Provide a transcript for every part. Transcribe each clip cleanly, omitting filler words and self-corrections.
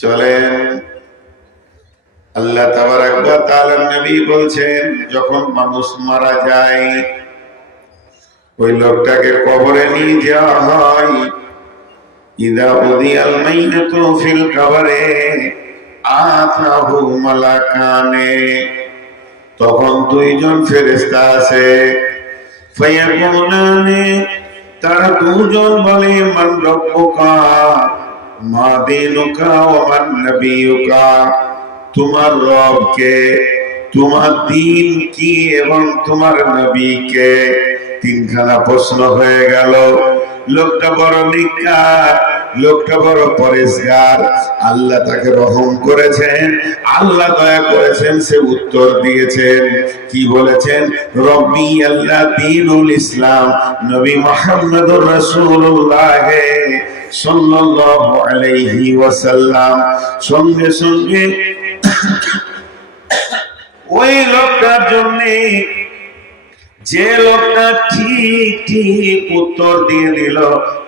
চলেন। আল্লাহ তাবারাক ওয়া তাআলার নবী বলছেন, যখন মানুষ মারা যায় ওই লোকটাকে কবরে নিয়ে যাওয়া হয়। ইযা উদিয়াল মাইয়াতু ফিল কবরে আতাহু মালাকানে, তখন দুইজন ফেরেশতা আছে। ফায়াকুলানে, তারা দুজন বলে, মান রব্বুকা মা দীনুকা ওয়া মান নবিয়ুকা, তোমার রব কে, তোমার দিন কি এবং তোমার নবী কে। তিনখানা প্রশ্ন হয়ে গেল। লোকটা বড় নিকার, লোকটা বড় পরেশগার, আল্লাহ তাকে রহম করেছেন, আল্লাহ দয়া করেছেন, সে উত্তর দিয়েছেন। কি বলেছেন? রব্বি আল্লাহ দীনুল ইসলাম, নবী মুহাম্মদুর রাসূলুল্লাহ সাল্লাল্লাহু আলাইহি ওয়াসাল্লাম। সঙ্গে সঙ্গে ওই লোকটার জন্য, যে লোকটা ঠিক ঠিক উত্তর দিয়ে দিল,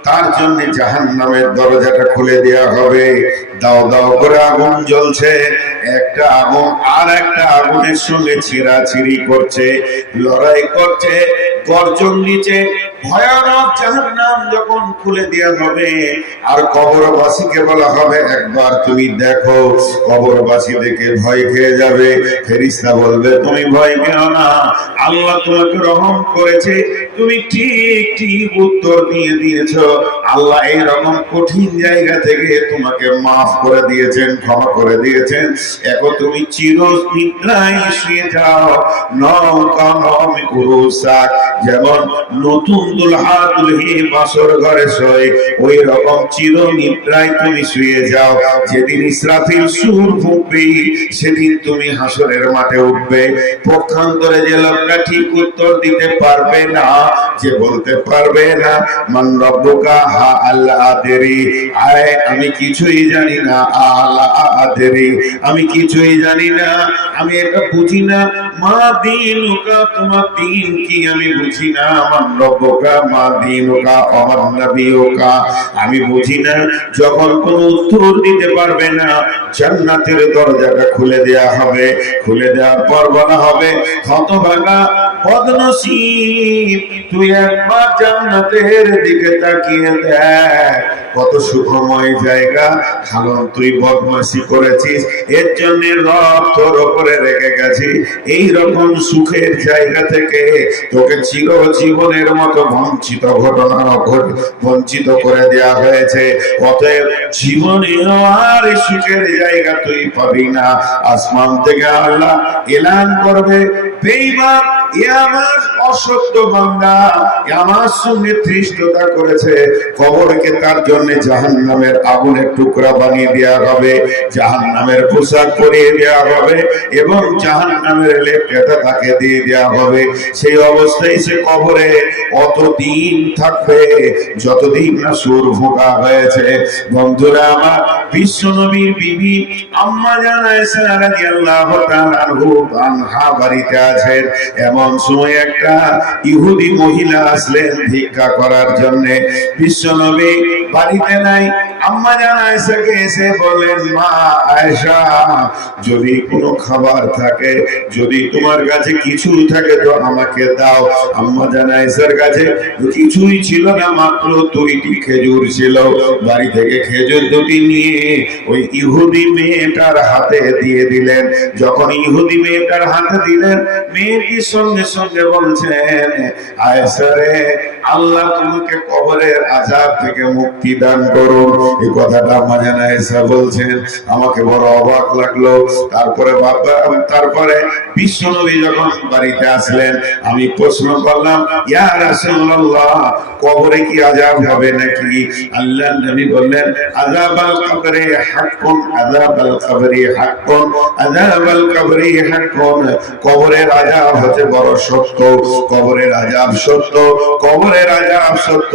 তার জন্য জাহান্নামের দরজাটা খুলে দেওয়া হবে। দাও দাও করে আগুন জ্বলছে, একটা আগুন আর একটা আগুনের সঙ্গে ছিঁড়াছিঁড়ি করছে, লড়াই করছে, গর্জন নিচে। ভয়ানক জাহান্নাম যখন খুলে দেওয়া হবে, আর কবরবাসীকে বলা হবে, একবার তুমি দেখো। কবরবাসী দেখে ভয় খেয়ে যাবে। ফেরেশতা বলবে, তুমি ভয় পেও না, আল্লাহ তোমাকে রহম করেছে, তুমি ঠিক ঠিক উত্তর দিয়ে দিয়েছো। আল্লাহ এই রকম কঠিন জায়গা থেকে তোমাকে মাফ করে দিয়েছেন, ক্ষমা করে দিয়েছেন। এখন তুমি চিরনিদ্রায় শুয়ে যাও। যেমন নতুন দুলহা দুলহি বাসর ঘরে শোয়, ওই রকম চিরনিদ্রায় তুমি শুয়ে যাও। যেদিন ইসরাফিল সূর ফুঁকবে, সেদিন তুমি হাসরের মাঠে উঠবে। পক্ষান্তরে যে লোকটা ঠিক উত্তর দিতে পারবে না, যে বলতে পারবে না, মান রব্বুকা, হা আল্লাহ আদেরি, আয় আমি কিছুই জানি না, আল্লাহ আদেরি, আমি কিছুই জানি না, আমি এটা বুঝি না, মা দীনুকা, তোমার দিন কি আমি বুঝি না, মান রব্বুকা মা দীনুকা ওয়া নবিয়ুকা, আমি বুঝি না। যখন কোনো উত্তর দিতে পারবে না, জান্নাতের দরজাটা খুলে দেয়া হবে। খুলে দেওয়ার পর বলা হবে, হতভাগা বদনসিব, তুই একবার জান্নাতের দিকে তাকিয়ে দেখ, কত সুখময় জায়গা। কারণ তুই বদমাশি করেছিস, এর জন্য রব তোর উপরে রেগে গেছে। এই রকম সুখের জায়গা থেকে তোকে চিরজীবনের মতো বঞ্চিত বঞ্চিত করে দেয়া হয়েছে। অতএব জীবনে আর সুখের জায়গা তুই পাবি না। আসমান থেকে আল্লাহ এলান করবে, বেঈমান, এ আমার অসত্য বান্দা, আমার সঙ্গে ধৃষ্টতা করেছে। কবরকে তার জন্য জাহান্নামের আগুনের টুকরা বানিয়ে দেওয়া হবে, জাহান্নামের পোশাক পরিয়ে দেওয়া হবে, এবং জাহান্নামের লেপটা তাকে দিয়ে দেওয়া হবে। সেই অবস্থায় সে কবরে অতদিন থাকবে যতদিন না সুর ফোঁকা হয়েছে। বন্ধুরা আমার, বিশ্ব নবীর বিবি আম্মা জান আয়েশা রাদিয়াল্লাহু তাআলা আনহা বাড়িতে আছেন। এমন সময় একটা ইহুদি মহিলা আসলেন ভিক্ষা করার জন্য। বিশ্ব নবী বাড়িতে নাই। আম্মা জান আয়েশাকে এসে বলেন, মা আয়েশা, যদি কোনো খাবার থাকে, যদি তোমার কাছে কিছু থাকে তো আমাকে দাও। আম্মা জান আয়েশার কাছে কিছুই ছিল না, মাত্র 2টি খেজুর ছিল। বাড়ি থেকে খেজুর 2টি নিয়ে ওই ইহুদি মেয়েটার হাতে দিয়ে দিলেন। যখন ইহুদি মেয়েটার হাতে দিলেন, মেয়েটি সঙ্গে সঙ্গে বলছেন, আয়েশা রে, আল্লাহ তোমাকে কবরের আযাব থেকে মুক্তি দান করুন। এই কথাটা আম্মা জান আয়েশা বলছেন, আমাকে বড় অবাক লাগলো। তারপরে বিশ্বনবী যখন বাড়িতে আসলেন, আমি প্রশ্ন করলাম, ইয়া রাসূলুল্লাহ, কবরে কি আযাব হবে নাকি? আল্লাহর নবী বললেন, আযাবাল কবরে হাক্কুন, আযাবাল কবরে হাক্কুন, আযাবাল কবরে হাক্কুন। কবরের আযাব হচ্ছে বড় সত্য, কবরের আযাব সত্য, কবরের আযাব সত্য।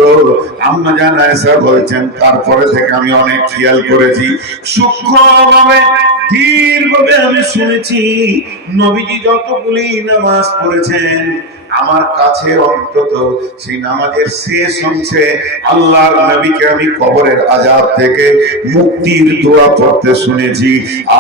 আম্মা জান আয়েশা বলেছেন, তারপরে থেকে আমি অনেক খেয়াল করেছি, সূক্ষ্মভাবে ধীরভাবে আমি শুনেছি, নবীজি যতগুলি নামাজ পড়েছেন, আমার কাছে অন্তত সেই নামাজের শেষ অংশে আল্লাহর নবীকে আমি কবরের আযাব থেকে মুক্তির দোয়া পড়তে শুনেছি।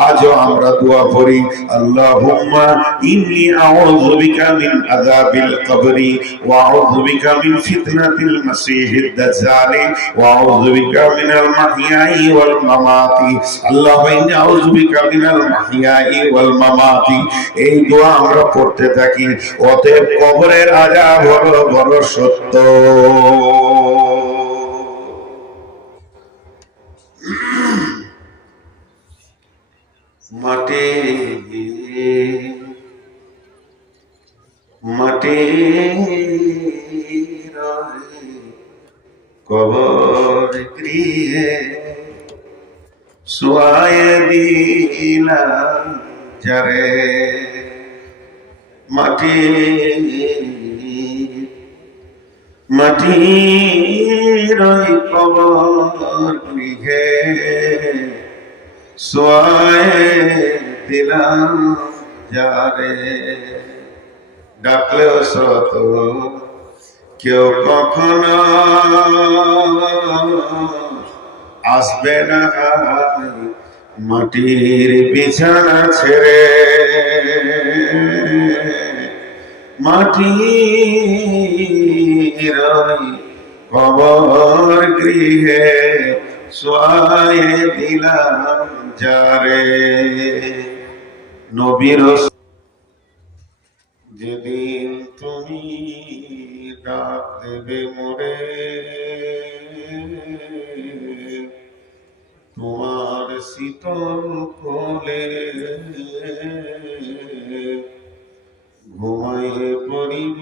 আজও আমরা দোয়া পড়ি, আল্লাহুম্মা ইন্নী আউযু বিকা মিন আযাবিল কবরি ওয়া আউযু বিকা মিন ফিতনাতিল মাসীহিদ দাজ্জাল ওয়া আউযু বিকা মিনাল মাহইয়াই ওয়াল মামাতি। আল্লাহুম্মা ইন্নী আউযু বিকা মিনাল মাহইয়াই ওয়াল মামাতি। এই দোয়া আমরা পড়তে থাকি। অতএব কবরের আযাব হলো বড় সত্য। মাটি মাটি কবর গৃহে শুয়ায়ে দিলাম যারে। মাটি মাটির ওই কবর গৃহে শুয়ায়ে দিলাম যারে। ডাকলেও শত কেউ কখনো আসবে না মাটির বিছানা ছেড়ে। মাটির কবর গৃহে শুয়ায়ে দিলাম যারে। নবীর যেদিন তুমি ডাক দেবে মোরে, তোমার শীতল কোলে ঘুমাইয়ে পড়িব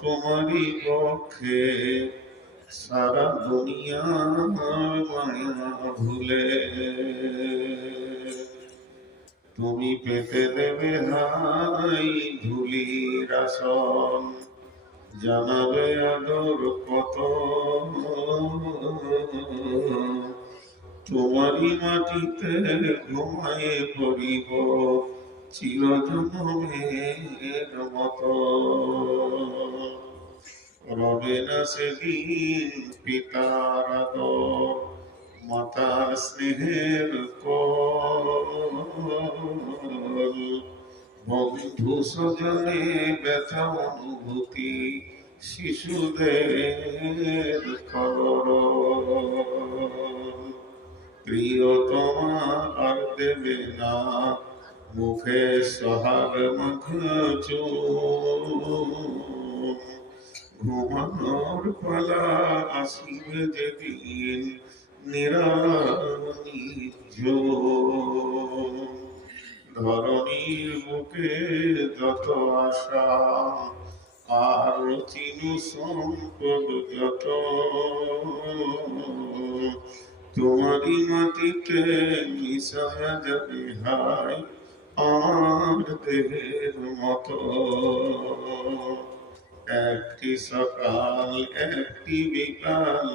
তোমারই পক্ষে সারা দুনিয়া মায়া ভুলে। তুমি পেতে দেবে হাই ধুলির আসন, জানাবে আদর কত তোমারই মাটিতে ঘুমায়ে পড়িব চিরজন্মের মতো। রবে না সেদিন পিতার আদর, মাতার স্নেহের কোল, বন্ধু স্বজনে ব্যথা অনুভূতি, শিশুদের কলরব। প্রিয়তমা আর দেবে না মুখে সোহাগ মাখা চুম। ঘুমানোর পালা আসিবে যেদিন নির্ঝুম। ধরণীর বুকে যত আশা আর চিনু সম্পদ যত, তোমারই মাটিতে মিশায়া যাবে হায় আমার দেহের মতো। একটি সকাল একটি বিকাল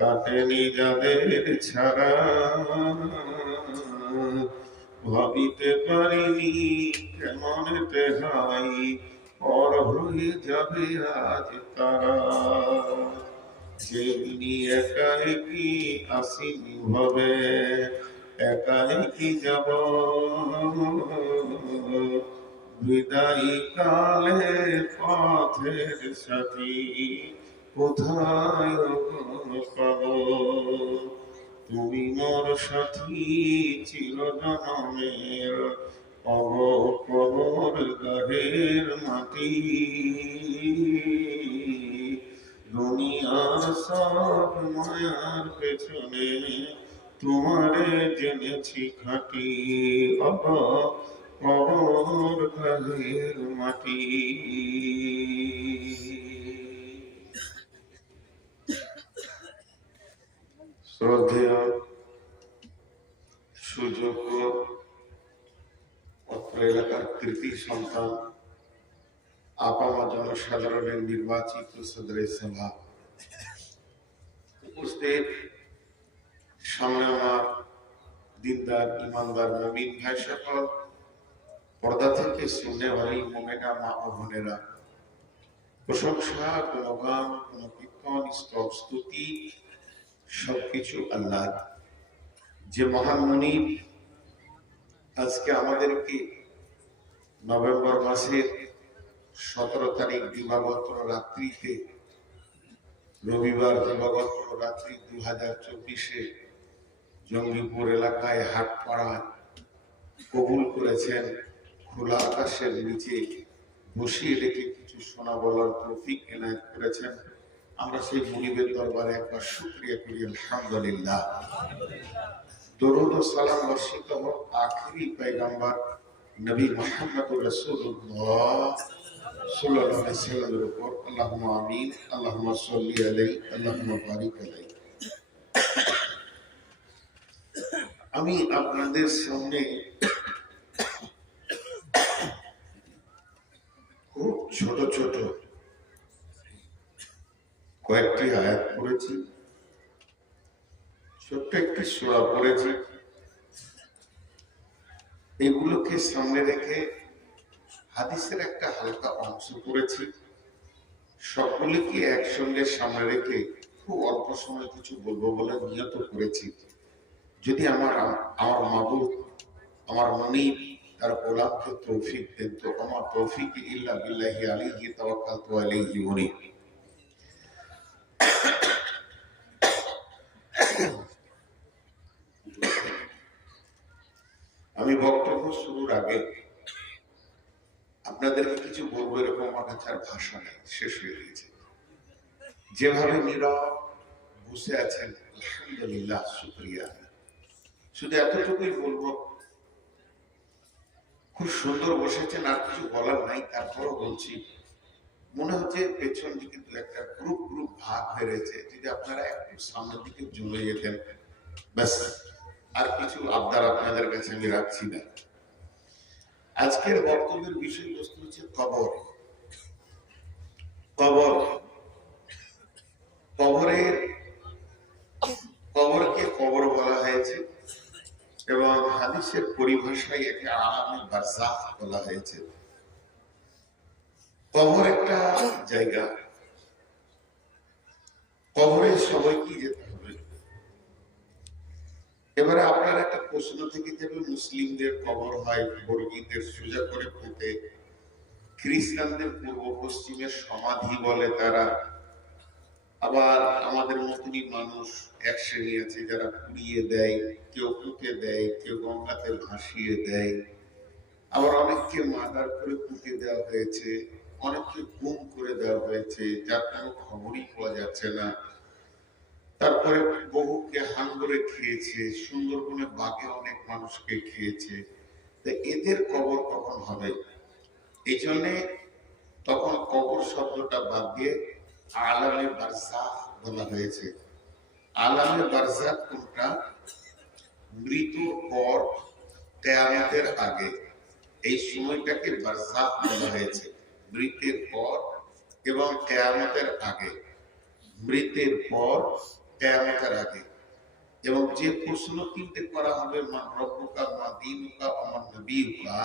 কাটেনি যাদের ছাড়া, ভাবিতে পারিনি কেমনেতে হাই পর হয়ে যাবে আজ তারা। যেমনি একা একই আসিনি ভাবে একা একই যাব, বিদায়ী কালে পথের সাথী কোথায় পাব। তুমি মোর সাথী চিরজনমের, অবকবর গাহের মাটি। দুনিয়ার সব মায়ার পেছনে তোমারে জেনেছি খাঁটি, অবকবর গাহের মাটি। শ্রদ্ধেয় সুযোগ্য অত্র এলাকার কৃতি সন্তান আপামা জনসাধারণের নির্বাচিত সদরে সভা উপস্থিত, সামনে আমার দিনদার ইমানদার মুমিন ভাই সকল, পর্দা থেকে শুননেওয়ালি মোমেনা মা ও বোনেরা, প্রশংসা, গুণগান, গুণকীর্তন, স্তব স্তুতি সবকিছু আল্লাহ। যে মহান মুনিব আজকে আমাদেরকে নভেম্বর মাসের 17 তারিখ দিবাগত রাত্রিতে, রবিবার দিবাগত রাত্রি 2024-এ জঙ্গিপুর এলাকায় হাটপাড়া কবুল করেছেন, খোলা আকাশের নিচে বসিয়ে রেখে কিছু শোনা বলার তৌফিক এনায়েত করেছেন। আমরা সেই মুনিবের দরবারে একবার শুকরিয়া করি, আলহামদুলিল্লাহ। দরুদ ও সালাম বর্ষিত হোক আখেরি পয়গম্বর নবী মুহাম্মদুর রাসূলুল্লাহ সাল্লাল্লাহু আলাইহি ওয়াসাল্লামের উপর। আল্লাহুম্মা আমিন, আল্লাহুম্মা সাল্লি আলাইহি, আল্লাহুম্মা বারিক আলাইহি। আমি আপনাদের সামনে খুব ছোট ছোট কয়েকটি আয়াত পড়েছি, ছোট্ট একটি সূরা পড়েছি। এগুলোকে সামনে রেখে হাদিসের একটা হালকা অংশ পড়েছি। সবগুলিকে একসঙ্গে সামনে রেখে খুব অল্প সময় কিছু বলবো বলে নিয়ত করেছি। যদি আমার মাবুদ, আমার মুনিব তার গোলামকে তৌফিক দেন, তো আমার তৌফিক ইল্লা বিল্লাহি আলাইহি তাওয়াক্কালতু আলাইহি উনীব। আমি বক্তব্য শুরুর আগে আপনাদেরকে কিছু বলবো, এরকম আমার কাছে আর ভাষা নেই, শেষ হয়ে গেছে। যেভাবে নীরব বসে আছেন, আলহামদুলিল্লাহ, শুকরিয়া। শুধু এতটুকুই বলবো, খুব সুন্দর বসেছেন, আর কিছু বলার নাই। তারপরও বলছি, মনে হচ্ছে পেছন দিকে দু একটা গ্রুপ গ্রুপ ভাগ বেড়েছে। যদি আপনারা একটু সামনের দিকে জমে যেতেন, ব্যাস। আর কিছু আবদার আপনাদের কাছে আমি রাখছি না। আজকের বক্তব্যের বিষয়বস্তু হচ্ছে কবর। কবর, কবরকে কবর বলা হয়েছে এবং হাদিসের পরিভাষায় একে আলামে বারজাখ বলা হয়েছে। কবর একটা জায়গা, কবরে সবাইকে যেতে হবে। এবারে আপনার একটা প্রশ্ন থেকে যাবে, মুসলিমদের কবর হয় বর্গীদের সোজা করে পুঁতে, খ্রিস্টানদের পূর্ব পশ্চিমে সমাধি বলে তারা, আবার আমাদের মতনই মানুষ এক শ্রেণী আছে যারা পুড়িয়ে দেয়, কেউ পুঁতে দেয়, কেউ গঙ্গাতে ভাসিয়ে দেয়, আবার অনেককে মার্ডার করে পুঁতে দেওয়া হয়েছে, অনেককে গুম করে দেওয়া হয়েছে, যার কোনো খবরই পাওয়া যাচ্ছে না। তারপরে বহুকে হাঙ্গরে খেয়েছে, সুন্দরবনে বাঘে অনেক মানুষকে খেয়েছে। এদের কবর কখন হবে? এই জন্যে তখন কবর শব্দটা বাদ দিয়ে আলামে বারজাখ বলা হয়েছে। আলামে বারজাখ কোনটা? মৃত্যুর পর, কিয়ামতের আগে, এই সময়টাকে বারজাখ বলা হয়েছে। মৃত্যুর পর এবং কিয়ামতের আগে, মৃত্যুর পর কিয়ামতের আগে। এবং যে প্রশ্ন তিনটে করা হবে, মান রব্বুকা, মা দীনুকা, ওয়া নবিয়ুকা,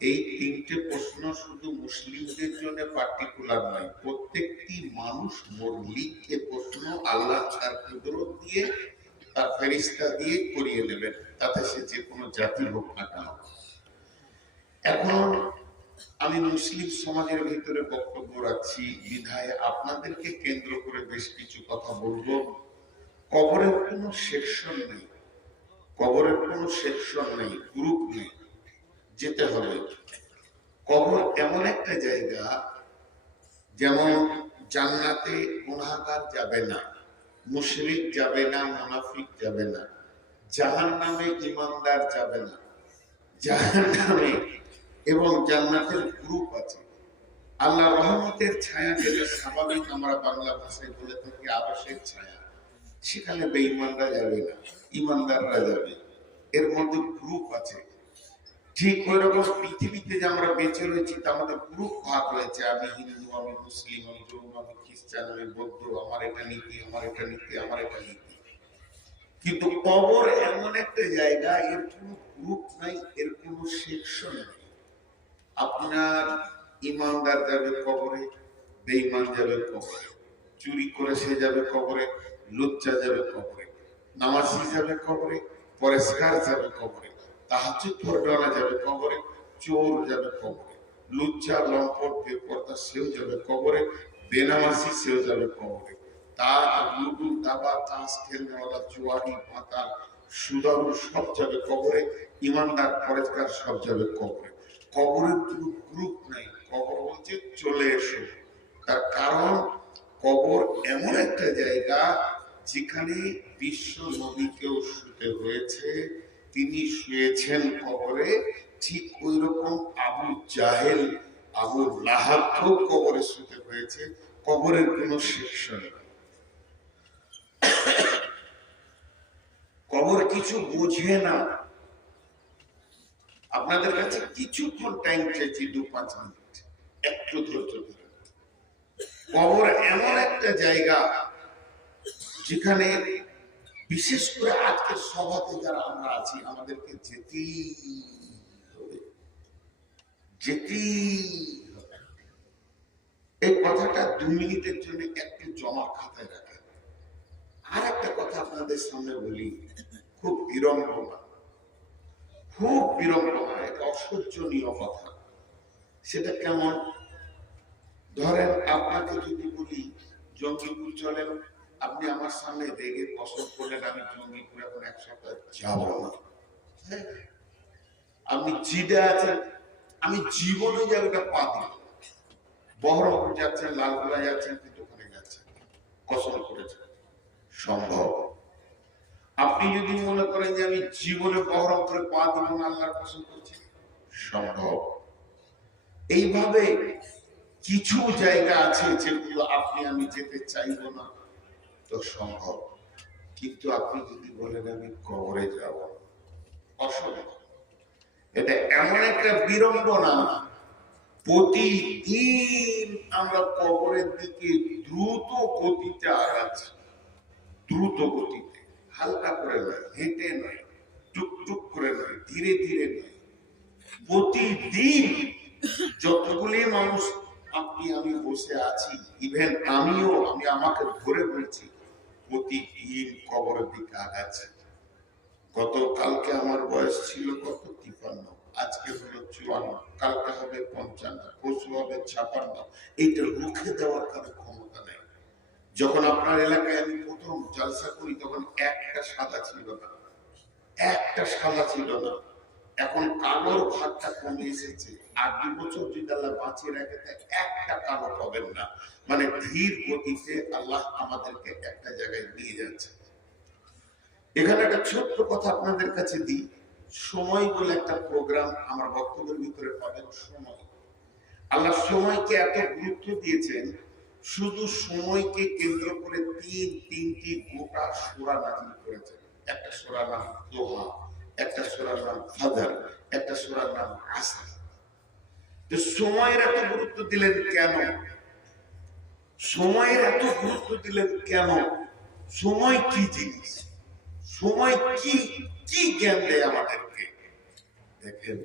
এই তিনটে প্রশ্ন শুধু মুসলিমদের জন্য পার্টিকুলার নয়, প্রত্যেকটি মানুষ মৌলিক এ প্রশ্ন আল্লাহ তার কুদরত দিয়ে, তার ফেরেশতা দিয়ে করিয়ে নেবেন, তাতে সে যে কোনো জাতি হোক না কেন। এখন আমি মুসলিম সমাজের ভিতরে বক্তব্য রাখছি বিধায় আপনাদেরকে কেন্দ্র করে বেশ কিছু কথা বলবো। কবরের কোনো সেকশন নেই, কবরের কোনো সেকশন নেই, গ্রুপ নেই, যেতে হবে। কবর এমন একটা জায়গা, যেমন জান্নাতে গুনাহগার যাবে না, মুশরিক যাবে না, মুনাফিক যাবে না, জাহান্নামে ঈমানদার যাবে না। জাহান্নামে এবং জান্নাতের গ্রুপ আছে। আল্লাহ রহমতের ছায়া, যেটা স্বাভাবিক আমরা বাংলা ভাষায় বলে থাকি আবাসের ছায়া, সেখানে বেঈমানরা যাবে না, ঈমানদাররা যাবে। এর মধ্যে গ্রুপ আছে। ঠিক ওই রকম পৃথিবীতে যে আমরা বেঁচে রয়েছি, তার মধ্যে গ্রুপ ভাগ রয়েছে। আমি হিন্দু, আমি মুসলিম, আমি জৈন, আমি খ্রিস্টান, আমি বৌদ্ধ, আমার এটা নীতি, আমার এটা নীতি, আমার এটা নীতি। কিন্তু কবর এমন একটা জায়গা, এর কোনো গ্রুপ নাই, এর কোনো সেকশন নেই। আপনার ঈমানদার যাবে কবরে, বেঈমান যাবে কবরে, চুরি করে সে যাবে কবরে, লুচ্চা যাবে কবরে, নামাজি যাবে কবরে, পরেশগার যাবে কবরে, তাহাজ্জুদ পড়নেওয়ালা যাবে কবরে, চোর যাবে কবরে, লুচ্চা লম্পট বেপরদা সেও যাবে কবরে, বেনামাজি সেও যাবে কবরে, তার লুডু দাবা তাস খেলনেওয়ালা জুয়ারি মাতাল সুদারু সব যাবে কবরে, ইমানদার পরেশগার সব যাবে কবরে। কবরের কোনো গ্রুপ নাই, কবর বলছে চলে এসো। তার কারণ কবর এমন একটা জায়গা যেখানে বিশ্ব নবীকেও শুতে হয়েছে, তিনি শুয়েছেন কবরে, ঠিক ওই রকম আবু জাহেল আবু লাহাবকেও কবরে শুতে হয়েছে। কবরের কোনো শিক্ষা নেই, কবর কিছু বোঝে না। আপনাদের কাছে কিছুক্ষণ টাইম চাইছি, 2-5 মিনিট, একটু ধৈর্য ধরে। কবর এমন একটা জায়গা যেখানে বিশেষ করে আজকের সভাতে যারা আমরা আছি, আমাদেরকে যেতেই হবে, যেতেই হবে। এই কথাটা 2 মিনিটের জন্য একটু জমা খাতায় রাখেন। আর একটা কথা আপনাদের সামনে বলি, খুব বিড়ম্বনা, খুব বিড়ম্বনা, একটা অসহ্যনীয় কথা। সেটা কেমন? ধরেন আপনাকে যদি বলি জঙ্গিপুর চলেন, আপনি আমার সামনে রেগে পছন্দ করলেন আমি জঙ্গিপুর এখন 1 সপ্তাহ যাব না। আপনি জিদে আছেন, আমি জীবনে জায়গাটা পা দিব। বহরমপুর যাচ্ছেন, লালগোলা যাচ্ছেন, কিন্তু ওখানে যাচ্ছেন, কসম করেছেন, সম্ভব। আপনি যদি মনে করেন যে আমি জীবনে বহরমপুরে পা দিব না, আল্লাহর কসম করছি, সম্ভব। এইভাবে কিছু জায়গা আছে যেগুলো আপনি আমি যেতে চাইব না, তো সম্ভব। কিন্তু আপনি যদি বলেন আমি কবরে যাব, অসম্ভব। এটা এমন একটা বিড়ম্বনা, প্রতিদিন আমরা কবরের দিকে দ্রুত গতিতে আগাচ্ছি, দ্রুত গতিতে, হালকা করে নয়, হেঁটে নয়, টুকটুক করে নয়, ধীরে ধীরে নয়। প্রতিদিন যতগুলি মানুষ আপনি আমি বসে আছি, ইভেন আমিও, আমি আমাকে ধরে বলছি, প্রতিদিন কবরের দিকে আগাচ্ছি। গতকালকে আমার বয়স ছিল কত? 53, আজকে হলো 54, কালকে হবে 55, পরশু হবে 56। এইটা রুখে দেওয়ার কারো ক্ষমতা নেই। যখন আপনার এলাকায় আমি প্রথম জলসা করি, তখন একটা সাদা ছিল না, একটা সাদা ছিল না। এখন কালোর ভাগটা কমে এসেছে। আর 2 বছর যদি আল্লাহ বাঁচিয়ে রাখে, একটা কালো পাবেন না। মানে ধীর গতিতে আল্লাহ আমাদেরকে একটা জায়গায় নিয়ে যাচ্ছে। এখানে একটা ছোট্ট কথা আপনাদের কাছে দিই, সময় বলে একটা প্রোগ্রাম আমার বক্তব্যের ভিতরে পাবেন। সময়, আল্লাহ সময়কে এত গুরুত্ব দিয়েছেন, শুধু সময়কে কেন্দ্র করে 3টি গোটা সূরা নাযিল করেছেন। একটা সূরার নাম দোহা, একটা সূরার নাম ফাজর, একটা সূরার নাম আসর। তো সময়ের এত গুরুত্ব দিলেন কেন? সময়ের এত গুরুত্ব দিলেন কেন? সময় কি জিনিস? সময় কি কি জ্ঞান দেয় আমাদেরকে? দেখেন,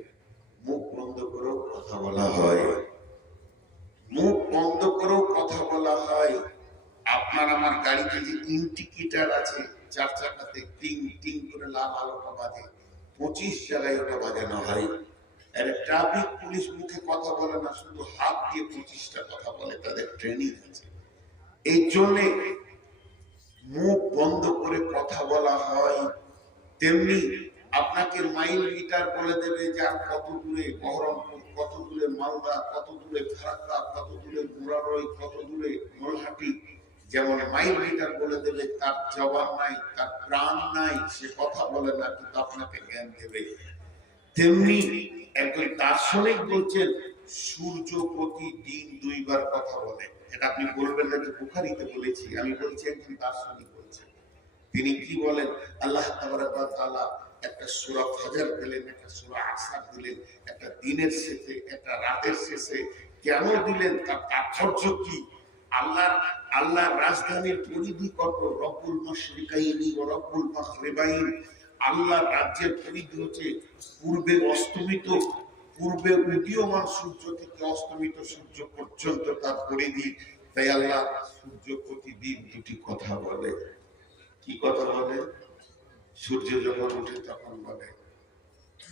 মুখ বন্ধ করেও কথা বলা হয়, মুখ বন্ধ করেও কথা বলা হয়। আপনার আমার গাড়িতে যে ইন্ডিকেটর আছে, 4 চাকাতে টিং টিং করে লাল আলোটা বাজে, 25 জায়গায় ওটা বাজানো হয়। আরে ট্রাফিক পুলিশ মুখে কথা বলে না, শুধু হাত দিয়ে 25টা কথা বলে, তাদের ট্রেনিং আছে। এই জন্যে মুখ বন্ধ করে কথা বলা হয়। তেমনি আপনাকে মাইল মিটার বলে দেবে যে আর কত দূরে বহরমপুর, কত দূরে মালদা, কত দূরে ফারাক্কা, কত দূরে মুরারই, কত দূরে নলহাটি। যেমন মাইল মিটার বলে দেবে, তার জবান নাই, তার প্রাণ নাই, সে কথা বলে না, কিন্তু আপনাকে জ্ঞান দেবে। তেমনি একজন দার্শনিক বলছেন সূর্য প্রতিদিন 2 বার কথা বলে। এটা আপনি বলবেন না যে বুখারীতে বলেছি, আমি বলছি একজন দার্শনিক বলছেন। তিনি কি বলেন? আল্লাহ তাবারক ওয়া তাআলা একটা সূরা ফাজর দিলেন, একটা সূরা আসর দিলেন, একটা দিনের শেষে, একটা রাতের শেষে। কেন দিলেন? তার তাৎপর্য কি? আল্লাহর রাজধানীর পরিধি কত? রব্বুল মাশরিকাইনি ওয়া রব্বুল মাগরিবাইন। আল্লাহর রাজ্যের পরিধি হচ্ছে পূর্বে অস্তমিত, পূর্বে উদীয়মান সূর্য থেকে অস্তমিত সূর্য পর্যন্ত তার পরিধি। তাই আল্লাহ সূর্য প্রতিদিন দুটি কথা বলে। কি কথা বলে? সূর্য যখন উঠে তখন বলে,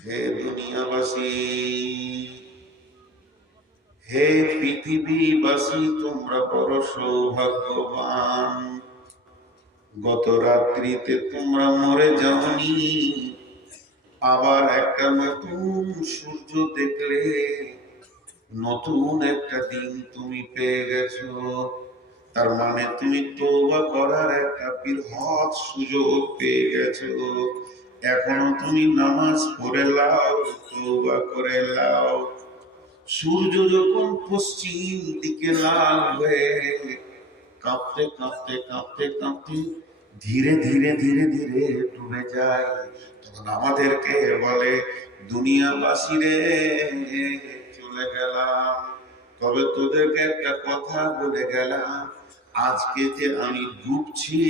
হে দুনিয়াবাসী, হে পৃথিবীবাসী, তোমরা বড় সৌভাগ্যবান। গত রাত্রিতে তোমরা মরে যাওনি, আবার একটা নতুন সূর্য দেখলে, নতুন একটা দিন তুমি পেয়ে গেছো। তার মানে তুমি তওবা করার একটা বৃহৎ সুযোগ পেয়ে গেছো। এখনো তুমি নামাজ পড়ে লাও, তওবা করে লাও। সূর্য যখন পশ্চিম দিকে লাল হয়ে কাঁপতে কাঁপতে কাঁপতে কাঁপতে ধীরে ধীরে ধীরে ধীরে ডুবে যায়, তখন আমাদেরকে বলে, দুনিয়াবাসী রে, চলে গেলাম, তবে তোদেরকে একটা কথা বলে গেলাম, আজকে যে আমি ডুবছি,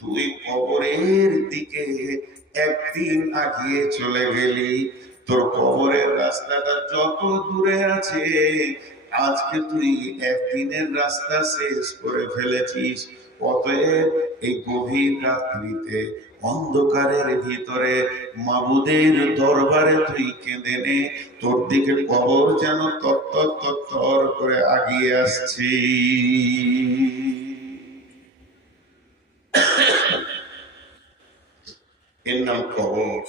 তুই কবরের দিকে একদিন আগিয়ে চলে গেলি। তোর কবরের রাস্তাটা যত দূরে আছে, আজকে তুই একদিনের রাস্তা শেষ করে ফেলেছিস। অতএব এই গভীর রাত্রিতে অন্ধকারের ভিতরে মাবুদের দরবারে তুই কেঁদে নে, তোর দিকে কবর যেন তত্তর তত্তর করে আগিয়ে আসছে। এর নাম কবর।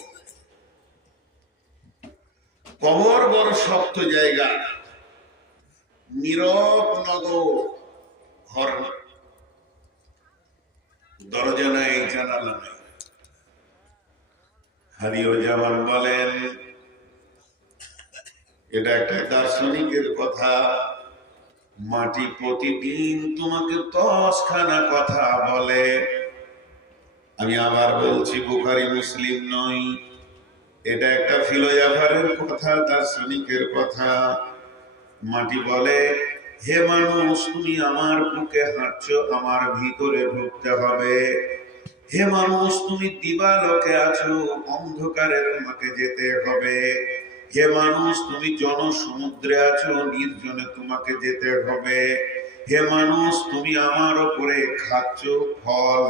কবর বড় শক্ত জায়গা, নীরব নগর, ঘর না, দরজা নাই, জানালা নাই। হাদিও জামান বলেন, এটা একটা দার্শনিকের কথা, মাটি প্রতিদিন তোমাকে 10 খানা কথা বলে। আমি আবার বলছি, বুখারী মুসলিম নয়, এটা একটা ফিলোজফারের কথা, দার্শনিকের কথা। মাটি বলে, হে মানুষ, তুমি আমার বুকে হাঁটছো, আমার ভিতরে ঢুকতে হবে। হে মানুষ, তুমি দিবালোকে আছো, অন্ধকারে তোমাকে যেতে হবে। হে মানুষ, তুমি জনসমুদ্রে আছো, নির্জনে তোমাকে যেতে হবে। হে মানুষ, তুমি আমার উপরে খাচ্ছ ফল,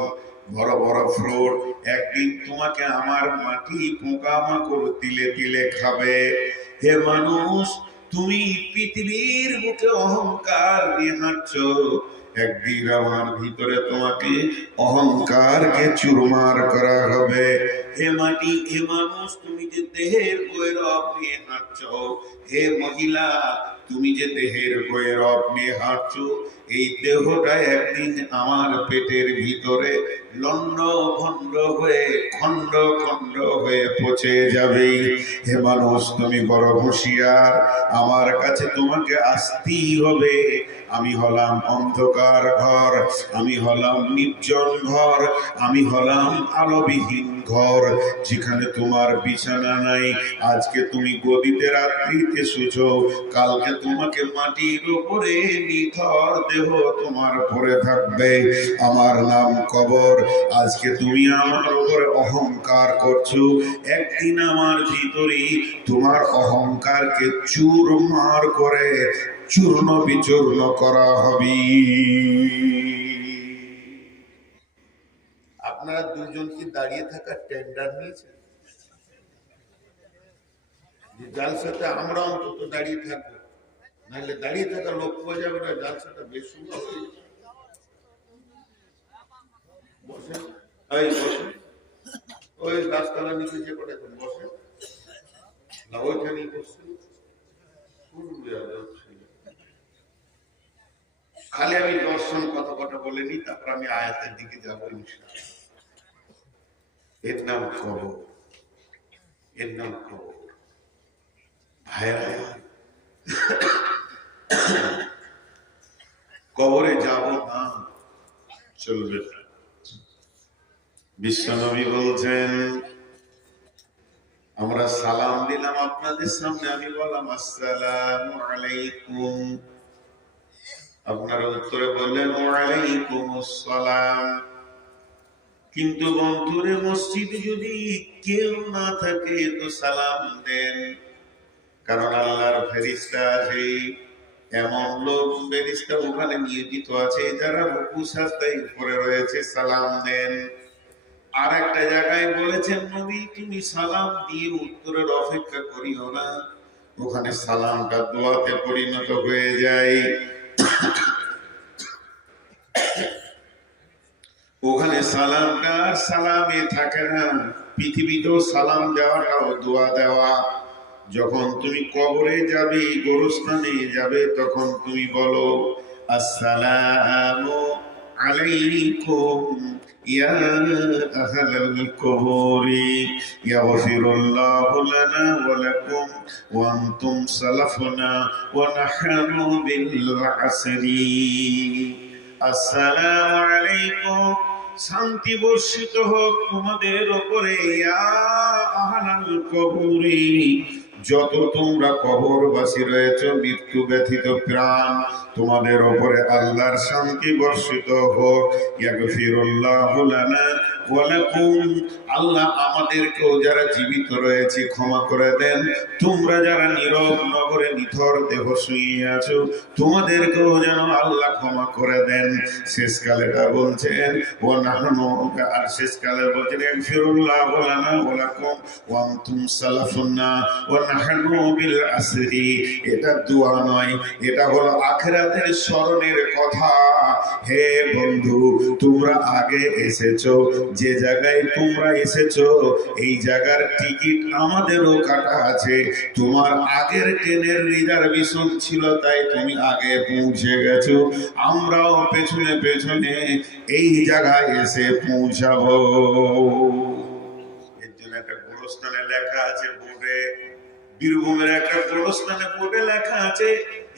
বড় বড় ফ্রুট, একদিন তোমাকে আমার মাটি পোকামাকড় তিলে তিলে খাবে। হে মানুষ, তুমি পৃথিবীর মুখে অহংকার নিয়ে হাঁটছো, একদিন আমার ভিতরে তোমাকে অহংকারকে চুরমার করা হবে। হে মাটি, হে মানুষ, তুমি যে দেহের গৈরব নিয়ে হাঁটছো, হে মহিলা, তুমি যে দেহের গৈরব নিয়ে হাঁটছো, এই দেহটা একদিন আমার পেটের ভিতরে লন্ড ভন্ড হয়ে খন্ড খন্ড হয়ে পচে যাবে। হে মানুষ, তুমি বড় হুঁশিয়ার, আমার কাছে তোমাকে আসতেই হবে। আমি হলাম অন্ধকার ঘর, আমি হলাম নির্জন ঘর, আমি হলাম আলোবিহীন ঘর, যেখানে তোমার বিছানা নাই। আজকে তুমি গদিতে রাত্রিতে শুছো, কালকে তোমাকে মাটির উপরে নিথর দেহ তোমার পরে থাকবে। আমার নাম কবর। আজকে তুমি আমার উপরে অহংকার করছো, একদিন আমার ভিতরে তোমার অহংকারকে চুরমার করে চূর্ণ বিচূর্ণ করা হবে। আপনারা দুজন কি দাঁড়িয়ে থাকার টেন্ডার নিয়েছেন? জালসাতে আমরা অন্তত দাঁড়িয়ে থাকবো, নাহলে দাঁড়িয়ে থাকা লোক হয়ে যাবে না, জালসাটা বেশি বসেন। এই বসেন, ওই গাছতলা নিচে যে কটা বসেন না, ওইখানেই বসছেন। খালি আমি দর্শন কথা কথা বলে নি, তারপর আমি আয়াতের দিকে যাবো ইনশাআল্লাহ। এর নাম কবর, এর নাম কবর। ভাইরা, কবরে যাব না, চলবে না। বিশ্বনবী বলছেন, আমরা সালাম দিলাম আপনাদের সামনে, আমি বললাম আসসালামু আলাইকুম, আপনারা উত্তরে বললেন ওয়ালাইকুম আসসালাম। কিন্তু বন্ধুরে, মসজিদে যদি কেউ না থাকে তো সালাম দেন, কারণ আল্লাহর ফেরেশতা আছে, এমন লোক ফেরেশতা ওখানে নিয়োজিত আছে যারা রুকু সাজদায় উপরে রয়েছে, সালাম দেন। আর একটা জায়গায় বলেছেন নবী, তুমি সালাম দিয়ে উত্তরের অপেক্ষা করিও না, ওখানে সালামটা দোয়াতে পরিণত হয়ে যায়। ওখানে সালামটা আর সালামে থাকে না, পৃথিবীতেও সালাম দেওয়াটাও দোয়া দেওয়া। যখন তুমি কবরে যাবে, গোরস্থানে যাবে, তখন তুমি বলো আসসালামু আলাইকুম ইয়া আহলাল কবরি ইয়াগফিরুল্লাহু লানা ওয়া লাকুম ওয়া আনতুম সালাফুনা ওয়া নাহনু বিল আসরি। আসসালামু আলাইকুম, শান্তি বর্ষিত হোক তোমাদের উপরে, ইয়া আহলাল কবরি, যত তোমরা কবরবাসী রয়েছ, মৃত্যু ব্যথিত প্রাণ, তোমাদের উপরে আল্লাহর শান্তি বর্ষিত হোক। ইয়াগফিরুল্লাহু লানা ওয়া লাকুম, আল্লাহ আমাদেরকেও যারা জীবিত রয়েছে ক্ষমা করে দেন। তোমরা যারা নীরব নগরে নিথর দেহ শুয়ে আছো, তোমাদেরকেও যেন আল্লাহ ক্ষমা করে দেন। শেষকালেটা বলছেন ও নাহনু, আর শেষকালে বলছেন ইয়াগফিরুল্লাহু লানা ওয়া লাকুম ওয়া আনতুম সালাফুনা ওয়া নাহনু বিল আসরি। এটা দোয়া নয়, এটা হলো আখিরাতের স্মরণের কথা। হে বন্ধু, তোমরা আগে এসেছো, যে জায়গায় তোমরা এসেছো এই জায়গার টিকিট আমাদেরও কাটা আছে। তোমার আগের ট্রেনের রিজার্ভেশন ছিল, তাই তুমি আগে পৌঁছে গেছো, আমরাও পেছনে পেছনে এই জায়গায় এসে পৌঁছাবো। এর জন্য একটা গোরস্থানে লেখা আছে বোর্ডে, বীরভূমের একটা গোরস্থানে বোর্ডে লেখা আছে,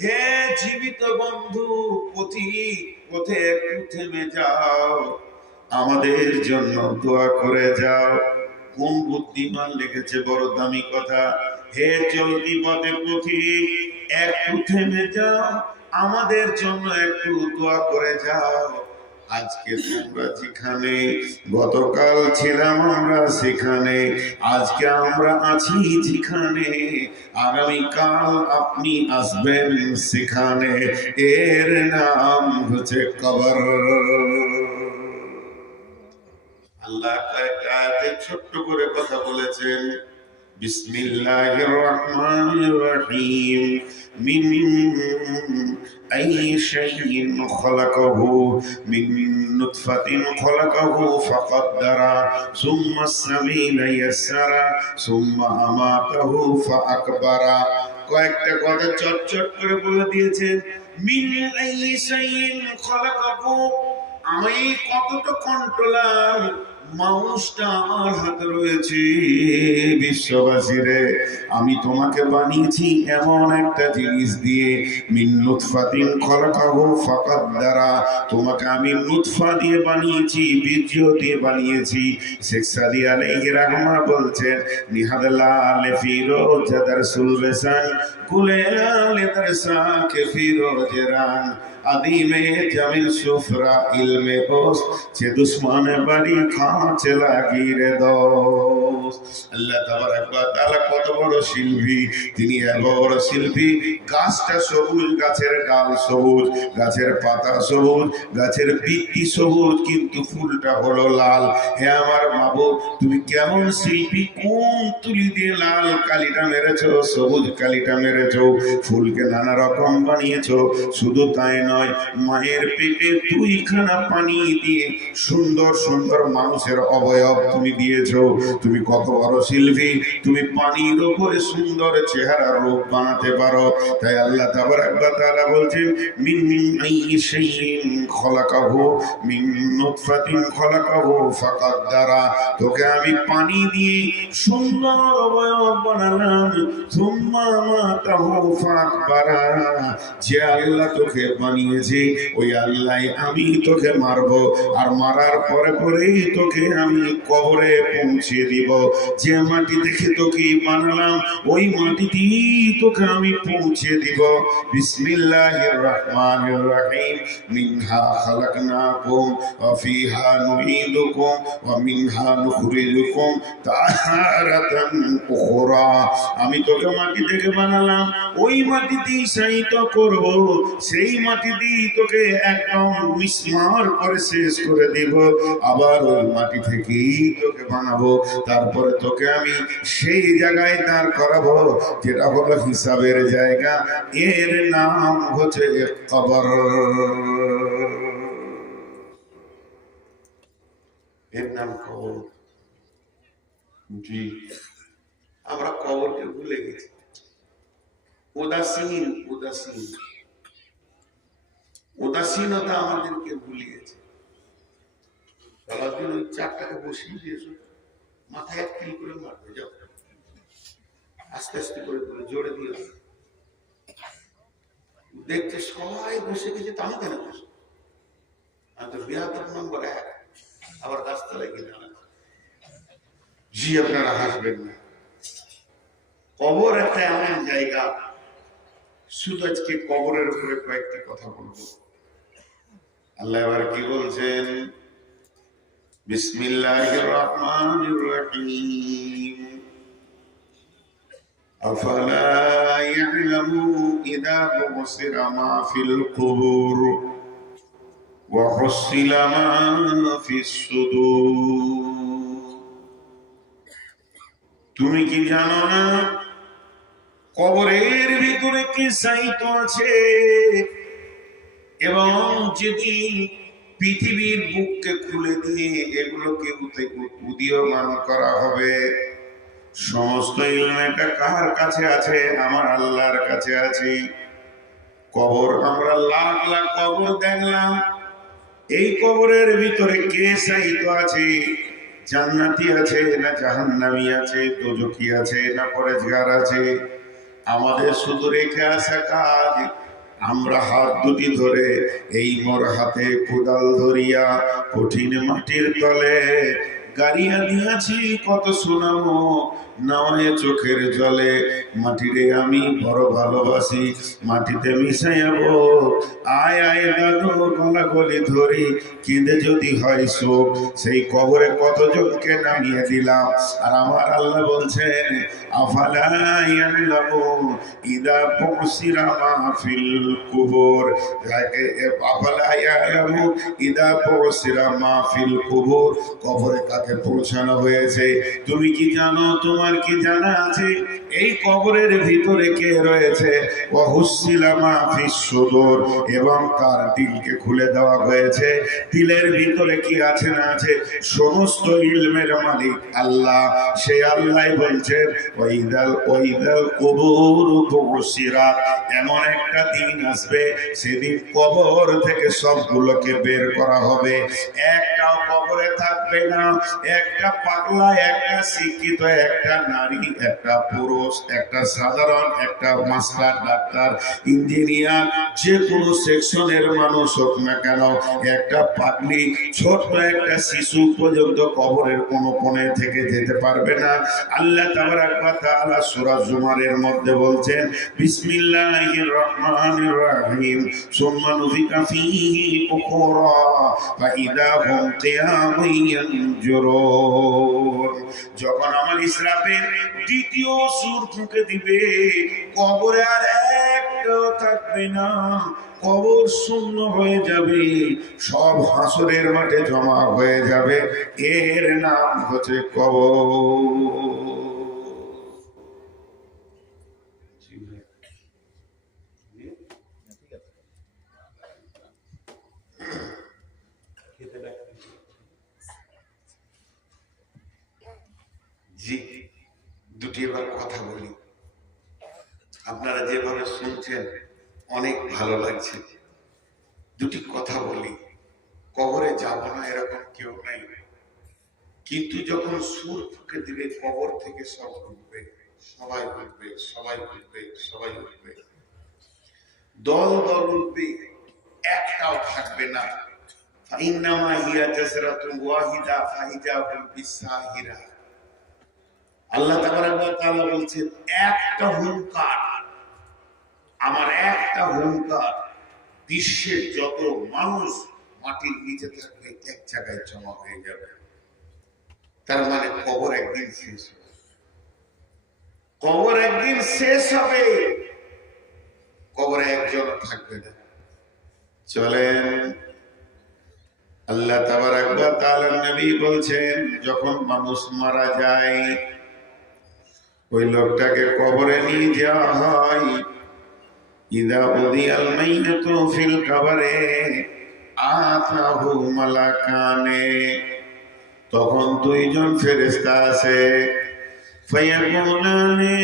হে জীবিত বন্ধু পথিক, পথে একটু থেমে যাও, আমাদের জন্য দোয়া করে যাও। কোন বুদ্ধিমান লিখেছে বড় দামি কথা, হে চলতি পথে পথিক, একটু থেমে যাও, আমাদের জন্য একটু দোয়া করে যাও। আজকে তোমরা যেখানে, গতকাল ছিলাম আমরা সেখানে, আজকে আমরা আছি যেখানে, আগামীকাল আপনি আসবেন সেখানে, এর নাম হচ্ছে কবর। আল্লাহ কয়েকটা আয়াতে ছোট্ট করে কথা বলেছেন। বিসমিল্লাহির রহমানির রহিম, মিন আই শাইইন খলাকাহু, মিন নুতফাতিন খলাকাহু ফাকাদ্দারা, সুম্মা সাবিলা ইয়াসসারা, সুম্মা আমাতাহু ফাআকবারা। কয়েকটা কথা চটচট করে বলে দিয়েছেন। মিন আই শাইইন খলাকাহু, আমি কতটা কন্ট্রোলার, মাউসটা আমার হাতে রয়েছে। বিশ্ববাসীরে, আমি তোমাকে বানিয়েছি এমন একটা জিনিস দিয়ে, মিন নুতফাতিন খলাকাহু ফাকাদ্দারা, তোমাকে আমি নুতফা দিয়ে বানিয়েছি, বীর্য দিয়ে বানিয়েছি। শেখ সাদি আলাইহির রাহমা বলছেন, নিহাদাল্লাহ আলে ফিরোজ দারসুল বেসান, কুলেলা লে দারসা কে ফিরোজ রান, আদিমে জামিল সুফরা ইলমে দোস্ত, যে দুশ্মন বাড়ি খাঁচে লাগি রে দোস্ত। আল্লাহ তাবারাক ওয়া তাআলা কত বড় শিল্পী, তিনি এত বড় শিল্পী। গাছটা সবুজ, গাছের ডাল সবুজ, গাছের পাতা সবুজ, গাছের বৃত্তি সবুজ, কিন্তু ফুলটা হলো লাল। হে আমার মাবুদ, তুমি কেমন শিল্পী, কোন তুলি দিয়ে লাল কালিটা মেরেছো, সবুজ কালিটা মেরেছো, ফুলকে নানা রকম বানিয়েছো। শুধু তাই নয়, মায়ের পেটে দুইখানা পানি দিয়ে সুন্দর সুন্দর মানুষের অবয়ব তুমি দিয়েছো। তুমি কত বড় শিল্পী, তুমি পানির উপরে সুন্দর চেহারা রূপ বানাতে পারো। তাই আল্লাহ তাবারাক ওয়া তাআলা বলছেন, মিন আইয়ি শাইইন খলাকাহু, মিন নুতফাতিন খলাকাহু ফাকাদ্দারা, তোকে আমি পানি দিয়ে সুন্দর অবয়ব বানালাম। সুম্মা আমাতাহু ফাআকবারা, যে আল্লাহ তোকে বানিয়ে বানিয়েছি ওই আল্লাহ আমি তোকে মারবো, আর মারার পরে পরেই তোকে আমি কবরে পৌঁছে দিব। যে মাটি দেখে তোকে বানালাম ওই মাটিতেই তোকে আমি পৌঁছে দিব। বিসমিল্লাহির রাহমানির রাহিম। মিনহা খালাকনাকুম ওয়া ফিহা নুঈদুকুম ওয়া মিনহা নুখরিজুকুম তারাতান উখরা। আমি তোকে মাটি থেকে বানালাম, ওই মাটিতেই শায়িত করব, সেই মাটিতেই তোকে একদম মিসমার করে শেষ করে দিব। আবার ওই মাটি থেকেই তোকে বানাবো, তারপরে তোকে আমি সেই জায়গায় দাঁড় করাবো যেটা হলো হিসাবের জায়গা। এর নাম হচ্ছে কবর। এর নাম কবর। জি, আমরা কবরকে ভুলে গেছি। উদাসীন উদাসীন উদাসীনতা আমাদেরকে ভুলিয়েছে। সারাদিন ওই চারটাকে বসিয়ে দিয়েছো, মাথায় এক কিল করে মারবে, যাও আস্তে আস্তে করে করে জোরে দিও। দেখছে সবাই বসে গেছে, তা আমি কেন বসে? আমি তো বিয়াদব নম্বর 1, আবার গাছতলায় গিয়ে দাঁড়াচ্ছে। জি, আপনারা হাসবেন না। কবর একটা এমন জায়গা, শুধু আজকে কবরের উপরে কয়েকটি কথা বলবো। আল্লাহ এবার কি বলছেন? বিসমিল্লাহির রহমানির রহিম। আফালা ইয়ালামু ইযা বুসিরা মা ফিল কুবুর ওয়া হুসিলা মা ফিস সুদূর। তুমি কি জানো না কবরের ভিতরে কি সাইত আছে? এবং যেদিন পৃথিবীর বুককে খুলে দিয়ে এগুলোকে উদীয়মান করা হবে, সমস্ত ইলমটা কার কাছে আছে? আমার আল্লাহর কাছে আছে। কবর আমরা লাখ লাখ কবর দেখলাম, এই কবরের ভিতরে কে সাইত আছে? জান্নাতি আছে না জাহান্নামী আছে, দোজখী আছে না পরেজগার আছে? আমাদের শুধু রেখে আসা কাজ, আমরা হাত দুটি ধরে এই মোর হাতে কোদাল ধরিয়া কঠিন মাটির তলে গাড়িয়া দিয়াছি কত সুনামো নয় চোখের জলে। মাটিরে আমি বড় ভালোবাসি, মাটিতে মিশাইয়াবো। আয় আয় দাদু গলা গলি ধরি, কেঁদে যদি হয় শোক, সেই কবরে কতজনকে নামিয়ে দিলাম। আর আমার আল্লাহ বলছেন আফালা ইয়ালামু ইযা বুসিরা মা ফিল কুবুর। আফালা ইয়ালামু ইযা বুসিরা মা ফিল কুবুর। কবরে কাকে পৌঁছানো হয়েছে তুমি কি জানো? তোমার কি জানা আছে এই কবরের ভিতরে কে রয়েছে? ওয়া হুসিলা মা ফিস সুদূর। এবং তার দিলকে খুলে দেওয়া হয়েছে। দিলের ভিতরে কি আছে না আছে সমস্ত ইলমের মালিক আল্লাহ। সেই আল্লাহ বলছেন ওয়াইদাল কুবুর বুসিরাত। এমন একটা দিন আসবে সেদিন কবর থেকে সবগুলোকে বের করা হবে, একটাও কবরে থাকবে না। একটা পাগলা, একটা শিক্ষিত, একটা নারী, একটা পুরুষ, একটা সাধারণ, একটা মাস্টার, ডাক্তার, ইঞ্জিনিয়ার, যে কোনো সেকশনের মানুষ হোক না কেন, একটা পাগলি, ছোট্ট একটা শিশু পর্যন্ত কবরের কোনো কোণে থেকে যেতে পারবে না। আল্লাহ তাবারাক ওয়া তাআলা সূরা জুমারের মধ্যে বলছেন বিসমিল্লাহির রহমানির রহিম। সুম্মা নুফিকা ফীহি উখরা ফাইদা হুম কিয়ামুন ইয়ানজুরুন। যখন আমার ইসরাফিল দ্বিতীয় সূর ফুঁকে দিবে, কবরে আর একটাও থাকবে না, কবর শূন্য হয়ে যাবে, সব হাসরের মাঠে জমা হয়ে যাবে। এর নাম হচ্ছে কবর। জি, দুটি এবার কথা বলি। আপনারা যেভাবে শুনছেন অনেক ভালো লাগছে। দুটি কথা বলি। কবরে যাব না এরকম কেউ নাই, কিন্তু যখন সুর ফুঁকে দিবে কবর থেকে সব উঠবে, সবাই উঠবে, সবাই উঠবে, সবাই উঠবে, দল দল উঠবে। একটাও থাকবে না। ফাইন্নামা হিয়া জাসরাতুন ওয়াহিদা ফাইজা হুম বিসাহিরা। আল্লাহ তাবারক ওয়া তাআলা বলছেন, একটা হুঙ্কার, আমার একটা হুঙ্কার, বিশ্বের যত মানুষ মাটির নিচে থাকবে এক জায়গায় জমা হয়ে যাবে। তার মানে কবর একদিন শেষ হবে, কবর একদিন শেষ হবে, কবরে একজন থাকবে না। চলেন, আল্লাহ তাবারক ওয়া তাআলা নবী বলছেন, যখন মানুষ মারা যায় ওই লোকটাকে কবরে নিয়ে যাওয়া হয়। ইদা উদিয়াল মাইয়াতু ফিল কবরে আতাহু মালাকানে, তখন দুইজন ফেরেশতা আসে। ফায়াকুলানে,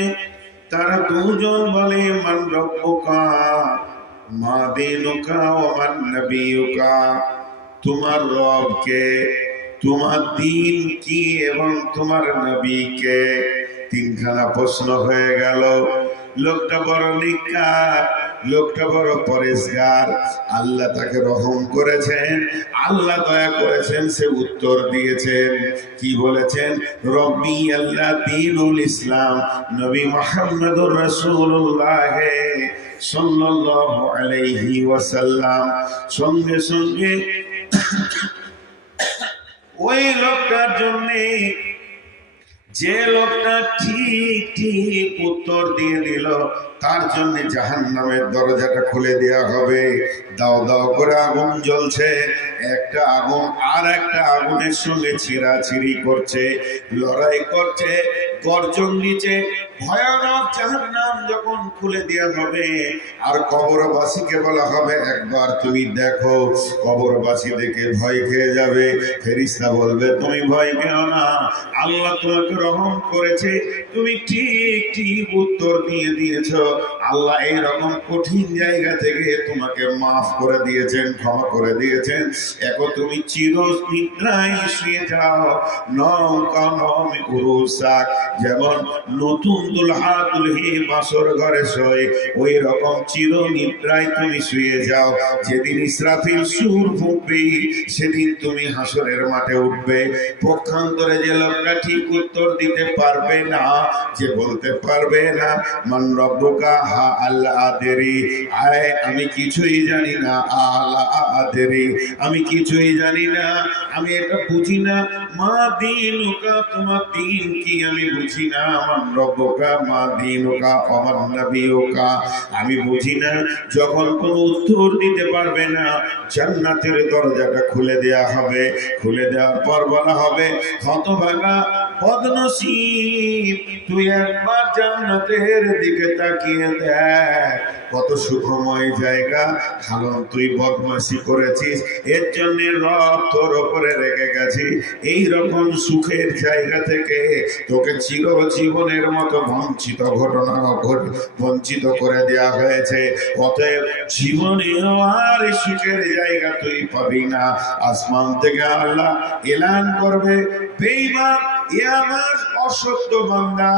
তারা দুজন বলে, মান রব্বুকা মা দীনুকা ওয়া মান নবিয়ুকা, তোমার রব কে, তোমার দিন কি এবং তোমার নবী কে। তিনখানা প্রশ্ন হয়ে গেল। লোকটা বড় নিকার, লোকটা বড় পরেশগার, আল্লাহ তাকে রহম করেছেন, আল্লাহ দয়া করেছেন, সে উত্তর দিয়েছেন। কি বলেছেন? রব্বি আল্লাহ দীনুল ইসলাম, নবী মুহাম্মদুর রাসূলুল্লাহ সাল্লাল্লাহু আলাইহি ওয়াসাল্লাম। সঙ্গে সঙ্গে ওই লোকটার জন্য, যে লোকটা ঠিক ঠিক উত্তর দিয়ে দিল, তার জন্য জাহান্নামের দরজাটা খুলে দেওয়া হবে। দাও দাও করে আগুন জ্বলছে, একটা আগুন আর একটা আগুনের সঙ্গে ছিঁড়াছিঁড়ি করছে, লড়াই করছে, গর্জন দিচ্ছে। ভয়ানক জাহান্নাম যখন খুলে দেওয়া হবে, আর কবরবাসীকে বলা হবে, একবার তুমি দেখো। কবরবাসী দেখে ভয় খেয়ে যাবে। ফেরেশতা বলবে, তুমি ভয় পেও না, আল্লাহ তোমাকে রহম করেছে, তুমি ঠিক ঠিক উত্তর দিয়ে দিয়েছো। আল্লাহ এইরকম কঠিন জায়গা থেকে তোমাকে মাফ করে দিয়েছেন, ক্ষমা করে দিয়েছেন। এখন তুমি চির নিদ্রায় শুয়ে যাও। নৌকা নমি উরুসাক, যেমন নতুন দুলহা দুলহি বাসর ঘরে শোয়, ওই রকম চির নিদ্রায় তুমি শুয়ে যাও। যেদিন ইসরাফিল সুর ফুঁকবে, সেদিন তুমি হাসরের মাঠে উঠবে। পক্ষান্তরে যে লোকটা ঠিক উত্তর দিতে পারবে না, যে বলতে পারবে না, মান রব্বুকা, হা আল্লাহ আদেরি, আয় আমি কিছুই জানি না, আল্লাহ আদেরি, আমি কিছুই জানি না, আমি এটা বুঝি না। মা দীনুকা, তোমার দিন কি আমি বুঝি না। মান রব্বুকা মা দীনুকা আমার নবিয়ুকা, আমি বুঝি না। যখন কোনো উত্তর দিতে পারবে না, জান্নাতের দরজাটা খুলে দেয়া হবে। খুলে দেওয়ার পর বলা হবে, হতভাগা বদনসিব, তুই একবার জান্নাতের দিকে তাকিয়ে দেখ, কত সুখময় জায়গা। কারণ তুই বদমাশি করেছিস, এর জন্য রব তোর উপরে রেগে গেছি। এই রকম সুখের জায়গা থেকে তোকে চিরজীবনের মতো বঞ্চিত বঞ্চিত করে দেয়া হয়েছে। অতএব জীবনেও আর সুখের জায়গা তুই পাবি না। আসমান থেকে আল্লাহ এলান করবে, বেঈমান, এ আমার অসত্য বান্দা,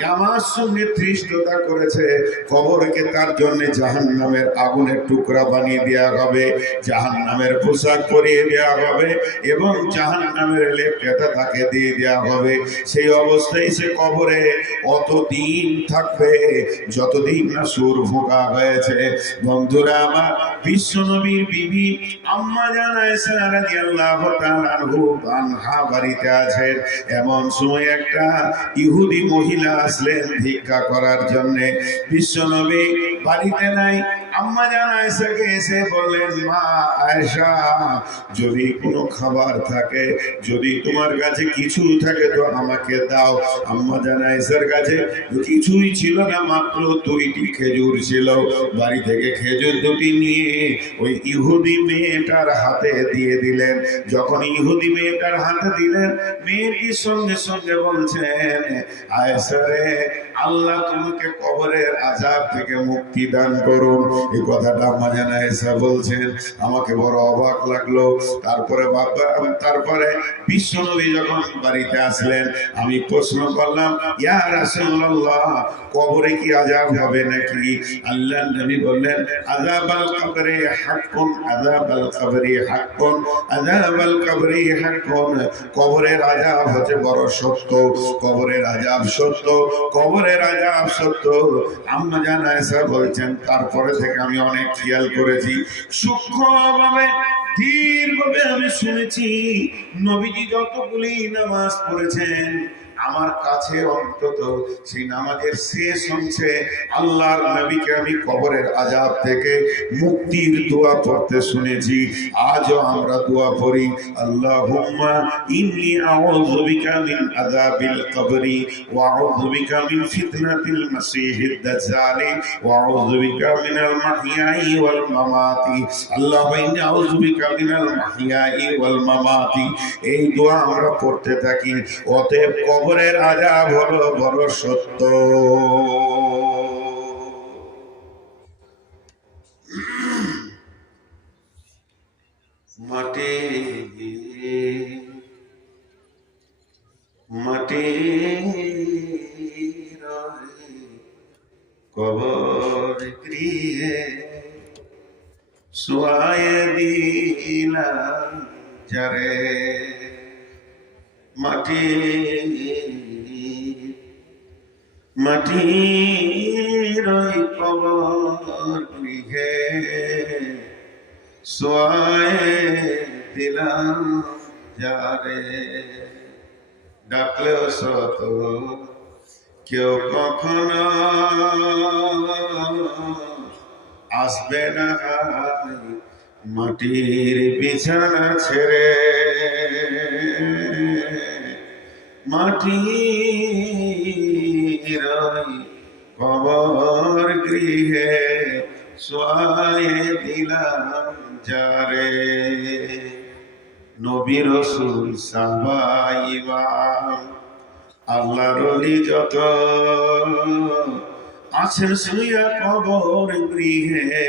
এ আমার সঙ্গে ধৃষ্টতা করেছে। কবরকে তার জন্য জাহান্নামের আগুনের টুকরা বানিয়ে দেওয়া হবে, জাহান্নামের পোশাক পরিয়ে দেওয়া হবে, এবং জাহান্নামের লেপটা তাকে দিয়ে দেওয়া হবে। সেই অবস্থায় সে কবরে অতদিন থাকবে যতদিন না সুর ফোঁকা হয়েছে। বন্ধুরা আমার, বিশ্বনবীর বিবি আম্মা জান আয়েশা রাদিয়াল্লাহু তাআলা আনহা বাড়িতে আছেন। এমন সময় একটা ইহুদি মহিলা আসলেন ভিক্ষা করার জন্য। বিশ্বনবী বাড়িতে নাই। আম্মা জান আয়েশাকে এসে বললেন, মা আয়েশা, যদি কোনো খাবার থাকে, যদি তোমার কাছে কিছু থাকে তো আমাকে দাও। আম্মা জান আয়েশার কাছে কিছুই ছিল না, মাত্র 2টি খেজুর ছিল। বাড়ি থেকে খেজুর 2টি নিয়ে ওই ইহুদি মেয়েটার হাতে দিয়ে দিলেন। যখন ইহুদি মেয়েটার হাতে দিলেন, মেয়েটির সঙ্গে সঙ্গে বলছেন, আয়েশা রে, আল্লাহ তোমাকে কবরের আযাব থেকে মুক্তি দান করুন। এই কথাটা আম্মা জান আয়েশা বলছেন, আমাকে বড় অবাক লাগলো। তারপরে বিশ্বনবী যখন বাড়িতে আসলেন, আমি প্রশ্ন করলাম, ইয়া রাসূলুল্লাহ, কবরে কি আযাব হবে নাকি? আল্লাহর নবী বললেন, আযাবাল কবরে হাক্কুন, আযাবাল কবরে হাক্কুন, আযাবাল কবরে হাক্কুন। কবরের আযাব হচ্ছে বড় সত্য, কবরের আযাব সত্য, কবরের আযাব সত্য। আম্মা জান আয়েশা বলছেন, তারপরে থেকে আমি অনেক খেয়াল করেছি, সূক্ষ্মভাবে ধীরভাবে আমি শুনেছি, নবীজি যতগুলি নামাজ পড়েছেন, আমার কাছে অন্তত সেই নামাজের শেষ অংশে আল্লাহর নবীকে আমি কবরের আযাব থেকে মুক্তির দোয়া পড়তে শুনেছি। আজও আমরা দোয়া পড়ি, আল্লাহুম্মা ইন্নী আউযু বিকা মিন আযাবিল কবরি ওয়া আউযু বিকা মিন ফিতনাতিল মাসীহিদ দাজ্জাল ওয়া আউযু বিকা মিনাল মাহইয়াই ওয়াল মামাতি। আল্লাহুম্মা ইন্নী আউযু বিকা মিনাল মাহইয়াই ওয়াল মামাতি। এই দোয়া আমরা পড়তে থাকি। অতএব কবরের আযাব হলো বড় সত্য। মাটি মাটি কবর গৃহে শুয়ায়ে দিলাম যারে। মাটি মাটির ওই কবর গৃহে শুয়ায়ে দিলাম যারে। ডাকলেও শত কেউ কখনো আসবে না মাটির বিছানা ছেড়ে। মাটির ওই কবর গৃহে শুয়ায়ে দিলাম যারে। নবী রাসূল সাহাবা ইমাম আল্লাহর ওলি যত আছেন শুইয়া কবর গৃহে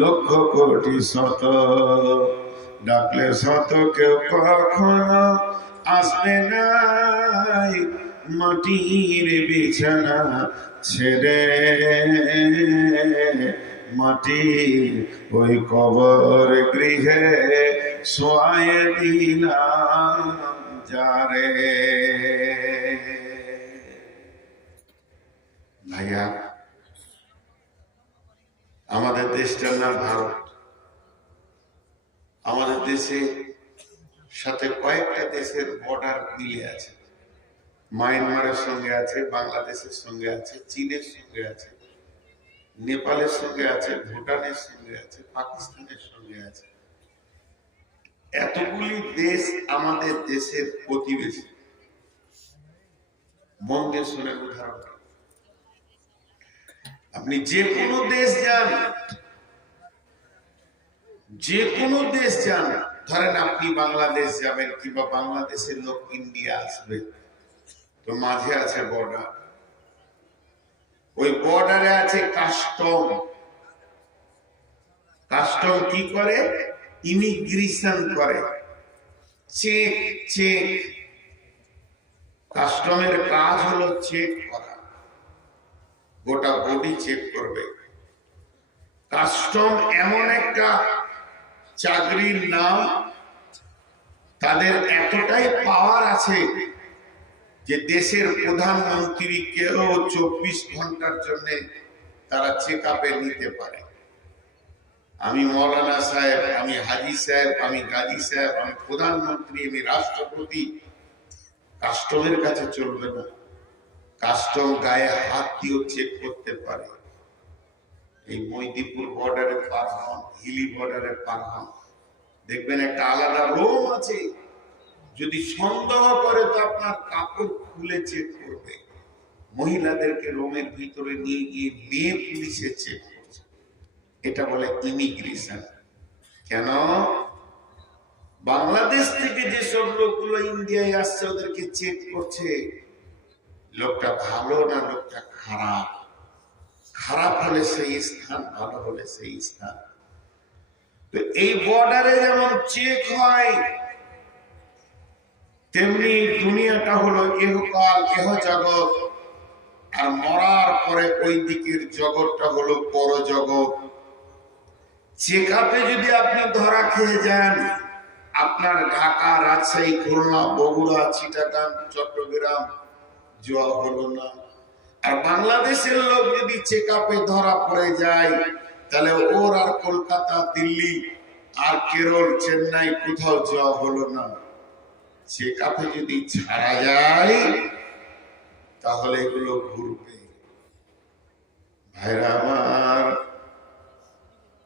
লক্ষ কোটি শত। ডাকলে শত কেউ কখনো আসবে না মাটির বিছানা ছেড়ে। মাটির ওই কবর গৃহে শুয়ায়ে দিলাম যারে। ভাইয়া, আমাদের দেশটার নাম ভারত। আমাদের দেশে সাথে কয়েকটা দেশের বর্ডার মিলে আছে। মায়ানমারের সঙ্গে আছে, বাংলাদেশের সঙ্গে আছে, চীনের সঙ্গে আছে, নেপালের সঙ্গে আছে, ভুটানের সঙ্গে আছে, পাকিস্তানের সঙ্গে আছে। এতগুলি দেশ আমাদের দেশের প্রতিবেশী। মন দিয়ে শুনে উদাহরণ, আপনি যে কোনো দেশ যান, যে কোনো দেশ যান, ধরেন আপনি বাংলাদেশ যাবেন কিংবা বাংলাদেশের লোক ইন্ডিয়া আসবে, তো মাঝে আছে বর্ডার। ওই বর্ডারে আছে কাস্টম। কাস্টম কি করে? ইমিগ্রেশন করে, চেক চেক। কাস্টমের কাজ হলো চেক করা, গোটা বডি চেক করবে। কাস্টম এমন একটা চাকরির নাম, তাদের এতটাই পাওয়ার আছে যে দেশের প্রধানমন্ত্রীকেও 24 ঘন্টার জন্য তারা চেক আপে নিতে পারে। আমি মৌলানা সাহেব, আমি হাজি সাহেব, আমি গাজী সাহেব, আমি প্রধানমন্ত্রী, আমি রাষ্ট্রপতি, কাস্টমের কাছে চলবে না। কাস্টম গায়ে হাত দিয়েও চেক করতে পারে। এই মহিদীপুর বর্ডারে পার হন, হিলি বর্ডারে পার হন, দেখবেন একটা আলাদা রোম আছে। যদি সন্দেহ করে তো আপনার কাপড় খুলে চেক করবে। মহিলাদেরকে রোমের ভিতরে নিয়ে গিয়ে মেয়ে পুলিশে চেক করছে। এটা বলে ইমিগ্রেশন। কেন? বাংলাদেশ থেকে যেসব লোকগুলো ইন্ডিয়ায় আসছে ওদেরকে চেক করছে, লোকটা ভালো না লোকটা খারাপ, খারাপ হলে সেই স্থান, ভালো হলে সেই স্থান। তো এই বর্ডারে যেমন চেক হয়, তেমনি দুনিয়াটা হলো ইহকাল, ইহ জগৎ, আর মরার পরে ওই দিকের জগৎটা হলো পরজগৎ। চেক আপে যদি আপনি ধরা খেয়ে যান, আপনার ঢাকা, রাজশাহী, খুলনা, বগুড়া, চিটাগাং, চট্টগ্রাম যাওয়া হলো না। আর বাংলাদেশের লোক যদি চেক আপে ধরা পড়ে যায়, তাহলে ওর আর কলকাতা, দিল্লি আর কেরল, চেন্নাই কোথাও যাওয়া হলো না। চেক আপে যদি ছাড়া যায়, তাহলে এগুলো ঘুরবে। ভাইরা আমার,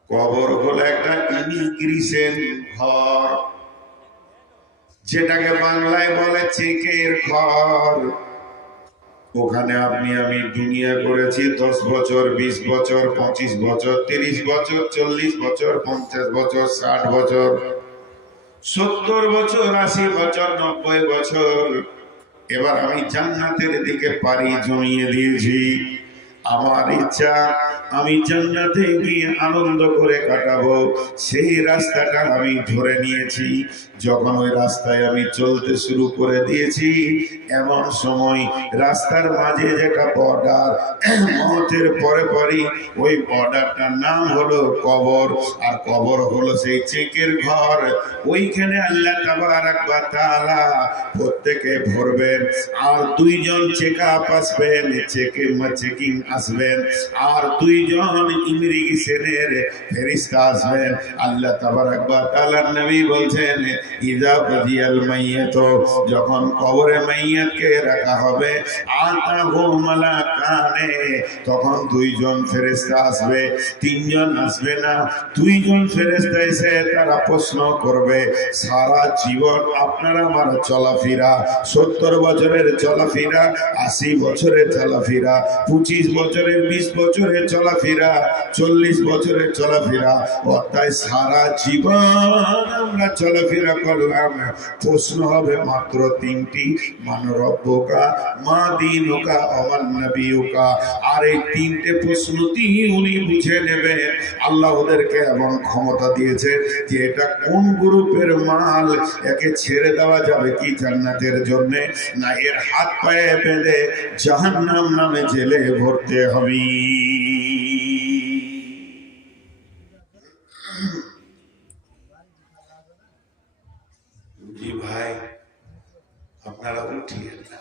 কবর হলো একটা ইমিগ্রেশন ঘর, যেটাকে বাংলায় বলে চেকের ঘর। ওখানে আপনি আমি দুনিয়া করেছি 10 বছর, 20 বছর, 25 বছর, 30 বছর, 40 বছর, 50 বছর, 60 বছর, 70 বছর, 80 বছর, 90 বছর। এবার আমি জান্নাতের দিকে পাড়ি জমিয়ে দিয়েছি। আমার ইচ্ছা আমি জান্নাতে গিয়ে আনন্দ করে কাটাবো, সেই রাস্তাটা আমি ধরে নিয়েছি। যখন ওই রাস্তায় আমি চলতে শুরু করে দিয়েছি, এমন সময় রাস্তার মাঝে যেটা বর্ডার, মতের পরে পরই ওই বর্ডারটার নাম হলো কবর। আর কবর হলো সেই চেকের ঘর। ওইখানে আল্লাহ তাবারাক ওয়া তাআলা প্রত্যেকে ভরবেন, আর 2 জন চেকআপ আসবেন, চেকিং আসবেন, আর 2 জন ইমিগ্রেশনের ফেরেশতা আসবেন। আল্লাহ তাবারাক ওয়া তাআলার নবী বলছেন, ইযা বুদিয়াল মাইয়াত, যখন কবরে মাইয়াতকে রাখা হবে, আতাহু মালাকানে, তখন 2 জন ফেরেশতা আসবে, 3 জন আসবে না। 2 জন ফেরেশতা এসে তারা প্রশ্ন করবে, সারা জীবন আপনার আমার চলাফেরা, 70 বছরের চলাফেরা, 80 বছরের চলাফেরা, 25 বছরের, 20 বছরের চলাফেরা, 40 বছরের চলাফেরা, অর্থাৎ সারা জীবন আমরা চলাফেরা করলাম। প্রশ্ন হবে মাত্র 3টি, মান রব্বুকা, মা দীনুকা, ওমান নবিয়ুকা। আর এই 3টে প্রশ্নটি উনি বুঝে নেবেন। আল্লাহ ওদেরকে এমন ক্ষমতা দিয়েছে যে এটা কোন গ্রুপের মাল, একে ছেড়ে দেওয়া যাবে কি জান্নাতের জন্য, না এর হাত পায়ে বেঁধে জাহান্নাম নামে জেলে ভরতে হবে। জি ভাই, আপনারা উঠিয়েন না,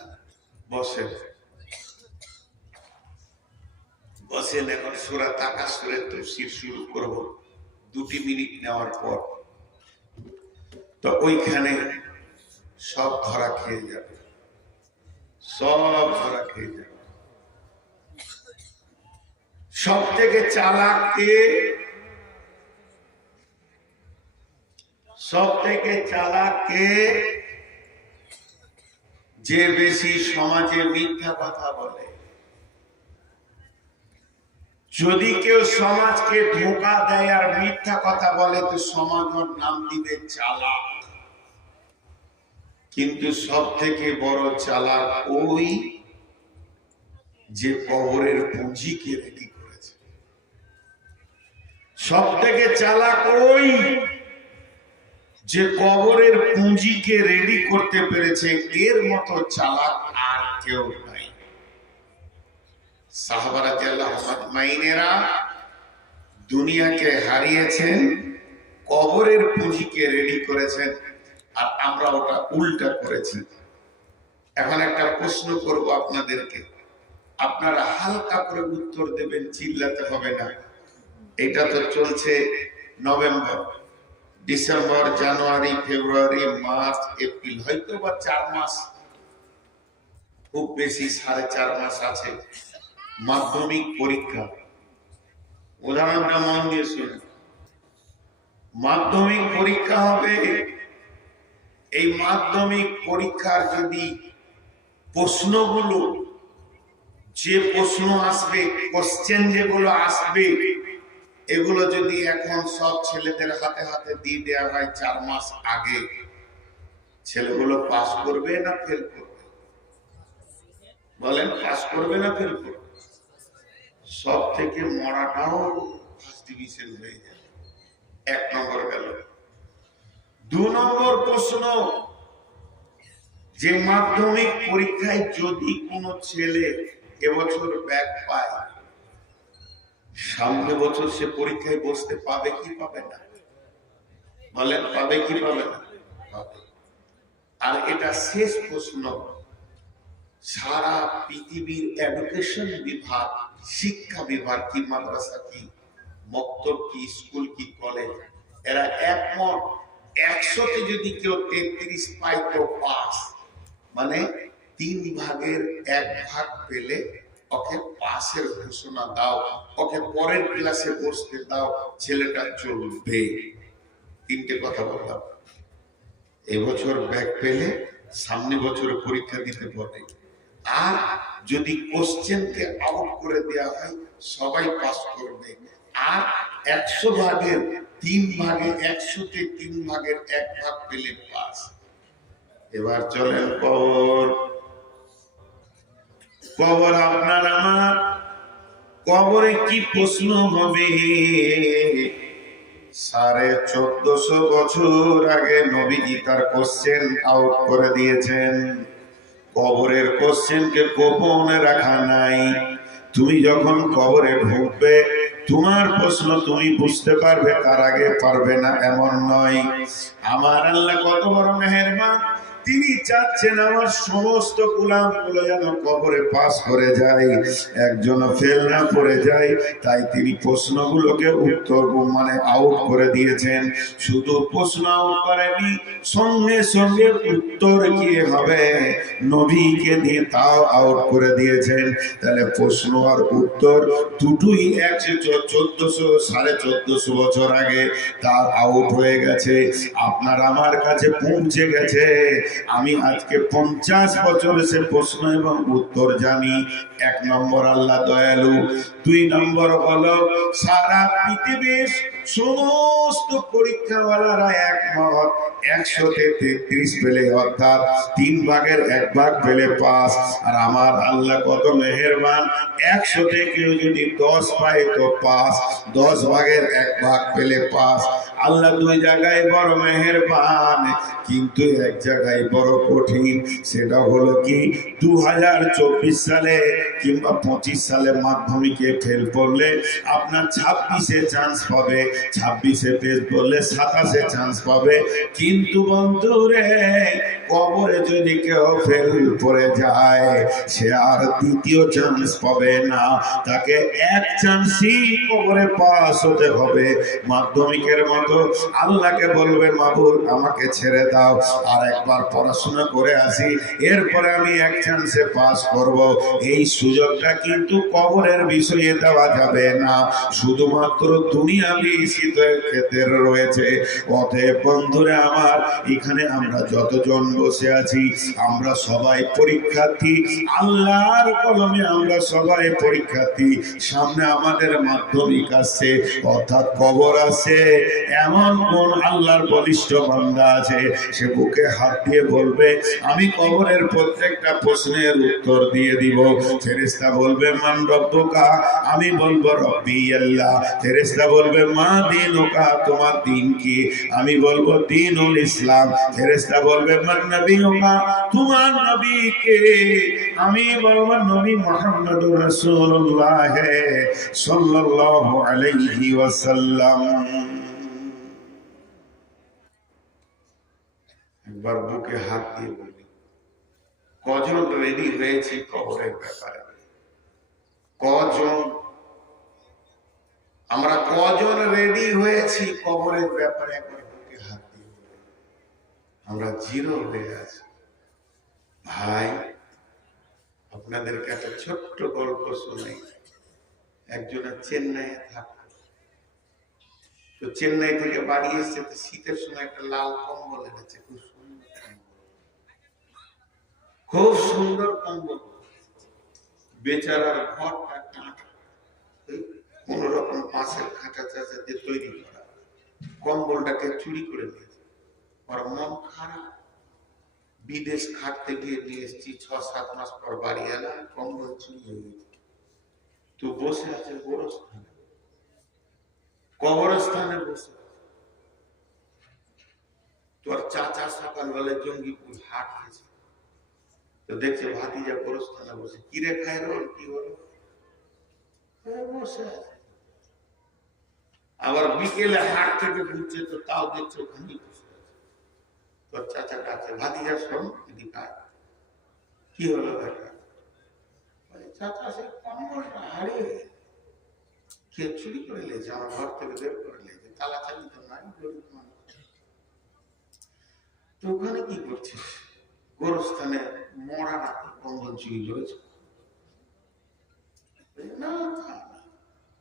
বসেন বসেন। এখন সূরা তাকাসুরের তাফসীর শুরু করব 2 মিনিট নেওয়ার পর। তো ওইখানে সব ধরা খেয়ে যাবে, সব ধরা খেয়ে যাবে। সব থেকে চালাক কে? সব থেকে চালাক কে? যে বেশি সমাজে মিথ্যা কথা বলে। যদি কেউ সমাজকে ধোঁকা দেয় আর মিথ্যা কথা বলে, তো সমাজ ওর নাম দিবে চালাক। কিন্তু সব থেকে বড় চালাক ওই যে কবরের পুঁজিকে রেডি করেছে। সব থেকে চালাক ওই যে কবরের পুঁজিকে রেডি করতে পেরেছে। এর মতো চালাক আর কেউ নাই। সাহাবারা রাদিয়াল্লাহু আজমাইনেরা দুনিয়াকে হারিয়েছেন, কবরের পুঁজিকে রেডি করেছেন, আর আমরা ওটা উল্টা করেছি। এখন একটা প্রশ্ন করব আপনাদেরকে, আপনারা হালকা করে উত্তর দেবেন, চিল্লাতে হবে না। এটা তো চলছে নভেম্বর, ডিসেম্বর, জানুয়ারি, ফেব্রুয়ারি, মার্চ, এপ্রিল, হয়তো বা 4 মাস, খুব বেশি 4.5 মাস আছে মাধ্যমিক পরীক্ষা। উদাহরণটা মন দিয়ে শুনুন। মাধ্যমিক পরীক্ষা হবে। এই মাধ্যমিক পরীক্ষার যদি প্রশ্নগুলো, যে প্রশ্ন আসবে, কোশ্চেন যেগুলো আসবে, এগুলো যদি এখন সব ছেলেদের হাতে হাতে দিয়ে দেওয়া হয় 4 মাস আগে, ছেলেগুলো পাস করবে না ফেল করবে? বলেন পাস করবে না ফেল করবে? সব থেকে মরাটাও ফার্স্ট ডিভিশন হয়ে যাবে। 1 নম্বর গেল। 2 নম্বর প্রশ্ন, যে মাধ্যমিক পরীক্ষায় যদি কোনো ছেলে এবছর ব্যাক পায়, সামনে বছর সে পরীক্ষায় বসতে পাবে কি পাবে না? বলেন পাবে কি পাবে না? পাবে। আর এটা শেষ প্রশ্ন, সারা পৃথিবীর এডুকেশন বিভাগ, শিক্ষা বিভাগ কি, মাদ্রাসা কি, মক্তব কি, স্কুল কি, কলেজ, এরা একমত 100তে যদি কেউ 33 পায় তো পাস। মানে 3 ভাগের 1 ভাগ পেলে ওকে পাসের ঘোষণা দাও, ওকে পরের ক্লাসে বসতে দাও, ছেলেটা চলবে। 3টে কথা বললাম। এবছর ব্যাক পেলে সামনে বছর পরীক্ষা দিতে পারবে। আর যদি কোশ্চেনকে আউট করে দেওয়া হয় সবাই পাস করবে। আর 100 ভাগের 3 ভাগে, 100তে 3 ভাগের 1 ভাগ পেলে পাস। এবার চলেন কবর। কবর আপনার আমার, কবরে কি প্রশ্ন হবে? 1450 বছর আগে নবীজি তার কোশ্চেন আউট করে দিয়েছেন। কবরের কোশ্চেনকে গোপনে রাখা নাই। তুমি যখন কবরে ঢুকবে তোমার প্রশ্ন তুমি বুঝতে পারবে, তার আগে পারবে না এমন নয়। আমার আল্লাহ কত বড় মেহেরবান, তিনি চাচ্ছেন আমার সমস্ত গোলামগুলো যেন কবরে পাস করে যায়, একজন ফেল না করে যায়। তাই তিনি প্রশ্নগুলোকে উত্তর মানে আউট করে দিয়েছেন। শুধু প্রশ্ন আউট করেনি, সঙ্গে সঙ্গে উত্তর কি হবে নবীকে দিয়ে তাও আউট করে দিয়েছেন। তাহলে প্রশ্ন আর উত্তর দুটোই 1400 1450 বছর আগে তার আউট হয়ে গেছে, আপনার আমার কাছে পৌঁছে গেছে। আমি আজকে 50 বছর সে প্রশ্ন এবং উত্তর জানি। 1 নম্বর আল্লাহ দয়ালু। 2 নম্বর হলো সারা পৃথিবীর সমস্ত পরীক্ষাওয়ালারা একমত 100তে 33 পেলে, অর্থাৎ 3 ভাগের 1 ভাগ পেলে পাস। আর আমার আল্লাহ কত মেহেরবান, 100তে কেউ যদি 10 পায় তো পাস, 10 ভাগের 1 ভাগ পেলে পাস। আল্লাহ 2 জায়গায় বড় মেহেরবান, কিন্তু 1 জায়গায় বড় কঠিন। সেটা হলো কি, 2024 সালে কিংবা 25 সালে মাধ্যমিকে ফেল করলে আপনার 26-এ চান্স পাবে, 26-এ ফেল করলে 27-এ চান্স পাবে। কিন্তু বন্ধুরে, কবরে যদি কেউ ফেল করে যায় সে আর দ্বিতীয় চান্স পাবে না, তাকে 1 চান্সই কবরে পাস হতে হবে। মাধ্যমিকের মতো আল্লাহকে বলবে মাবুদ আমাকে ছেড়ে দাও, আর একবার পড়াশোনা করে আসি, এরপরে আমি 1 চান্সে পাস করব। এই সুযোগটা কিন্তু কবরের বিষয়ে দেওয়া যাবে না, শুধুমাত্র দুনিয়াবি ক্ষেত্রে রয়েছে। অতএব বন্ধুরা আমার, এখানে আমরা যতজন বসে আছি আমরা সবাই পরীক্ষার্থী, আল্লাহর কলমে আমরা সবাই পরীক্ষার্থী। সামনে আমাদের মাধ্যমিক আসছে, অর্থাৎ কবর আছে। এমন কোন আল্লাহর বলিষ্ঠ বান্দা আছে সে বুকে হাত দিয়ে বলবে আমি কবরের প্রত্যেকটা প্রশ্নের উত্তর দিয়ে দিব? ফেরেশতা বলবে মান রব্বুকা, আমি বলবো রব্বি আল্লাহ। ফেরেশতা বলবে মা দীনুকা, তোমার দিন কি? আমি বলবো দীনুল ইসলাম। ফেরেশতা বলবে মান নবিয়ুকা, তোমার নবী কে? আমি বলবো নবী মুহাম্মদুর রাসূলুল্লাহ সাল্লাল্লাহু আলাইহি ওয়াসাল্লাম। একবার বুকে হাত দিয়ে বলি, কজন রেডি হয়েছি কবরের ব্যাপারে? কজন? আমরা কজন রেডি হয়েছি কবরের ব্যাপারে? একবার বুকে হাত দিয়ে বলি। আমরা জিরো হয়ে আছি। ভাই, আপনাদেরকে একটা ছোট্ট গল্প শোনাই। একজনের চেন্নাইয়ে থাকতো, তো চেন্নাই থেকে বাড়ি এসেছে, তো শীতের সময় একটা লাল কম্বল এনেছে, খুব সুন্দর কম্বল। বেচারার ঘরটা টাকা, কোন রকম পাশের খাঁচা চাচা দিয়ে তৈরি করা, কম্বলটাকে চুরি করে নিয়েছে। ওর মন খারাপ, বিদেশ খাটতে গিয়ে নিয়ে এসেছি, 6-7 মাস পর বাড়ি এলাম, কম্বল চুরি হয়ে গেছে। তো বসে আছে গোরস্থানে, কবরস্থানে বসে। তোর চাচা সকালবেলায় জঙ্গিপুর হাট গেছে, তো দেখছে ভাতিজা গোরস্থানে বসে। কিরে খায় রোল কি হলো? বসে আছে। আবার বিকেলে হাট থেকে ঘুরছে, তো তাও দেখছে ওখানে বসে আছে। তোর চাচা ডাকছে, ভাতিজা শোন এদিকে আয়। কি হলো বেটা? চাচা সে কম্বলটা হারিয়ে কে চুরি করে নিয়েছে, আমার ঘর থেকে বের করে নিয়েছে, তালা চাবি তো নাই, গরিব মানুষ। তো ওখানে কি করছিস? গোরস্থানে মরা রাতে কম্বল চুরি করেছে। না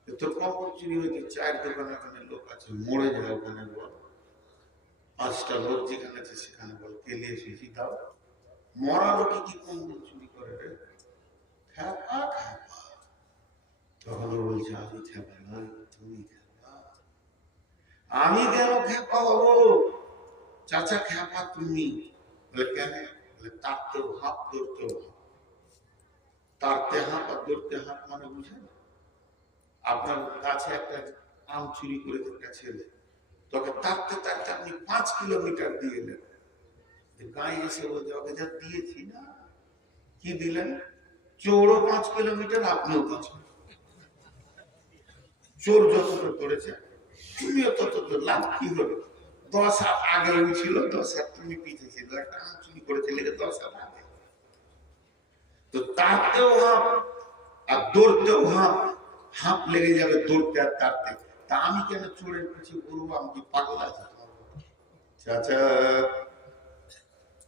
তোর কম্বল চুরি হয়েছে, চায়ের দোকানে ওখানে লোক আছে, মরে যায় ওখানে বল। 5টা লোক যেখানে আছে সেখানে বল, কে নিয়ে এসেছি দাও। মরা লোকে কি কম্বল চুরি করে রে? খ্যাপা খ্যাপা। তখন বলছে আমি খ্যাপা নয়, তুমি খ্যাপা। আমি কেন খ্যাপা হবো? চাচা খ্যাপা তুমি। বলে কেন? বলে তারতেও হাত, ধরতেও হাত। তারতে হাত আর ধরতে হাত মানে বুঝেন? আপনার কাছে একটা আম চুরি করে একটা ছেলে, তোকে তারতে তারতে আপনি 5 কিলোমিটার দিয়ে এলেন, গায়ে এসে বলতে ওকে যা দিয়েছি না, কি দিলেন? চোরও 5 কিলোমিটার, আপনিও 5 কিলোমিটার। চোর যতটা করেছে তুমিও তত, লাভ কি হলো? 10 হাত আগে ছিল, 10 হাত তুমি পিছিয়ে ছিল, একটা আম চুরি করেছে লেগে 10 হাত আগে। তো তারতেও হাত আর দৌড়তেও হাত, হাত লেগে যাবে দৌড়তে আর তারতে। তা আমি কেন চোরের পিছু করবো? আমি কি পাগল আছি? চাচা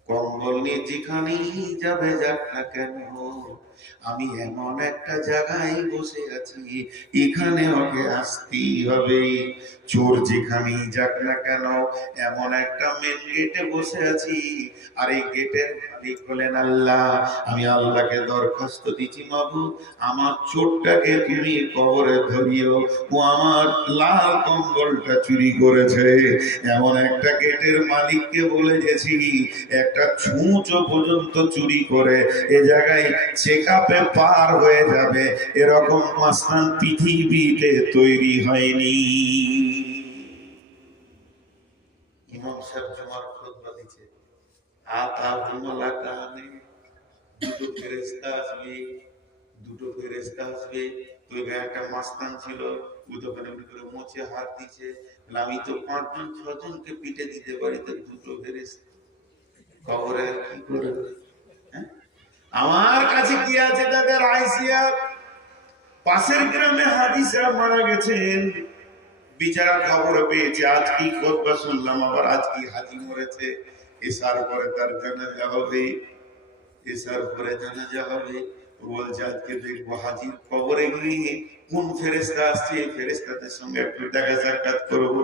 কম্বল নিয়ে যেখানেই যাবে যাক না কেন, আমি এমন একটা জায়গায় বসে আছি, এখানে ওকে আসতেই হবে। চোর যেখানেই যাক না কেন, এমন একটা মেন গেটে বসে আছি, আর এই গেটের মালিক হলেন আল্লাহ। আমি আল্লাহকে দরখাস্ত দিচ্ছি, মাবুদ আমার চোরটাকে তুমি কবরে ধরিও, ও আমার লাল কম্বলটা চুরি করেছে। এমন একটা গেটের মালিককে বলে গেছি, একটা ছুঁচো পর্যন্ত চুরি করে এ জায়গায় চেকআপে পার হয়ে যাবে, এরকম মাস্তান পৃথিবীতে তৈরি হয়নি। ইমাম সাহেব জুমার খুতবা দিচ্ছে, দুটো ফেরেশতা আসবে, দুটো ফেরেশতা আসবে। তো একটা মাস্তান ছিল, ও দোকানে করে মোচে হাত দিচ্ছে, আমি তো 5 জন 6 জনকে পিটে দিতে পারি, তো দুটো ফেরেশতা কবরে কি করে? আমার কাছে কি আছে তাদের আইসিয়া? পাশের গ্রামে হাজি সাহেব মারা গেছেন, বিচারা খবর পেয়েছে, আজ কি খবর শুনলাম, আবার আজ কি হাজি মরেছে। এসার পরে তার জানাজা হবে, এসার পরে জানাজা হবে। বলছে আজকে দেখবো হাজির কবরে গিয়ে কোন ফেরেশতা আসছে, ফেরেশতাদের সঙ্গে একটু দেখা সাক্ষাৎ করবো।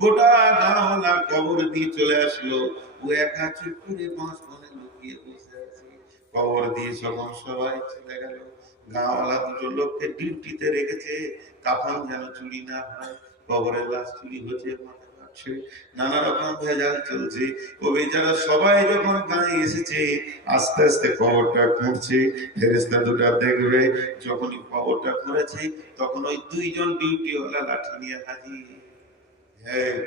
গোটা গাওয়ালা কবর দিয়ে চলে আসলো, ও একা চুপ করে বাঁশ বনে লুকিয়ে বসে আছে। কবর দিয়ে যখন সবাই চলে গেল, গাওয়ালা দুটো লোককে ডিউটিতে রেখেছে, কাফন যেন চুরি না হয়। কবরের লাশ চুরি হচ্ছে, মাথা কাটছে, নানা রকম ভেজাল চলছে। ও বেচারা সবাই যখন গায়ে এসেছে, আস্তে আস্তে কবরটা খুঁড়ছে। ফেরেশতা দুটা দেখবে, যখনই কবরটা খুঁড়েছে, তখন ওই 2 জন ডিউটিওয়ালা লাঠি নিয়ে হাজির। হ্যাঁ,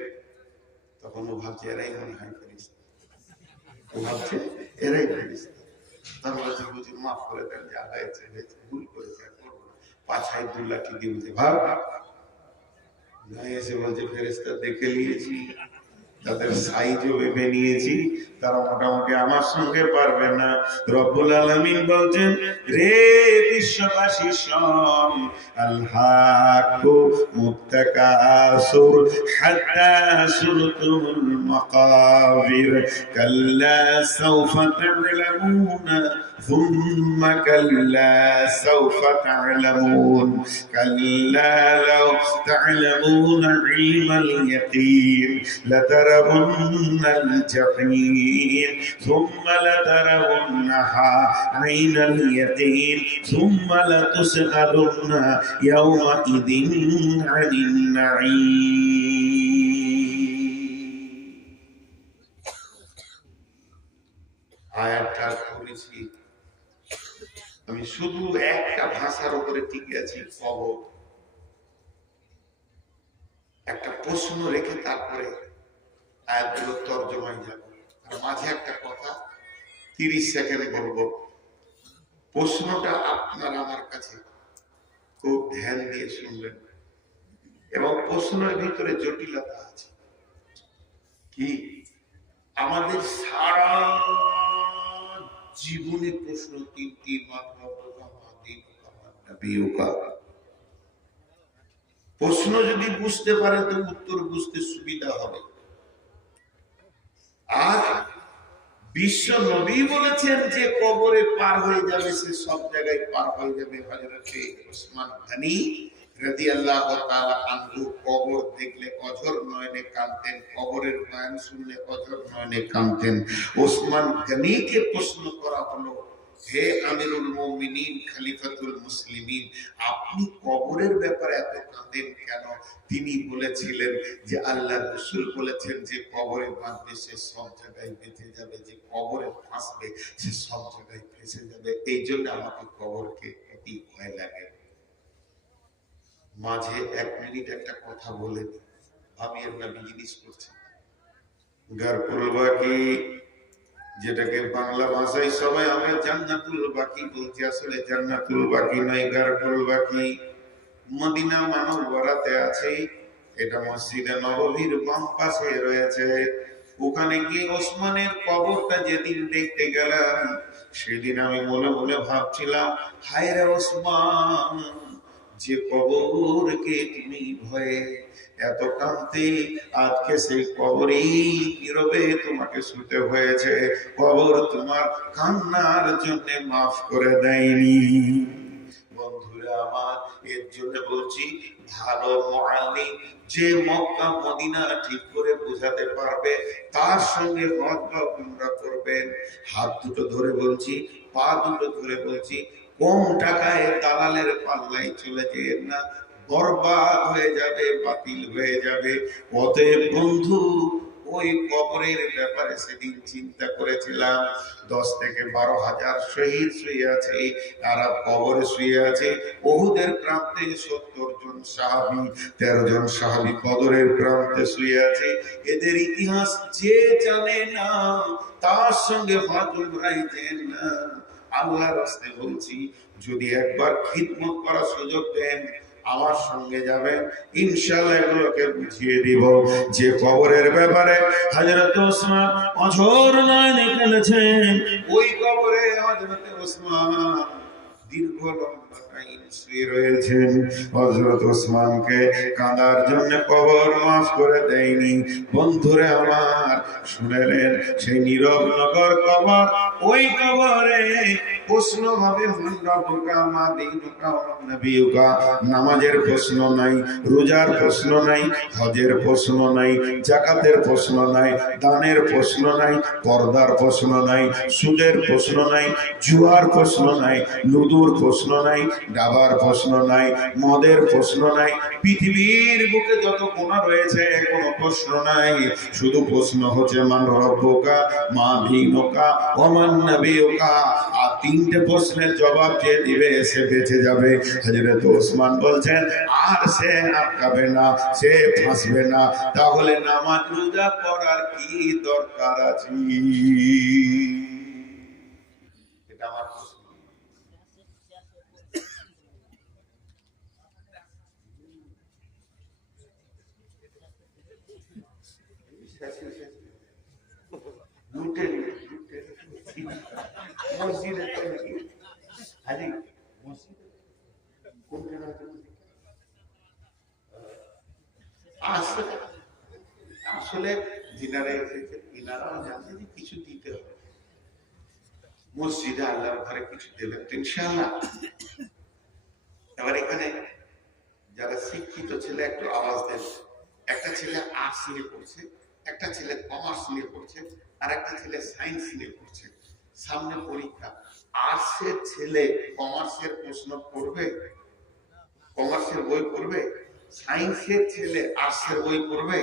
তখন ও ভাবছে এরাই মনে হয় ফেরেশতা, ও ভাবছে এরাই ফেরেশতা। তার বলছে বুঝি মাফ করে দেন, যা হয়েছে হয়েছে, ভুল করেছে, পাছায় 2 লাঠি দিয়ে ভাব। এসে বলছে ফেরেশতা দেখে নিয়েছি, তাদের সাইজও ভেবে নিয়েছি, তারা মোটামুটি আমার সঙ্গে পারবে না। রব্বুল আলামিন বলছেন, রে বিশ্ববাসী শোন, আলহাকু মুত্তাকাসুর হাত্তা সুরতুল মাকাবির, কাল্লা সাওফা তা'লামুনা ثم كلا سوف تعلمون كلا لو تعلمون علم اليقين لترون الجحيم ثم لترونها عين اليقين ثم لتسألن يومئذ عن النعيم। বুঝি, আমি শুধু একটা ভাষার উপরে টিকে আছি, কবর। একটা প্রশ্ন রেখে তারপরে আয়াতগুলো তর্জমায় যাবো। আর মাঝে একটা কথা 30 সেকেন্ড বলবো। প্রশ্নটা আপনার আমার কাছে খুব ধ্যান দিয়ে শুনবেন, এবং প্রশ্নের ভিতরে জটিলতা আছে। কি আমাদের সারা জীবনে প্রশ্ন তিনটি মাত্র, প্রশ্ন যদি বুঝতে পারে তো উত্তর বুঝতে সুবিধা হবে। আর বিশ্ব নবী বলেছেন যে কবরে পার হয়ে যাবে, সে সব জায়গায় পার হয়ে যাবে। হযরতে ওসমান গনি রাদিয়াল্লাহু তাআলা আনহু কবর দেখলে অঝর নয়নে কাঁদতেন, কবরের বয়ান শুনলে অঝর নয়নে কাঁদতেন। ওসমান গনিকে প্রশ্ন করা হলো, হে আমিরুল মুমিনিন, খলিফাতুল মুসলিমিন, আপনি কবরের ব্যাপারে এত কাঁদেন কেন? তিনি বলেছিলেন যে আল্লাহ রাসূল বলেছেন যে কবরে বাঁধবে সে সব জায়গায় বেঁচে যাবে, যে কবরে ফাঁসবে সে সব জায়গায় ফেঁসে যাবে, এই জন্য আমাকে কবরকে অতি ভয় লাগে। মাঝে 1 মিনিট একটা কথা বলে আমি একটা বিজনেস করছি। গারপুল বাকি, যেটাকে বাংলা ভাষায় সবাই আমরা জান্নাতুল বাকি বলছি, আসলে জান্নাতুল বাকি নয়, গারপুল বাকি। মদিনা মানববরাতে আছে, এটা মসজিদে নববীর বাম পাশে রয়েছে। ওখানে গিয়ে ওসমানের কবরটা যেদিন দেখতে গেলাম, সেদিন আমি মনে মনে ভাবছিলাম, হায় রে ওসমান, যে কবরকে তুমি ভয়ে এত কাঁদতে, আজকে সেই কবরেই নীরবে তোমাকে শুতে হয়েছে। কবর তোমার কান্নার জন্য মাফ করে দেয়নি। বন্ধুরা আমার, এর জন্য বলছি, ভালো মুআল্লিম যে মক্কা মদিনা ঠিক করে বোঝাতে পারবে, তার সঙ্গে হজ বা উমরা করবেন। হাত দুটো ধরে বলছি, পা দুটো ধরে বলছি, কম টাকায় দালালের পাল্লায় চলে যেন না, বরবাদ হয়ে যাবে, বাতিল হয়ে যাবে। অতএব বন্ধু, ওই কবরের ব্যাপারে সেদিন চিন্তা করেছিলাম, 10 থেকে 12,000 শহীদ শুয়ে আছে, তারা কবরে শুয়ে আছে। উহুদের প্রান্তে 70 জন সাহাবী, 13 জন সাহাবী বদরের প্রান্তে শুয়ে আছে। এদের ইতিহাস যে জানে না, তার সঙ্গে হজ উমরায় যেন না। আল্লাহর রাস্তে বলছি, যদি একবার খিদমত করার সুযোগ দেন, আমার সঙ্গে যাবেন, ইনশাআল্লাহ এগুলোকে বুঝিয়ে দিব। যে কবরের ব্যাপারে হযরত ওসমান অঝোর নয়নে কেঁদেছেন, ওই কবরে হযরত ওসমান দীর্ঘ লম্বা টাইম শুয়ে রয়েছেন। হযরত ওসমানকে কাঁদার জন্য কবর মাফ করে দেয়নি। বন্ধুরে আমার, শুনেলেন, সেই নীরব নগর কবর, ওই কবরে প্রশ্ন হবে, নামাজের প্রশ্ন নাই, রোজার প্রশ্ন নাই, হজের প্রশ্ন নাই, যাকাতের প্রশ্ন নাই, দানের প্রশ্ন নাই, পর্দার প্রশ্ন নাই, সুদের প্রশ্ন নাই, জুয়ার প্রশ্ন নাই, লুদুর প্রশ্ন নাই, ডাবার প্রশ্ন নাই, মদের প্রশ্ন নাই, পৃথিবীর বুকে যত গুনাহ রয়েছে কোনো প্রশ্ন নাই। শুধু প্রশ্ন হচ্ছে মান রব্বুকা, মা দীনুকা, ওয়া মান নাবিয়ুকা। আর 3টে প্রশ্নের জবাব যে দিবে সে বেঁচে যাবে। হযরত ওসমান বলছেন, আর সে আটকাবে না, সে ফাঁসবে না। তাহলে নামাজ রোজা করার কি দরকার আছে? এটা আমার প্রশ্ন। লুটে মসজিদে হাজি মসজিদে আসলে যিনারা এসেছে তিনারাও জানেন যে কিছু দিতে হবে। মসজিদে আল্লাহর ঘরে কিছু দেবেন তো ইনশাআল্লাহ। এবার এখানে যারা শিক্ষিত ছেলে একটু আওয়াজ দেন। একটা ছেলে আর্টস নিয়ে পড়ছে, একটা ছেলে কমার্স নিয়ে পড়ছে, আর একটা ছেলে সায়েন্স নিয়ে পড়ছে। সামনে পরীক্ষা, আর্টসের ছেলে কমার্সের প্রশ্ন পড়বে, কমার্সের বই পড়বে, সায়েন্সের ছেলে আর্টসের বই পড়বে।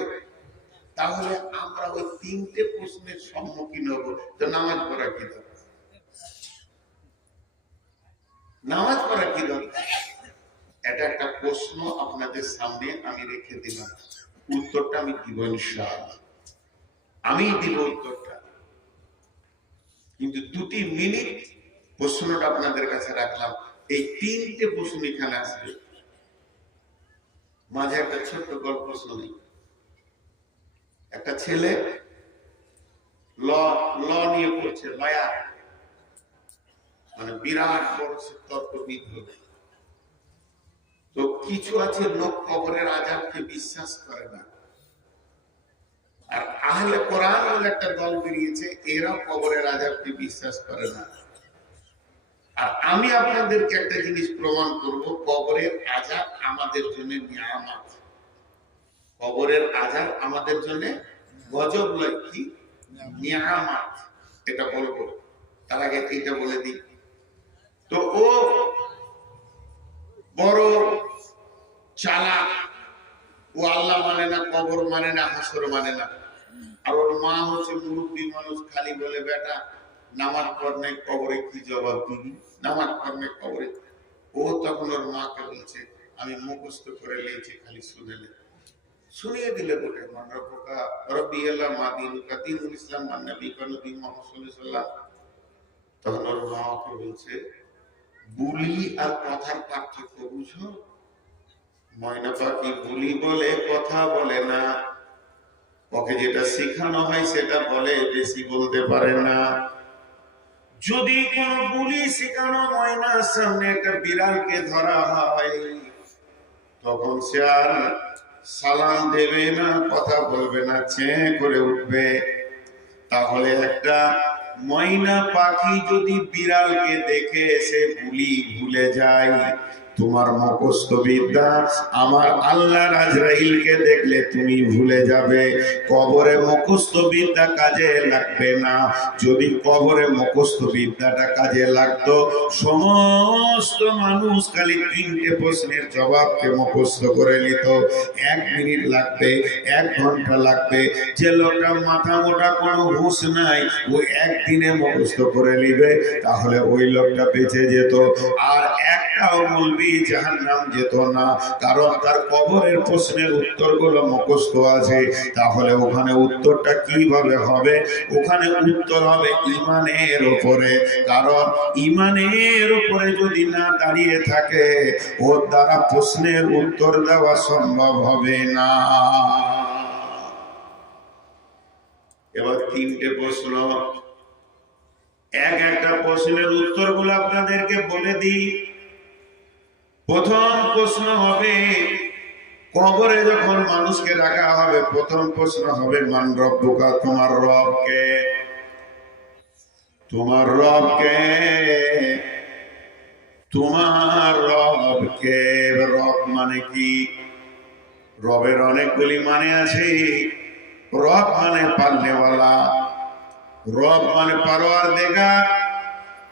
তাহলে আমরা ওই 3টে প্রশ্নের সম্মুখীন হব, তো নামাজ পড়া কি দরকার? নামাজ পড়া কি দরকার? এটা একটা প্রশ্ন আপনাদের সামনে আমি রেখে দিলাম, উত্তরটা আমি দিব ইনশাআল্লাহ, আমি দিব উত্তরটা। কিন্তু 2 মিনিট প্রশ্নটা আপনাদের কাছে রাখলাম। এই 3টে প্রশ্ন এখানে আসবে, মাঝে একটা ছোট্ট গল্প শুনি। একটা ছেলে ল ল নিয়ে পড়ছে, লয়ার, মানে বিরাট বড় তর্কবিদ হবে। তো কিছু আছে লোক কবরের আযাবকে বিশ্বাস করে না, আর আহলে কোরআন বলে একটা দল বেরিয়েছে, এরা কবরের আযাবকে বিশ্বাস করে না। আর আমি আপনাদেরকে একটা জিনিস প্রমাণ করব, কবরের আযাব আমাদের জন্য নিয়ামত। কবরের আযাব আমাদের জন্য গজব নয়, কি নিয়ামত, এটা বলবো। তার আগে এটা বলে দিই, তো ও বড় চালাক, ও আল্লাহ মানে না, কবর মানে না, হাসর মানে না। আর ওর মা হচ্ছে মুরব্বী মানুষ, খালি বলে বেটা নামাজ পড়নে কবরে কি জবাব দিবি, নামাজ পড়নে কবরে। ও তখন ওর মাকে বলছে আমি মুখস্থ করে লিয়েছি, খালি শুনে নে। শুনিয়ে দিলে বলে মানরকা রব্বি আল্লাহ মাদিনুকা দীনুল ইসলাম মান নবী নবী মুহাম্মদ সাল্লাল্লাহু আলাইহি ওয়াসাল্লাম। তখন ওর মাকে বলছে বুলি আর কথার পার্থক্য বুঝো? ময়না পাখি বুলি বলে, কথা বলে না। ওকে যেটা শেখানো হয় সেটা বলে, বেশি বলতে পারে না। যদি কোন বুলি শেখানো ময়নার সামনে একটা বিড়ালকে ধরা হয়, তখন সে আর সালাম দেবে না, কথা বলবে না, চেঁ করে উঠবে। তাহলে একটা ময়না পাখি যদি বিড়ালকে দেখে এসে বুলি ভুলে যায়, তোমার মুখস্থ বিদ্যা আমার আল্লাহর আজরাইলকে দেখলে তুমি ভুলে যাবে। কবরে মুখস্থ বিদ্যা কাজে লাগবে না। যদি কবরে মুখস্থ বিদ্যাটা কাজে লাগতো, সমস্ত মানুষ খালি 3টে প্রশ্নের জবাবকে মুখস্থ করে নিত। 1 মিনিট লাগবে, 1 ঘন্টা লাগবে। যে লোকটা মাথা মোটা কোনো হুঁশ নাই, ও একদিনে মুখস্থ করে নিবে, তাহলে ওই লোকটা বেঁচে যেত। আর একটাও মৌলবি জাহান্নাম যেত না, কারণ তার কবরের প্রশ্নের উত্তরগুলো মুখস্থ আছে। তাহলে ওখানে উত্তরটা কিভাবে হবে? ওখানে উত্তর হবে ঈমানের উপরে, কারণ ঈমানের উপরে যদি না দাঁড়িয়ে থাকে, ওর দ্বারা প্রশ্নের উত্তর দেওয়া সম্ভব হবে না। এবার 3টে প্রশ্ন, একটা প্রশ্নের উত্তরগুলো আপনাদেরকে বলে দিই। প্রথম প্রশ্ন হবে, কবরে যখন মানুষকে রাখা হবে, প্রথম প্রশ্ন হবে মান রব্বুকা, তোমার রব কে? তোমার রব কে? তোমার রব কে? রব মানে কি? রবের অনেকগুলি মানে আছে। রব মানে পালনেওয়ালা, রব মানে পারওয়ারদিগার।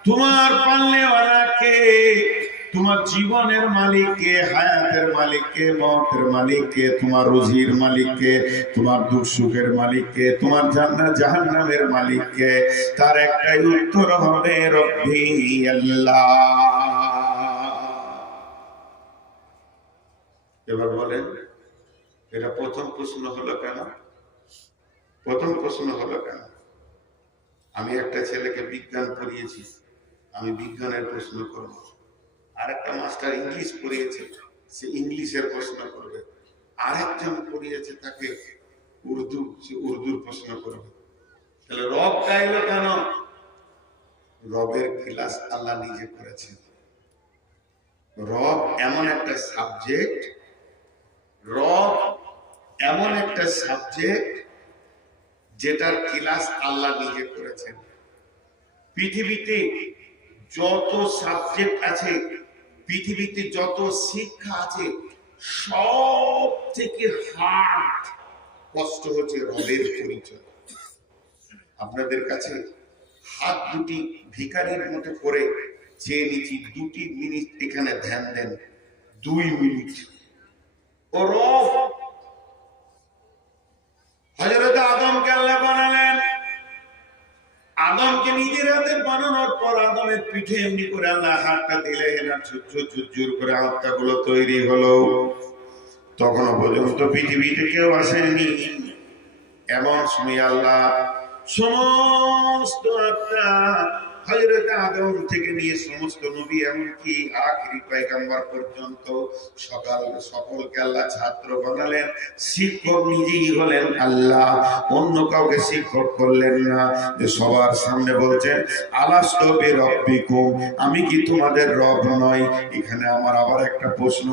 তোমার পালনেওয়ালা কে? তোমার জীবনের মালিক কে? হায়াতের মালিক কে? মওতের মালিক কে? তোমার রুজির মালিক কে? তোমার দুঃখ সুখের মালিক কে? তোমার জান্নাত জাহান্নামের মালিক কে? তার একটাই উত্তর হবে রব্বি আল্লাহ। এবার বলেন, এটা প্রথম প্রশ্ন হলো কেন? প্রথম প্রশ্ন হলো কেন? আমি একটা ছেলেকে বিজ্ঞান পড়িয়েছি, আমি বিজ্ঞানের প্রশ্ন করব। আরেকটা মাস্টার ইংলিশ পড়িয়েছে, সে ইংলিশের প্রশ্ন করবে। আরেকজন পড়িয়েছে, তাকে উর্দু, সে উর্দুর প্রশ্ন করবে। তাহলে রবটা এলো কেন? রবের ক্লাস আল্লাহ নিজে করেছেন। রব এমন একটা সাবজেক্ট, রব এমন একটা সাবজেক্ট যেটার ক্লাস আল্লাহ নিজে করেছেন। পৃথিবীতে যত সাবজেক্ট আছে, পৃথিবীতে যত শিক্ষা আছে, সব থেকে হার্ড কষ্ট হচ্ছে রবের পরিচয়। আপনাদের কাছে হাত দুটি ভিখারির মতো করে চেয়ে নিচ্ছি, 2 মিনিট এখানে ধ্যান দেন। 2 মিনিট। ও রব, হযরত আদমকে আল্লাহ বানালেন, আদমকে নিজের হাতে বানানোর পর আদমের পিঠে এমনি করে আল্লাহ হাতটা দিলেন আর ঝুরঝুর করে আত্মাগুলো তৈরি হলো। তখনও পর্যন্ত পৃথিবীতে কেউ আসেনি। এমন সময় আল্লাহ সমস্ত আত্মা হযরত আদম থেকে নিয়ে সমস্ত নবী এমনকি আখিরি পয়গম্বর পর্যন্ত সকলকে আল্লাহ ছাত্র বানালেন। শিক্ষক নিজেই হলেন আল্লাহ, অন্য কাউকে শিক্ষক করলেন না। যে সবার সামনে বলছেন আলাস্তু বিরাব্বিকুম, আমি কি তোমাদের রব নই? এখানে আমার আবার একটা প্রশ্ন।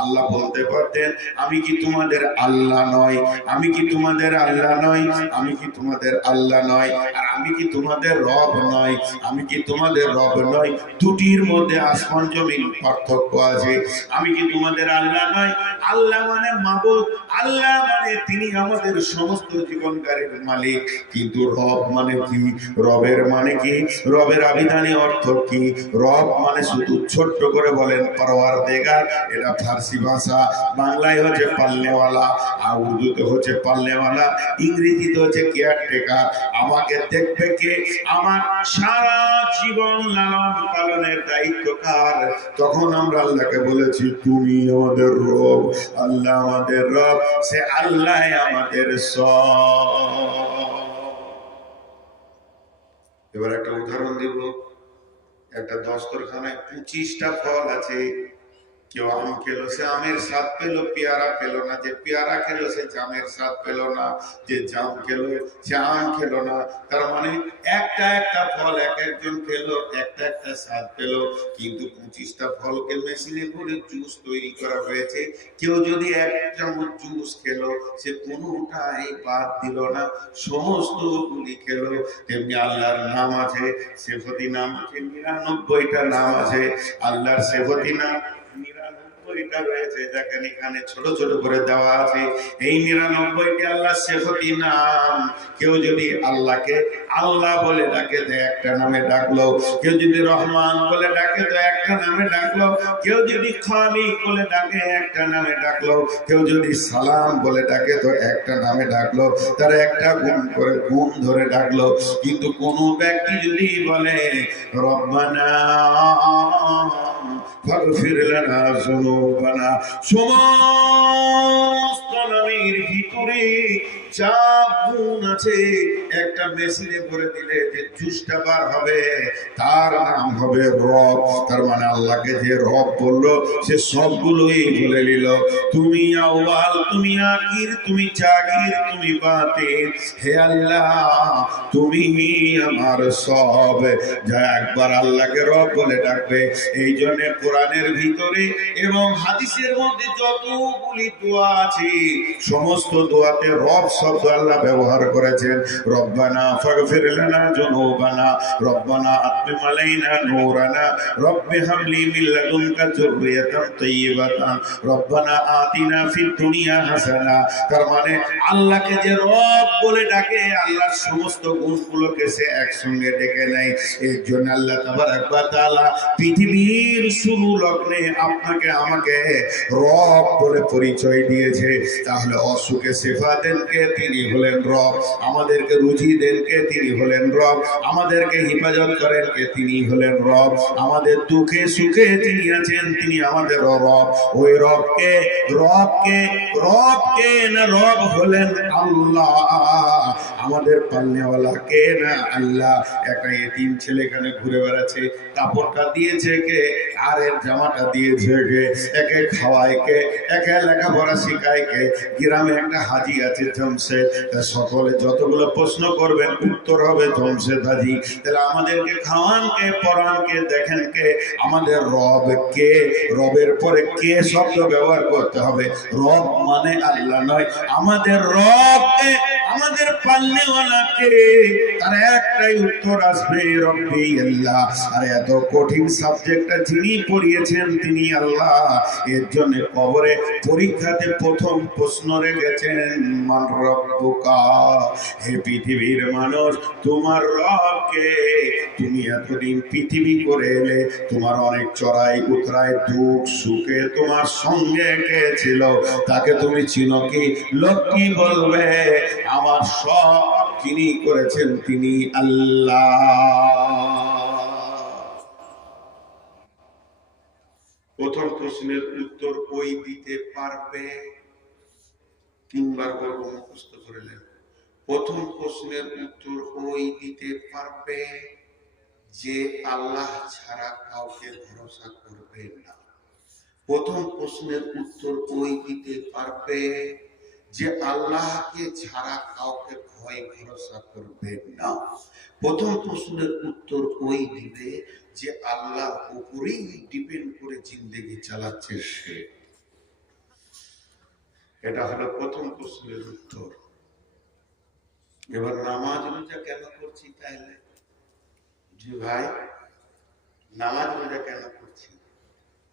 আল্লাহ বলতে পারতেন আমি কি তোমাদের আল্লাহ নই, আমি কি তোমাদের আল্লাহ নই, আমি কি তোমাদের আল্লাহ নই, আর আমি কি তোমাদের রব নই, আমি কি তোমাদের রব নই। দুটির মধ্যে আসমান জমিন পার্থক্য আছে। আমি কি তোমাদের আল্লাহ নই, আল্লাহ মানে মাবুদ, আল্লাহ মানে তিনি আমাদের সমস্ত জীবনকারীর মালিক। কিন্তু রব মানে কি? রবের মানে কি? রবের আবিধানিক অর্থ কি? রব মানে শুধু ছোট্ট করে বলেন পরওয়ারদিগার, এটা ফার্সি ভাষা। বাংলায় হচ্ছে পালনেওয়ালা, আর উর্দুতে হচ্ছে পালনেওয়ালা, ইংরেজিতে হচ্ছে কেয়ারটেকার। আমাকে দেখবে কে? আমার সারা জীবন লালন পালনের দায়িত্ব কার? তখন আমরা আল্লাহকে বলেছি তুমি আমাদের রব। আল্লাহ আমাদের রব, সে আল্লাহ আমাদের সব। এবার একটা উদাহরণ দিব। একটা দস্তরখানায় 25টা ফল আছে। কেউ আম খেলো, সে আমের স্বাদ পেলো, পেয়ারা পেলো না। যে পেয়ারা খেলো সে জামের স্বাদ পেলো না, যে জাম খেলো সে আম খেলো না। তার মানে একটা একটা ফল এক একজন খেলো, একটা একটা স্বাদ পেলো। কিন্তু 25টা ফলকে মেশিনে করে জুস তৈরি করা হয়েছে। কেউ যদি এক চামচ জুস খেলো সে কোনোটাই বাদ দিল না, সমস্ত গুলি খেলো। তেমনি আল্লাহর নাম আছে, সেফতি নাম আছে, 99টা নাম আছে। আল্লাহর সেফতি নাম 99টা রয়েছে, দেখেন এখানে ছোট ছোট করে দেওয়া আছে। এই 99টি আল্লাহ সেফতি নাম। কেউ যদি আল্লাহকে আল্লাহ বলে ডাকে তো একটা নামে ডাকলো, কেউ যদি রহমান বলে ডাকে তো একটা নামে ডাকলো, কেউ যদি খালিক বলে ডাকে একটা নামে ডাকলো, কেউ যদি সালাম বলে ডাকে তো একটা নামে ডাকলো। তার একটা গুণ করে গুণ ধরে ডাকলো। কিন্তু কোন ব্যক্তি যদি বলে রব্বানা ফাগফির লানা যুনুবানা, সমস্ত নামের ভিতরে যা গুণ আছে একটা মেশিনে করে দিলে যে জুসটা বার হবে তার নাম হবে রব। তার মানে আল্লাহকে যে রব বললো সে সবগুলোই বলে নিল। তুমি আউয়াল, তুমি আখির, তুমি জাগির, তুমি বাতিন। হে আল্লাহ তুমি আমার সব। যা একবার আল্লাহকে রব বলে ডাকবে। এই জন্য কোরআনের ভিতরে এবং হাদিসের মধ্যে যতগুলি দোয়া আছে সমস্ত দোয়াতে রব শব্দ আল্লাহ ব্যবহার করেছেন। রব্বানা ফাগফির লানা যুনুবানা, রব্বানা আতমিম আলাইনা নূরানা, রব্বি হাবলি মিন লাদুনকা যুররিয়াতান তাইয়্যিবাতান, রব্বানা আতিনা ফিদ দুনিয়া হাসানা। তার মানে আল্লাহকে যে রব বলে ডাকে আল্লাহর সমস্ত গুণগুলোকে সে একসঙ্গে ডেকে নেয়। এর জন্য আল্লাহ তাবারক ওয়া তাআলা পৃথিবীর শুরু লগ্নে আপনাকে আমাকে রব বলে পরিচয় দিয়েছে। তাহলে অসুখে শেফা দেন কে? তিনি হলেন রব। আমাদেরকে রুজি দেন কে? তিনি হলেন রব। আমাদেরকে হেফাজত করেন কে? তিনি হলেন রব। আমাদের দুঃখে সুখে তিনি আছেন, তিনি আমাদের রব। ওই রবকে রবকে রবকে না রব হলেন আল্লাহ। আমাদের পালনেওয়ালা কে? না আল্লাহ। একটা এতিম ছেলে এখানে ঘুরে বেড়াচ্ছে, কাপড়টা দিয়েছে কে? আর এর জামাটা দিয়েছে কে? একে খাওয়ায় কে? একে লেখাপড়া শিখায় কে? গ্রামে একটা হাজি আছে জমশেদ, সকলে যতগুলো প্রশ্ন করবেন উত্তর হবে জমশেদ হাজি। তাহলে আমাদেরকে খাওয়ান কে, পড়ান কে, দেখেন কে? আমাদের রব কে? রবের পরে কে শব্দ ব্যবহার করতে হবে। রব মানে আল্লাহ নয়। আমাদের রব কে? আমাদের পালনেওয়ালা কে? তার একটাই উত্তর আসবে, রব্বি আল্লাহ। আর এত কঠিন সাবজেক্টটা যিনি পড়িয়েছেন তিনি আল্লাহ। এর জন্য কবরে পরীক্ষাতে প্রথম প্রশ্ন রেখেছেন মান রব্বুকা। হে পৃথিবীর মানুষ, তোমার রব কে? তুমি এতদিন পৃথিবী করে এলে, তোমার অনেক চড়াই উতরাই দুঃখ সুখে তোমার সঙ্গে কে ছিল? তাকে তুমি চিনো কি? লোক কি বলবে? আমার সব যিনি করেছেন তিনি আল্লাহ। প্রথম প্রশ্নের উত্তর ওই দিতে পারবে, তিনবার বলবো, মুখস্থ করে নেন। প্রথম প্রশ্নের উত্তর ওই দিতে পারবে যে আল্লাহ ছাড়া কাউকে ভরসা করবে না। প্রথম প্রশ্নের উত্তর ওই দিতে পারবে যে আল্লাহকে ছাড়া কাউকে ভয় ভরসা করবে না। প্রথম প্রশ্নের উত্তর ওই দিবে যে আল্লাহর উপরেই ডিপেন্ড করে জিন্দেগি চালাচ্ছে সে। এটা হলো প্রথম প্রশ্নের উত্তর। এবার নামাজ রোজা কেন করছি তাহলে? জি ভাই, নামাজ রোজা কেন করছি?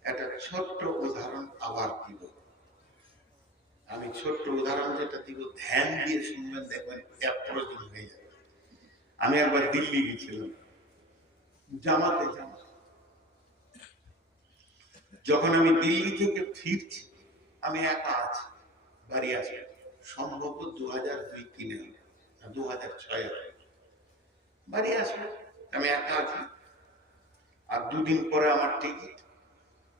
একটা ছোট্ট উদাহরণ আবার দিব। আমি ছোট্ট উদাহরণ যেটা দিব, ধ্যান দিয়ে শুনবেন, দেখবেন অ্যাপ্রোচিং হয়ে যাবে। আমি একবার দিল্লি গেছিলাম জামাতে। যখন আমি দিল্লি থেকে ফিরছি, আমি একা আছি, বাড়ি আসি সম্ভবত 2002-03 না 2006 বাড়ি আসবে, আমি একা আছি। আর দুদিন পরে আমার টিকিট।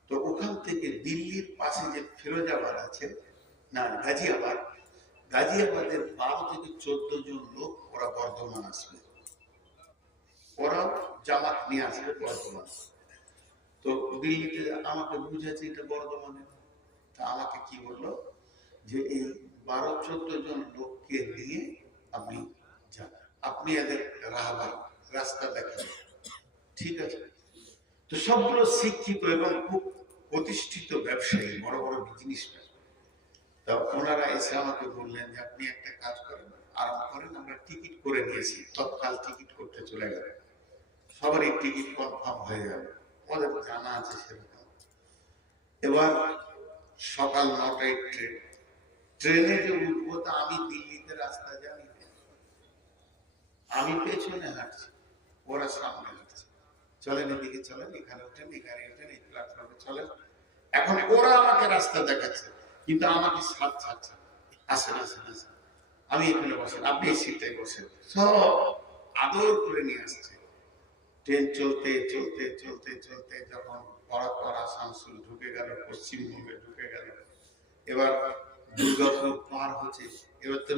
তো ওখান থেকে দিল্লির পাশে যে ফিরোজাবাদ আছে না, গাজিয়াবাদের 12 থেকে 14 জন লোক ওরা বর্ধমান আসবে, ওরা জামাত নিয়ে আসবে বর্ধমান। তো দিল্লিতে আমাকে বুঝেছে এটা বর্ধমানে। তা আমাকে কি বললো যে এই 12-14 জন লোককে নিয়ে আপনি যান, আপনি এদের রাহবার রাস্তা দেখাবেন। ঠিক আছে। তো সবগুলো শিক্ষিত এবং খুব প্রতিষ্ঠিত ব্যবসায়ী, বড় বড় বিজনেসম্যান। তা ওনারা এসে আমাকে বললেন যে আপনি একটা কাজ করেন, আরাম করেন, আমরা টিকিট করে নিয়েছি। তৎকাল টিকিট করতে চলে গেল, সবারই টিকিট কনফার্ম হয়ে গেল, ওদের জানা আছে সেরকম। এবার সকাল 9টায় ট্রেনে যে উঠবো, তা আমি দিল্লিতে রাস্তা জানি না, আমি পেছনে হাঁটছি, ওরা সামনে হাঁটছে। চলেন এদিকে, চলেন এখানে ওঠেন, এখানে ওঠেন, এই প্ল্যাটফর্মে চলেন। এখন ওরা আমাকে রাস্তা দেখাচ্ছে, কিন্তু আমাকে সাথ ছাড়ছে, আসেন আসেন আসেন, আমি এখানে বসেন, আপনি এই সিটটায় বসেন, সব আদর করে নিয়ে আসছে। ট্রেন চলতে চলতে চলতে চলতে যখন বরাকর আসানসোল ঢুকে গেল, পশ্চিমবঙ্গে ঢুকে গেল, এবার দুর্গাপুর পার হচ্ছে। এবার তো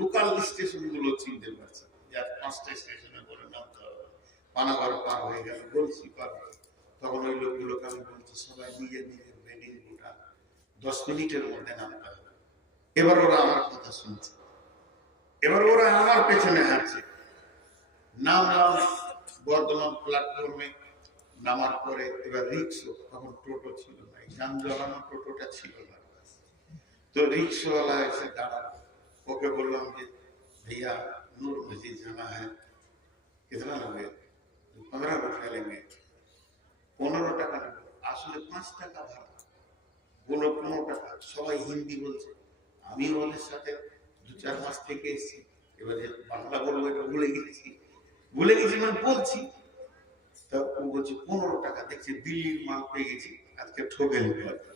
লোকাল স্টেশন গুলো চিনতে পারছে, যার 5টা স্টেশনে করে নামতে হবে। পানাগড় পার হয়ে গেল, বলছি পার। তখন ওই লোকগুলোকে আমি বলছি সবাই নিজের নিজের বেডিং গোটা, 10 মিনিটের মধ্যে নামতে হবে। এবার ওরা আমার কথা শুনছে, এবার ওরা আমার পেছনে হাঁটছে। নামলাম বর্ধমান প্ল্যাটফর্মে, নামার পরে এবার রিক্সা, তখন টোটো ছিল না, যান জ্বালানো টোটোটা ছিল না। তো রিক্সাওয়ালা এসে দাঁড়ালো, ওকে বললাম যে भैया नूर मस्जिद जाना है, कितना लगे? 15 रुपया लेंगे। 15 টাকা নেব, আসলে 5 টাকা ভাড়া, বলো 15 টাকা। সবাই হিন্দি বলছে, আমি ওদের সাথে 2-4 মাস থেকে এসেছি, এবারে বাংলা বলবো এটা ভুলে গেছি মানে বলছি। তা ও বলছে 15 টাকা। দেখছি দিল্লির মাল পেয়ে গেছি, আজকে ঠকে নিতে পারবে।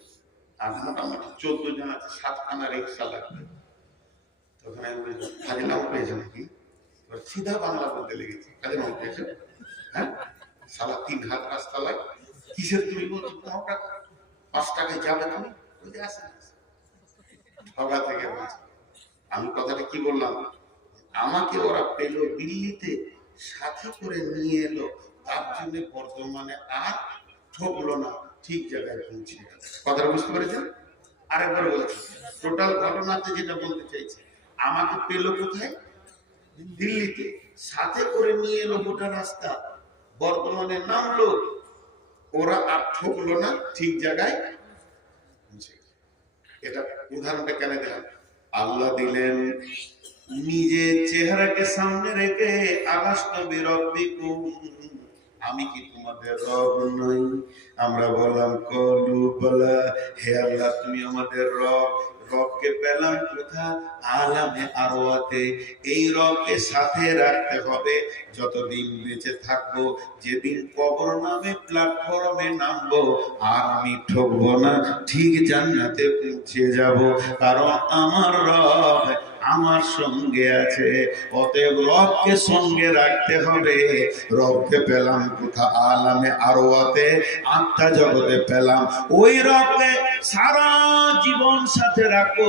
আর মোটামুটি 14 জন আছে, 7খানা রিক্সা লাগবে। তখন আমি বলছি কাজে নাম পেয়েছে নাকি? সিধা বাংলা বলতে লেগেছি, কাজে নাম পেয়েছে? হ্যাঁ, সালা 3 হাত রাস্তা লাগে, কিসের তুমি বলছো 15 টাকা? 5 টাকায় যাবে তুমি? বলতে আসেন ঠগা থেকে বলছি। আমি কথাটা কি বললাম, আমাকে ওরা পেলো দিল্লিতে, সাথে করে নিয়ে এলো, তার জন্য বর্তমানে আর ঠকলো না, ঠিক জায়গায় পৌঁছে গেল। কথাটা বুঝতে পেরেছেন? আরেকবার বলছি, টোটাল ঘটনাতে যেটা বলতে চাইছি, আমাকে পেলো কোথায়? দিল্লিতে, সাথে করে নিয়ে এলো গোটা রাস্তা, বর্তমানে নামলো, ওরা আর ঠকলো না, ঠিক জায়গায়। এটা উদাহরণটা কেন দিলাম? আল্লাহ দিলেন নিজের চেহারাকে সামনে রেখে, আলাস্তু বিরাব্বিকুম, আমি কি তোমাদের রব নই? আমরা বললাম কলু বলা, হে আল্লাহ তুমি আমাদের রব। রবকে পেলাম কোথা? আলামে আরওয়াতে। এই রবকে সাথে রাখতে হবে যতদিন বেঁচে থাকবো। যেদিন কবর নামে প্ল্যাটফর্মে নামবো, আর আমি ঠকবো না, ঠিক জান্নাতে পৌঁছে যাব। কারণ আমার রব আমার সঙ্গে আছে। অতএব রবকে সঙ্গে রাখতে হবে। রবকে পেলাম কোথা? আলামে আরওয়াতে, আত্মা জগতে পেলাম। ওই রবকে সারা জীবন সাথে রাখবো।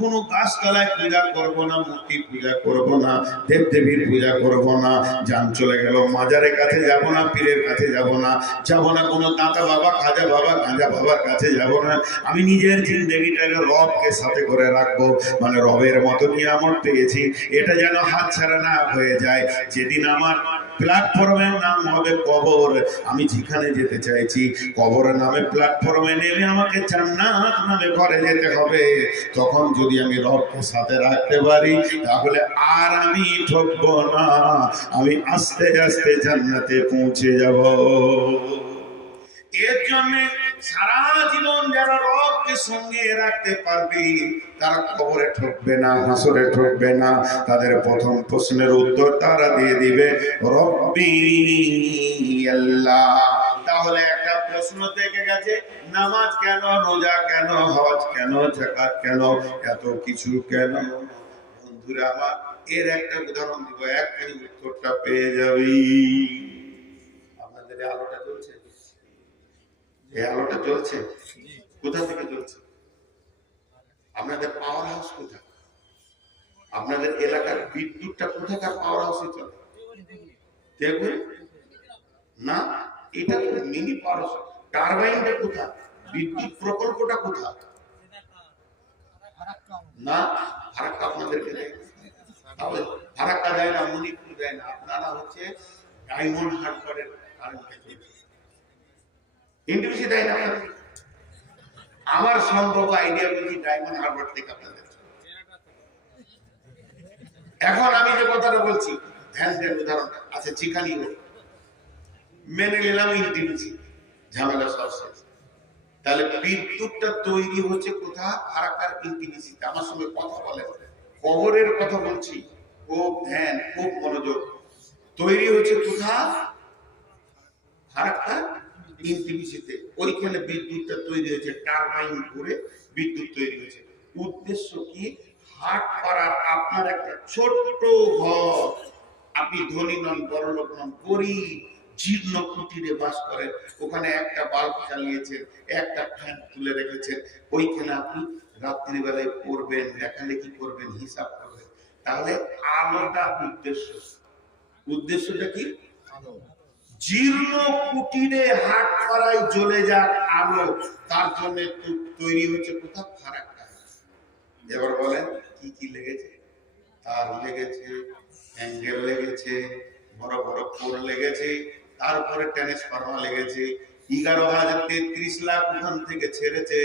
কোনো গাছতলায় পূজা করব না, মূর্তি পূজা করব না, দেবদেবীর পূজা করব না। জান চলে গেল, মাজারের কাছে যাব না, পীরের কাছে যাব না, কোনো দাতা বাবা, খাজা বাবা, গাঁজা বাবার কাছে যাব না। আমি নিজের জিন্দেগিটাকে রবকে সাথে করে রাখবো। মানে রবের মতো নিয়ামত পেয়েছি, এটা যেন হাতছাড়া না হয়ে যায়। যেদিন আমার প্ল্যাটফর্মের নাম হবে কবর, আমি যেখানে যেতে চাইছি কবরের নামে প্ল্যাটফর্মে নেমে আমাকে জান্নাত নামে ঘরে যেতে হবে। তখন যদি আমি রবকে সাথে রাখতে পারি, তাহলে আর আমি ঠকবো না, আমি আস্তে আস্তে জান্নাতে পৌঁছে যাব। এর জন্য সারা জীবন যারা রবকে সঙ্গে রাখতে পারবে, তারা কবরে ঠকবে না, হাসরে ঠকবে না। তাদের প্রথম প্রশ্নের উত্তর তারা দিয়ে দিবে রব্বি আল্লাহ। তাহলে একটা প্রশ্ন থেকে গেছে, নামাজ কেন, রোজা কেন, হজ কেন, যাকাত কেন, এত কিছু কেন? বন্ধুরা আমার, এর একটা উদাহরণ দিব, একখানি উত্তরটা পেয়ে যাবি। আপনাদের আলোটা চলছে? এই আলোটা চলছে কোথা থেকে চলছে? আপনাদের পাওয়ার হাউস কোথায়? আপনাদের এলাকার বিদ্যুৎটা কোথাকার পাওয়ার হাউসে চলে? দেখবেন না, এটা তো মিনি পাওয়ার হাউস। টারবাইনটা কোথায়? বিদ্যুৎ প্রকল্পটা কোথায়? না, ফারাক্কা আপনাদেরকে দেয়। তাহলে ফারাক্কা দেয় না, মণিপুর দেয় না, আপনারা হচ্ছে ডায়মন্ড হারবারের কারেন্টে চলছে। ইন্ডিভিজুয়ালি দেয় না। আমার সম্ভব আইডিয়া বুঝি ডায়মন্ড হারবার থেকে আপনাদের। এখন আমি যে কথাটা বলছি, ধ্যান দেন উদাহরণ আছে, যেখানেই হোক মেনে নিলাম ইন্টিভিসি, ঝামেলা সব শেষ। তাহলে বিদ্যুৎটা তৈরি হচ্ছে কোথা? ফারাক্কার ইন্টিভিসিতে। আমার সঙ্গে কথা বলেন, কবরের কথা বলছি, খুব ধ্যান, খুব মনোযোগ। তৈরি হচ্ছে কোথা? ফারাক্কার ইন্টিভিসিতে। ওইখানে বিদ্যুৎটা তৈরি হয়েছে, টারবাইন করে বিদ্যুৎ তৈরি হয়েছে। উদ্দেশ্য কি? হাট করার আপনার একটা ছোট্ট ঘর, আপনি ধনী নন, বড়লোক নন, গরিব জীর্ণ কুটিরে বাস করেন, ওখানে একটা বাল্ব চালিয়েছেন, একটা ফ্যান তুলে রেখেছেন, ওইখানে আপনি রাত্রিবেলায় পড়বেন, লেখালেখি করবেন, হিসাব করবেন। তাহলে আলোটা উদ্দেশ্য। উদ্দেশ্যটা কি? জীর্ণ কুটিরে হাট করায় জ্বলে যাক আলো, তার জন্য তৈরি হচ্ছে কোথাও ফারাক্কা। এবার বলেন কি কি লেগেছে? তার লেগেছে, অ্যাঙ্গেল লেগেছে, বড় বড় পোল লেগেছে, তারপরে ট্রান্সফরমার লেগেছে। 11,33 লাখ ওখান থেকে ছেড়েছে,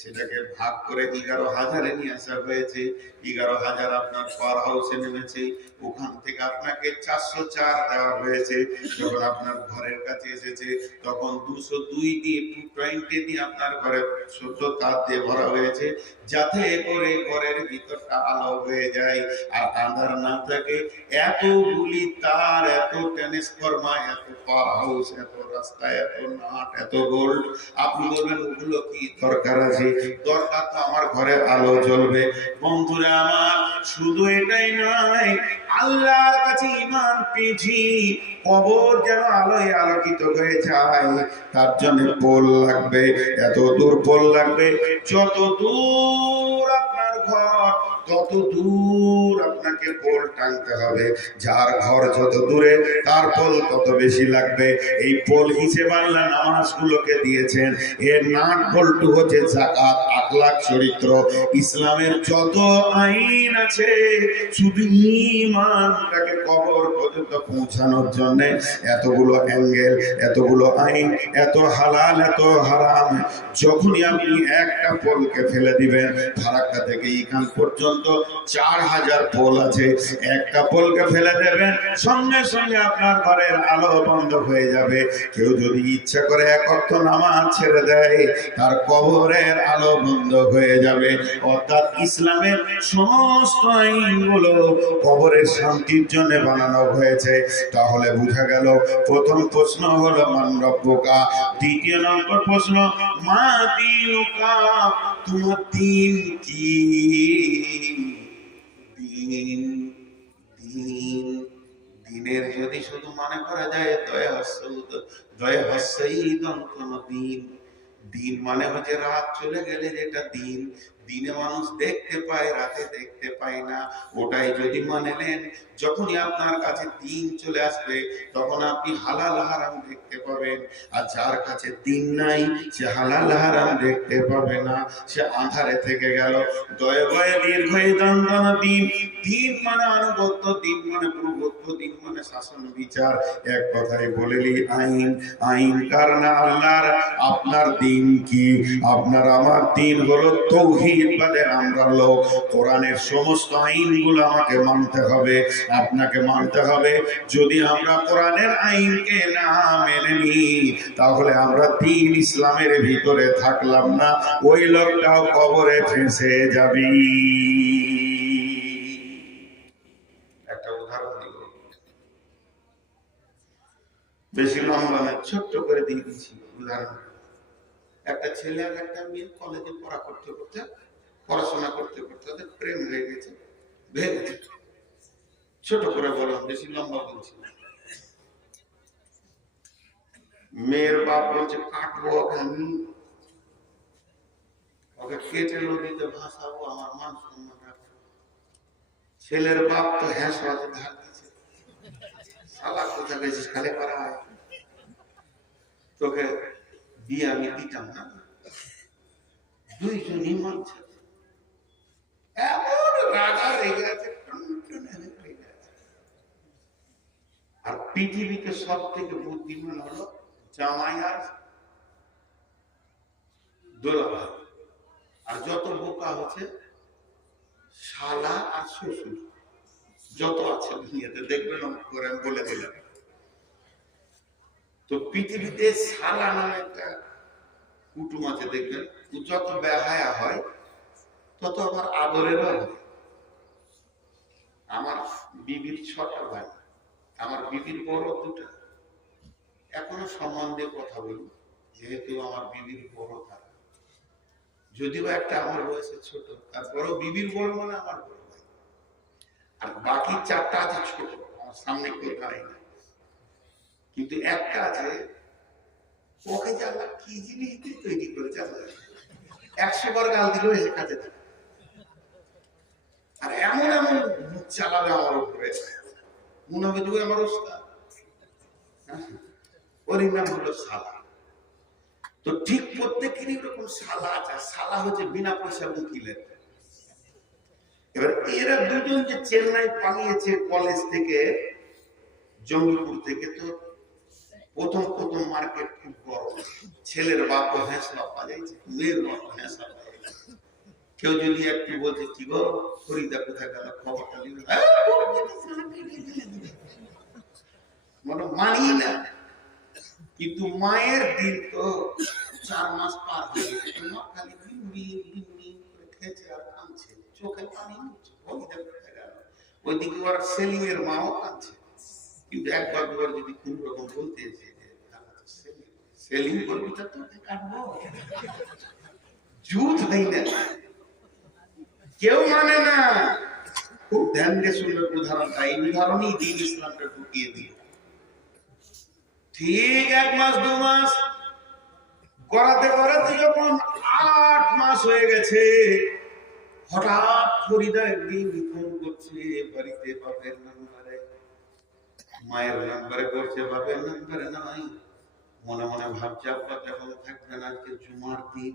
সেটাকে ভাগ করে 11,000-এ নিয়ে আসা হয়েছে। 11,000 আপনার পাওয়ার হাউসে নেমেছে, ওখান থেকে আপনাকে 404 দেওয়া হয়েছে। যখন আপনার ঘরের কাছে এসেছে, তখন 202 দিয়ে 220 দিয়ে আপনার ঘরে শুদ্ধ তার দিয়ে ভরা হয়েছে, যাতে করে ঘরের ভিতরটা আলো হয়ে যায় আর আঁধার না থাকে। এতগুলি তার, এত ট্রান্সফরমার, এত পাওয়ার হাউস, এত রাস্তা, এত নাট, এত গোল্ড। আপনি বলবেন ওগুলো কি দরকার আছে? দরকার তো আমার ঘরে আলো জ্বলবে। বন্ধুরা আমার, শুধু এটাই নয়, আল্লাহর কাছে ঈমান পেয়েছি, কবর যেন আলোয় আলোকিত হয়ে যায়, তার জন্য পোল লাগবে। এত দূর পোল লাগবে, যত দূর আপনার ঘর তত দূর আপনাকে পোল টানতে হবে। যার ঘর যত দূরে, তার পোল তত বেশি লাগবে। এই পোল হিসেবে আল্লাহ নামাজগুলোকে দিয়েছেন। এর নাট বল্টু হচ্ছে যাকাত, আখলাক, চরিত্র। ইসলামের যত আইন আছে, শুধু ঈমানটাকে কবর পর্যন্ত পৌঁছানোর জন্য এতগুলো অ্যাঙ্গেল, এতগুলো আইন, এত হালাল, এত হারাম। যখনই আপনি একটা পোলকে ফেলে দিবেন, ফারাক্কা থেকে এখান পর্যন্ত 4,000 পোল আছে, একটা পোলকে ফেলে দেবেন, সঙ্গে সঙ্গে আপনার ঘরের আলো বন্ধ হয়ে যাবে। কেউ যদি ইচ্ছা করে এক ওয়াক্ত নামাজ ছেড়ে দেয়, তার কবরের আলো বন্ধ হয়ে যাবে। অর্থাৎ ইসলামের সমস্ত আইনগুলো কবরের শান্তির জন্য বানানো হয়েছে। তাহলে বোঝা গেল, প্রথম প্রশ্ন হলো মান রব্বুকা, দ্বিতীয় নম্বর প্রশ্ন মা দীনুকা, তোমার দিন কি? দিন দিন দিনের যদি শুধু মনে করা যায় দয়া হস্যই দন্তন দিন, দিন মানে হচ্ছে রাত চলে গেলে যেটা দিন, দিনে মানুষ দেখতে পায় রাতে দেখতে পায় না, ওটাই যদি মানে নেন, যখনই আপনার কাছে দিন চলে আসবে তখন আপনি হালাল হারাম দেখতে পাবেন। আর যার কাছে দিন নাই সে হালাল হারাম দেখতে পাবে না, সে আঁধারে থেকে গেল। দয়ে দীর্ঘই দন্তন দিন, দিন মানে আনুগত্য, দিন মানে প্রভুত্ব, দিন মানে শাসন বিচার। এক কথায় বলেলি আইন। আইন কার না আল্লাহর। আপনার দিন কি? আপনার আমার দিন হলো তৌহিদ বাদের আমরা লোক। কোরআনের সমস্ত আইনগুলো আমাকে মানতে হবে, আপনাকে মানতে হবে। যদি আমরা কোরআনের আইনকে না মেনে নিই তাহলে আমরা দিন ইসলামের ভিতরে থাকলাম না, ওই লোকটাও কবরে ফেঁসে যাবি। একটা উদাহরণ দিব, বেশি লম্বা না, ছোট্ট করে দিয়ে দিচ্ছি উদাহরণ। একটা ছেলে আর একটা মেয়ে কলেজে পড়াশোনা করতে করতে ওদের প্রেম হয়ে গেছে, ভেঙে। ছোট করে বলো, বেশি লম্বা বলছি না। মেয়ের বাপ বলছে কাটবো ওকে, আমি ওকে কেটে নদীতে ভাসাবো, আমার মান সম্মান রাখবো। ছেলের বাপ তো হ্যাঁসরাতে ধার দিচ্ছে, শালা কোথা গেছিস, খালি করা হয়, তোকে বিয়ে আমি দিতাম না। দুইজনই মানছে, এমন রাগা রেগে আছে, রেগে আছে। আর পৃথিবীতে সব থেকে বুদ্ধিমান হলো জামাই আর দোলাভাই, আর যত বোকা হচ্ছে শালা আর শ্বশুর। যত আছে দুনিয়াতে দেখবেন, করে বলে দিলাম। তো পৃথিবীতে শালা নামে একটা কুটুম আছে, দেখবেন যত বেহায়া হয় তত আমার আদরেরও হয়। আমার বিবির 6টা ভাই, আমার বিবির বড় 2টা। এখনো সম্মান দিয়ে কথা বলি, যেহেতু আমার বিবির বড় তারা, যদিও একটা আমার বয়সে ছোট, তারপরেও বিবির বড় মানে আমার বড় ভাই। আর বাকি 4টা আছে ছোট, আমার সামনে কেউ দাঁড়ায় না। কিন্তু একটা আছে, ওকে জানলা কি জিনিস দিয়ে তৈরি করে জানলা 100 বার গাল দিলেও এসে কাজে থাকে। আর এমন এমন মুখ চালাবে আমার উপরে, মনে হবে যে আমার ওস্তাদ। ওর নাম হলো শালা। তো ঠিক প্রত্যেকেরই এরকম শালা আছে। শালা হচ্ছে বিনা পয়সা উকিলের। এবার এরা দুজন যে চেন্নাই পালিয়েছে কলেজ থেকে, জঙ্গিপুর থেকে, তো প্রথম প্রথম মার্কেট খুব গরম। ছেলের বাপ হ্যাঁসলা পাজাইছে, মেয়ের বাপ হ্যাঁসলা পাজাইছে। কেউ যদি একটু বলছে কি গো ফরিদা কোথায় গেল, খবরটা নিল, মানি না। কিন্তু মায়ের দিন তো 4 মাস পার হয়ে গেছে, মা খালি খেয়েছে আর কাঁদছে, চোখে পানি মুছছে, ওইদিকে ওর সেলিম এর মাও কাঁদছে। কিন্তু একবার দুবার যদি কোন রকম বলতে সেলিম করবি তা তোকে কাটবো, জুত হয় না, কেউ মানে না। খুব ধ্যান দিয়ে শুনবে উদাহরণটা, এই উদাহরণই দিন ইসলামটা ঢুকিয়ে দিয়ে। ঠিক 1 মাস 2 মাস করাতে করাতে যখন 8 মাস হয়ে গেছে, হঠাৎ ফরিদা একদিন ফোন করছে বাড়িতে, বাপের নাম্বারে, মায়ের নাম্বারে করছে, বাপের নাম্বারে নাই। মনে মনে ভাবছে আব্বা যখন থাকবেন, আজকে জুমার দিন,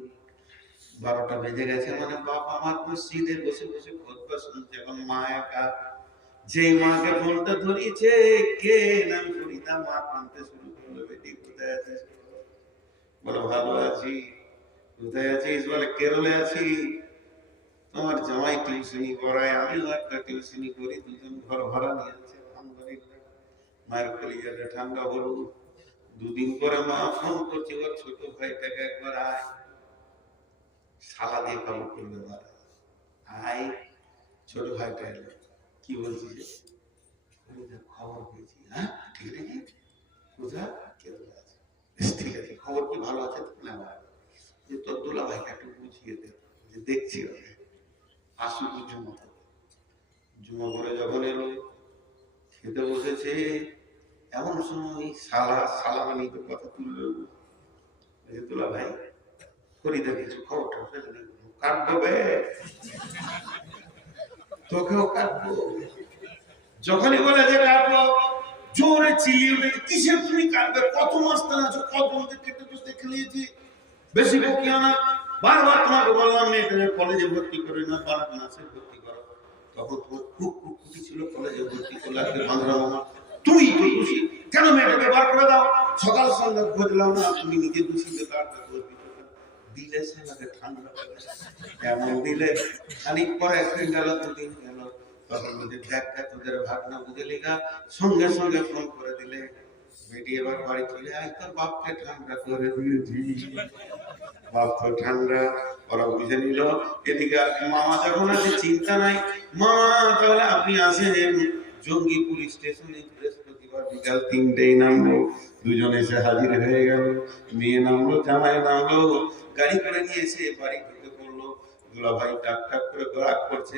12টা বেজে গেছে, মানে বাপ আমার মসজিদে বসে বসে খুতবা শুনছে। এখন মা একা, যে মাকে ফোনটা ধরিয়েছে কে, নাম ফরিদা। মা কাঁদতে শুরু করলো, বেটি কোথায় আছিস? বলো ভালো আছি। কোথায় আছিস? বলে কেরলে আছি। তোমার জামাই টিউশনি করায়, আমিও একটা টিউশনি করি, দুজন ঘর ভাড়া নিয়ে আছে। মায়ের কলিজাটা ঠান্ডা হলো। 2 দিন পরে মা ফোন করছে, ওর ছোট ভাইটাকে একবার আয়, শালা দিয়ে কাবু করবে, আয়। ছোট ভাইটা এলো, কি বলছিস? খবর পেয়েছি। হ্যাঁ ঠিক আছে, কোথায়? কেরলে আছে। ঠিক আছে, খবর কি ভালো আছে? যে তোর দুলা ভাইকে একটু বুঝিয়ে দে, যে দেখছি ওকে আসু কিছু মতো। জুমা পরে যখন এলো খেতে বসেছে, এমন সময় সালামানি তো কথা তুললো, তোলা ভাই ফরিদা কিছু খবরটা ফেলে কাটবো বে, তোকেও কাটবো। যখনই বলে যে কাটবো, জোরে চিলিয়ে উঠে, কিসের তুমি কাটবে, কত মাস্তান আছো, কত মধ্যে কেটে বসে দেখে নিয়েছি, বেশি বকিও না, বারবার তোমাকে বললাম মেয়েটাকে কলেজে ভর্তি করে না, বারাক নার্সে ভর্তি করো। তখন তোমার খুব খুশি ছিল, কলেজে ভর্তি করলে আজকে বাংলা মামা তুই তো খুশি, কেন মেয়েটাকে বার করে দাও, সকাল সন্ধ্যা খোঁজলাম না, তুমি নিজে খুশি দিলে সেটাকে ঠান্ডা এমন দিলে, খানিক পরে একদিন গেল, দুদিন গেল, তখন যদি ব্যাগটা তোদের ভাগনা বুঝে লেখা, সঙ্গে সঙ্গে ফোন করে দিলে, বেটি এবার বাড়ি চলে আয়, তোর বাপকে ঠান্ডা করে দিয়েছি। বাপ তো ঠান্ডা, ওরা বুঝে নিল। এদিকে মামা যখন আছে চিন্তা নাই, মামা তাহলে আপনি আসেন জঙ্গি পুলিশ স্টেশনে, বৃহস্পতিবার বিকাল 3টেই নামবো। দুজন এসে হাজির হয়ে গেল, মেয়ে নামলো, জামাই নামলো, গাড়ি করে নিয়ে এসে বাড়ি ঢুকে পড়লো। দুলা ভাই টাক টাক করে রাগ করছে,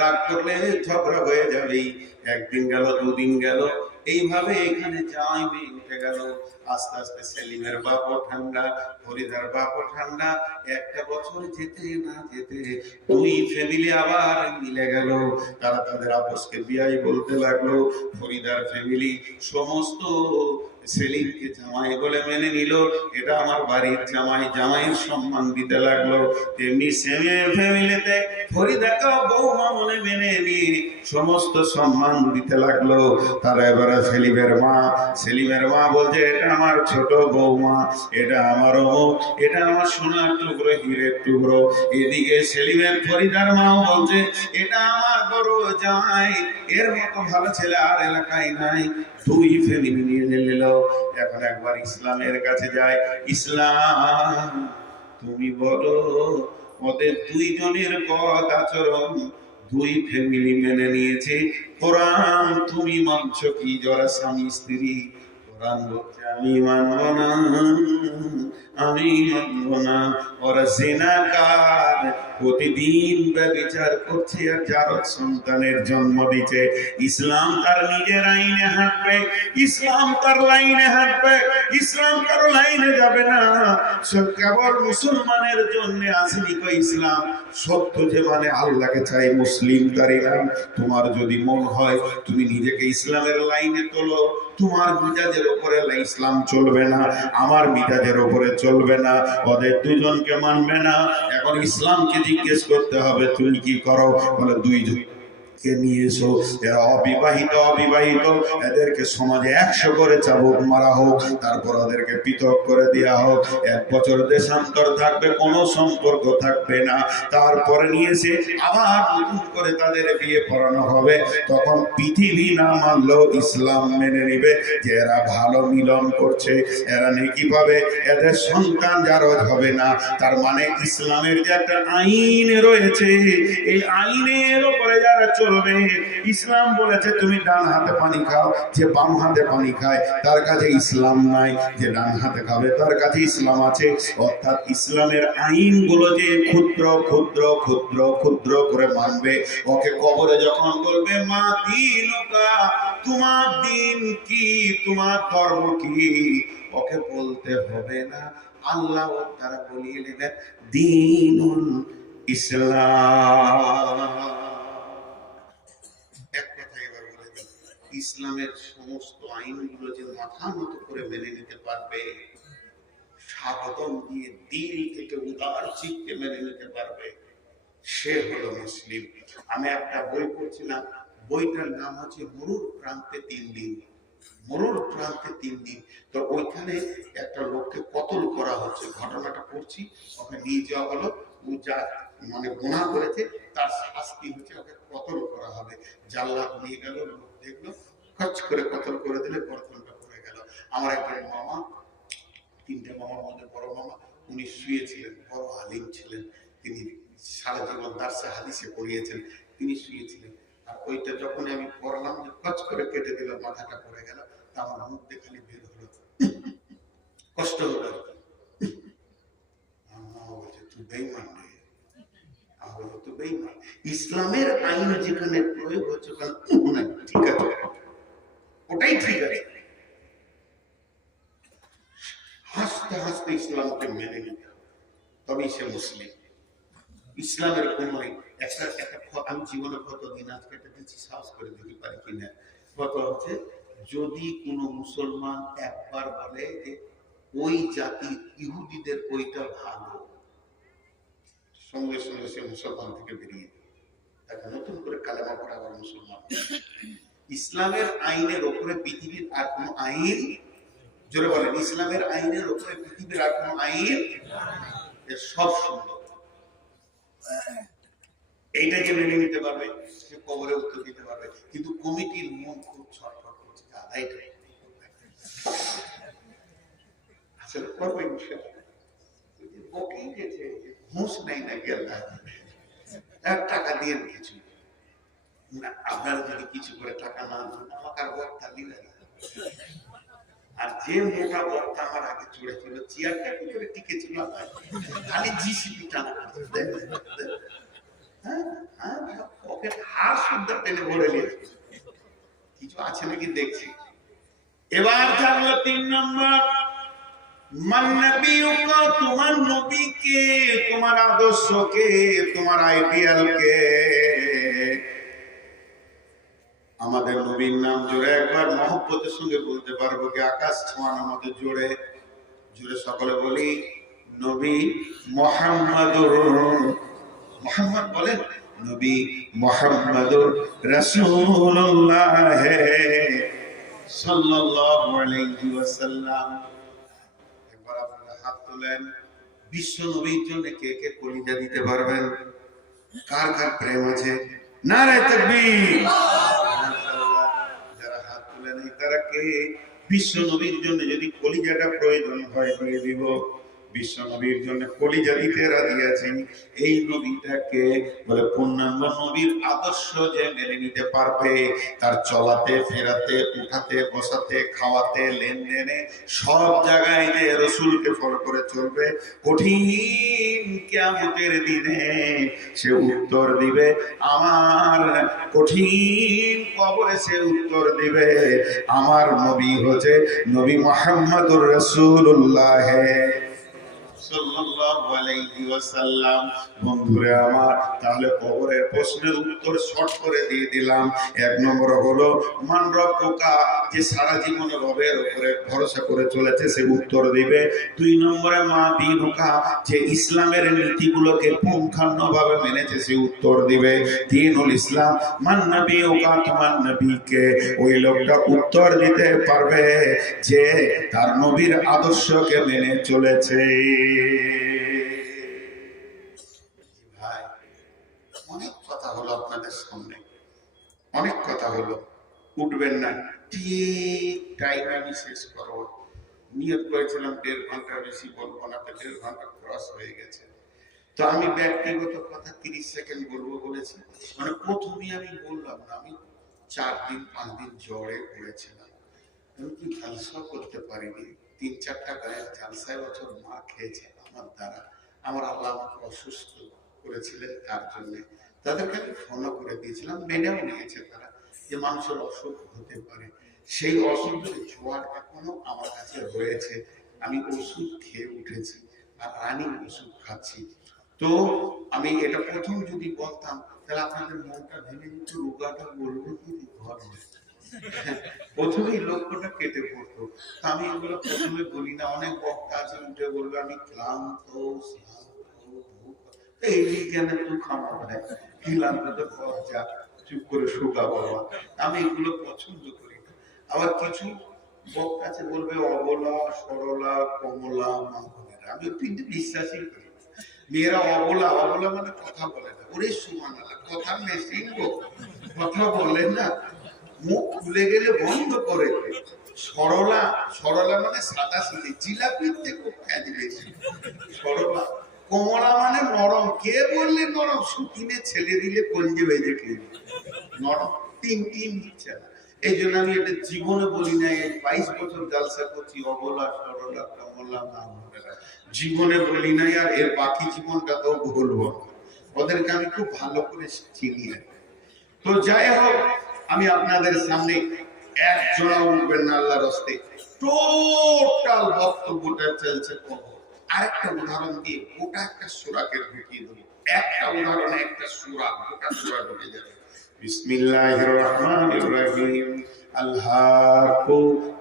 রাগ করলে ঝগড়া হয়ে যাবেই। একদিন গেল, দুদিন গেল, এইভাবে এখানে যাই মেয়ে উঠে গেল। আস্তে আস্তে সেলিমের বাপও ঠান্ডা, ফরিদার বাপও ঠান্ডা। একটা বছর যেতে না যেতে দুই ফ্যামিলি আবার মিলে গেল। তারা তাদের আপসকে বিয়াই বলতে লাগলো। ফরিদার ফ্যামিলি সমস্ত সেলিমকে জামাই বলে মেনে নিল, এটা আমার বাড়ির জামাই, জামাইয়ের সম্মান দিতে লাগলো। তেমনি সেলিমের ফ্যামিলিতে ফরিদাকেও বৌমা বলে মেনে নিয়ে সমস্ত সম্মান দিতে লাগলো। তারা এবারে সেলিমের মা বলছে, এটা আমার ছোট বৌমা, এটা আমার অমুক, এটা আমার সোনার টুকরো, হীরের টুকরো। এদিকে সেলিমের ফরিদার মাও বলছে, এটা আমার বড় জামাই, এর মতো ভালো ছেলে আর এলাকায় নাই। দুই ফ্যামিলি নিয়ে নিল। এখন একবার ইসলামের কাছে যায়, ইসলাম তুমি বলো, ওদের দুইজনের পথ আচরণ দুই ফ্যামিলি মেনে নিয়েছে, কোরআন তুমি মানছ কি? যারা স্বামী স্ত্রী, কোরআন বলছে আমি মানব না, আমি মানব না। ওরা জিনাকার, প্রতিদিন ব্যভিচার করছে আর জারজ সন্তানের জন্ম দিচ্ছে। ইসলাম তার নিজের আইনে হাঁটবে, ইসলাম তার লাইনে হাঁটবে, ইসলাম কারো লাইনে যাবে না। সব কেবল মুসলমানের জন্য আসেনি কো ইসলাম। সত্য যে মানে আল্লাহকে চাই, মুসলিম তারই নাম। তোমার যদি মন হয় তুমি নিজেকে ইসলামের লাইনে তোলো, তোমার মিজাজের উপরে ইসলাম চলবে না, আমার মিজাজের উপরে চলবে না, ওদের দুজনকে মানবে না। এখন ইসলামকে জিজ্ঞেস করতে হবে তুমি কি করো, বলে দুইজন কে নিয়ে এসো, এরা অবিবাহিত, এদেরকে সমাজে 100 করে চাবুক মারা হোক, তারপর ওদেরকে পৃথক করে দেওয়া হোক। 1 বছর দেশান্তর থাকবে, কোনো সম্পর্ক থাকবে না। তারপরে নিয়ে এসে আবার নতুন করে তাদের বিয়ে পড়ানো হবে। তখন পৃথিবী না মানলেও ইসলাম মেনে নিবে যে এরা ভালো মিলন করছে, এরা নেকি পাবে, এদের সন্তান জারজ হবে না। তার মানে ইসলামের যে একটা আইন রয়েছে, এই আইনের উপরে যারা চলবে, ইসলাম বলেছে তুমি ডান হাতে পানি খাও, যে বাম হাতে পানি খায় তার কাছে ইসলাম নাই, যে ডান হাতে খাবে তার কাছে ইসলাম আছে। অর্থাৎ ইসলামের আইনগুলো যে ক্ষুদ্র ক্ষুদ্র ক্ষুদ্র ক্ষুদ্র করে মানবে, ওকে কবরে যখন বলবে মা দীনুকা, তোমার দিন কি, তোমার ধর্ম কি, ওকে বলতে হবে না, আল্লাহ তারা বলিয়ে নেবেন দীনুল ইসলাম। এক কথা এবার বলে দিই, ইসলামের সমস্ত আইনগুলো যে মাথা মতো করে মেনে নিতে পারবে, স্বাগতম দিয়ে দিল থেকে উদার চিত্তে মেনে নিতে পারবে, সে হলো মুসলিম। আমি একটা বই পড়ছিলাম, বইটার নাম হচ্ছে মরুর প্রান্তে 3 দিন। মরুর প্রান্তে 3 দিন। তো ওইখানে একটা লোককে কতল করা হচ্ছে, ঘটনাটা পড়ছি, ওকে নিয়ে যাওয়া হলো, ও যা মানে গুনাহ করেছে তার শাস্তি হচ্ছে ওকে কতল করা হবে। জাল্লাদ নিয়ে গেল, লোক দেখলো, খচ করে কতল করে দিলে, গর্দনটা পড়ে গেল। আমার একজন মামা, 3টে মামার মধ্যে বড় মামা, উনি শুয়েছিলেন, বড় আলিম ছিলেন, তিনি সারা জীবন দার্সে হাদিসে পড়িয়েছেন, তিনি শুয়েছিলেন। আর ওইটা যখন আমি পড়লাম, যে খচ করে কেটে দিল, মাথাটা পড়ে গেল, তা আমার মুখ দেখালি বের হলো, কষ্ট হলো আর কি। আমার মামা বলছে তুই বেঈমান রে, আমি বলবো তুই বেঈমান, ইসলামের আইন যেখানে প্রয়োগ হচ্ছে ওখানে নাই, ঠিক আছে, ওটাই ঠিক আছে। হাসতে হাসতে ইসলামকে মেনে নিতে হবে, তবেই সে মুসলিম। ইসলামের কোন একটা আমি জীবনে কতদিন আজকে একটা দিচ্ছি, সাহস করে দিতে পারি কিনা, কত হচ্ছে, যদি কোন মুসলমান একবার বলে যে ওই জাতির ইহুদিদের ওইটা ভালো, সঙ্গে সঙ্গে সে মুসলমান থেকে বেরিয়ে তাকে নতুন করে কালেমা পড়া আবার মুসলমান। ইসলামের আইনের ওপরে পৃথিবীর আর কোন আইন, জোরে বলেন, ইসলামের আইনের ওপরে পৃথিবীর আর কোন আইন, এর সব সুন্দর। এইটাকে মেনে নিতে পারবে, সে কবরে উত্তর দিতে পারবে। কিন্তু কমিটির মন খুব ছটফট করছে, আসলে করবে বকেই গেছে, ঘুষ নাই নাকি আল্লাহ, টাকা দিয়ে কিছু না, আপনারা যদি কিছু করে টাকা না দেন আমাকে আর বক্তা দিবে না। আর যে মোটা বক্তা আমার আগে চড়েছিল, চেয়ারটা কি করে টিকে ছিল, খালি জিসিপি টানা হার সুন্দর টেনে ভরে নিয়েছে, কিছু আছে নাকি দেখছি। এবার থাকলো 3 নম্বর, মান নবিয়ুকা, তোমার নবীকে, তোমার আদর্শকে, তোমার আইডিয়ালকে। আমাদের নবীর নাম জোরে একবার মহব্বতের সঙ্গে বলতে পারবো কি? আকাশ ছোঁয়ানোর মতো জোরে জোরে সকলে বলি, নবী মুহাম্মাদুর, মুহাম্মদ বলেন, নবী মুহাম্মাদুর রাসূলুল্লাহ সাল্লাল্লাহু আলাইহি ওয়াসাল্লাম। একবার আপনারা হাত তোলেন, বিশ্ব নবীর জন্য কে কে কলিজা দিতে পারবেন? কার কার প্রেম আছে? নারে তাকবীর। যারা হাত তুলে নাই তারা কে? বিশ্ব নবীর জন্য যদি কলিজাটা প্রয়োজন হয় দিয়ে দিব, বিশ্ব নবীর জন্য কলিজা দিতে রাজি আছি। এই নবীটাকে বলে পূর্ণাঙ্গ নবীর আদর্শ যে মেনে নিতে পারবে, তার চলাতে ফেরাতে, উঠাতে বসাতে, খাওয়াতে, লেনদেনে সব জায়গায় যে রসুলকে ফলো করে চলবে, কঠিন কিয়ামতের দিনে সে উত্তর দিবে আমার, কঠিন কবরে সে উত্তর দিবে আমার নবী হচ্ছে নবী মুহাম্মদুর রাসূলুল্লাহ সাল্লাল্লাহু আলাইহি ওয়াসাল্লাম। বন্ধুরা আমার, তাহলে কবরের প্রশ্নের উত্তর শর্ট করে দিয়ে দিলাম। 1 নম্বর হলো মান রব্বুকা, যে সারা জীবন রবের উপরে ভরসা করে চলেছে সে উত্তর দিবে। 2 নম্বরে মা দীনুকা, যে ইসলামের নীতিগুলোকে পুঙ্খানুভাবে মেনেছে সে উত্তর দিবে। দীনুল ইসলাম। মান নবিয়ুকা, তোমার নবীকে, ওই লোকটা উত্তর দিতে পারবে যে তার নবীর আদর্শকে মেনে চলেছে। ভাই, অনেক কথা হলো আপনাদের সামনে, অনেক কথা হলো, উঠবেন না, ঠিক টাইম আমি শেষ করবো। নিয়ত করেছিলাম 1.5 ঘন্টা বেশি বলবো না, 1.5 ঘন্টা ক্রস হয়ে গেছে। তো আমি ব্যক্তিগত কথা 30 সেকেন্ড বলবো বলেছি। মানে প্রথমে আমি বললাম না, আমি 4 দিন 5 দিন জ্বরে পড়েছিলাম, আমি কি জালসা করতে পারিনি। 3-4টা গায়ের জালসায় বছর মা খেয়েছে আমার দ্বারা, আমার আল্লাহ আমাকে অসুস্থ করেছিলেন, তার জন্য তাদেরকে আমি ফলো করে দিয়েছিলাম, মেনেও নিয়েছে তারা যে মানুষের অসুখ হতে পারে। সেই অসুখের জোয়ার এখনো আমার কাছে রয়েছে, আমি ওষুধ খেয়ে উঠেছি আর রানিং ওষুধ খাচ্ছি। তো আমি এটা প্রথম যদি বলতাম তাহলে আপনাদের মনটা ভেঙে নিত, রোগাটা বলবো কি ঘর প্রথমেই লক্ষ্যটা কেটে পড়তো। আমি এগুলো প্রথমে বলি না, অনেক বক্তা আছে উঠে বলবে আমি ক্লান্ত, এই কেন তুই খামা মানে ক্লান্ত, তো যা চুপ করে শোকা বাবা। আমি এগুলো পছন্দ করি না। আবার কিছু বক্তা আছে বলবে অবলা, সরলা, কমলা, মা বোনেরা, আমি কিন্তু বিশ্বাসই করি। মেয়েরা অবলা, অবলা মানে কথা বলে না, ওরে সুবহানাল্লাহ, কথা মেশিন কথা বলে না, মুখ খুলে গেলে বন্ধ করে। সরলা, সরলা মানে সাদা সিধে, জিলাপিতে খুব ফ্যাজ বেশি সরলা। কমলা মানে নরম, কে বললে নরম, শুকিনে ছেলে দিলে কলজে বেজে খেয়ে নরম, 3 দিচ্ছে না। এই জন্য আমি এটা জীবনে বলি না, 22 বছর জালসা করছি, অবলা, সরলা, কমলা, না জীবনে বলি নাই, আর এর বাকি জীবনটা তো বলবো। ওদেরকে আমি খুব ভালো করে চিনি। তো যাই হোক, আমি আপনাদের সামনে একজনা উঠবেন না আল্লাহর রাস্তে, টোটাল বক্তব্যটা চলছে কবর। আরেকটা উদাহরণ দিয়ে গোটা একটা সূরাকে ঢুকিয়ে দেবো। একটা উদাহরণে একটা সূরা, গোটা সূরা ঢুকে যাবে। বিসমিল্লাহির রহমানির রহিম। আল্লাহু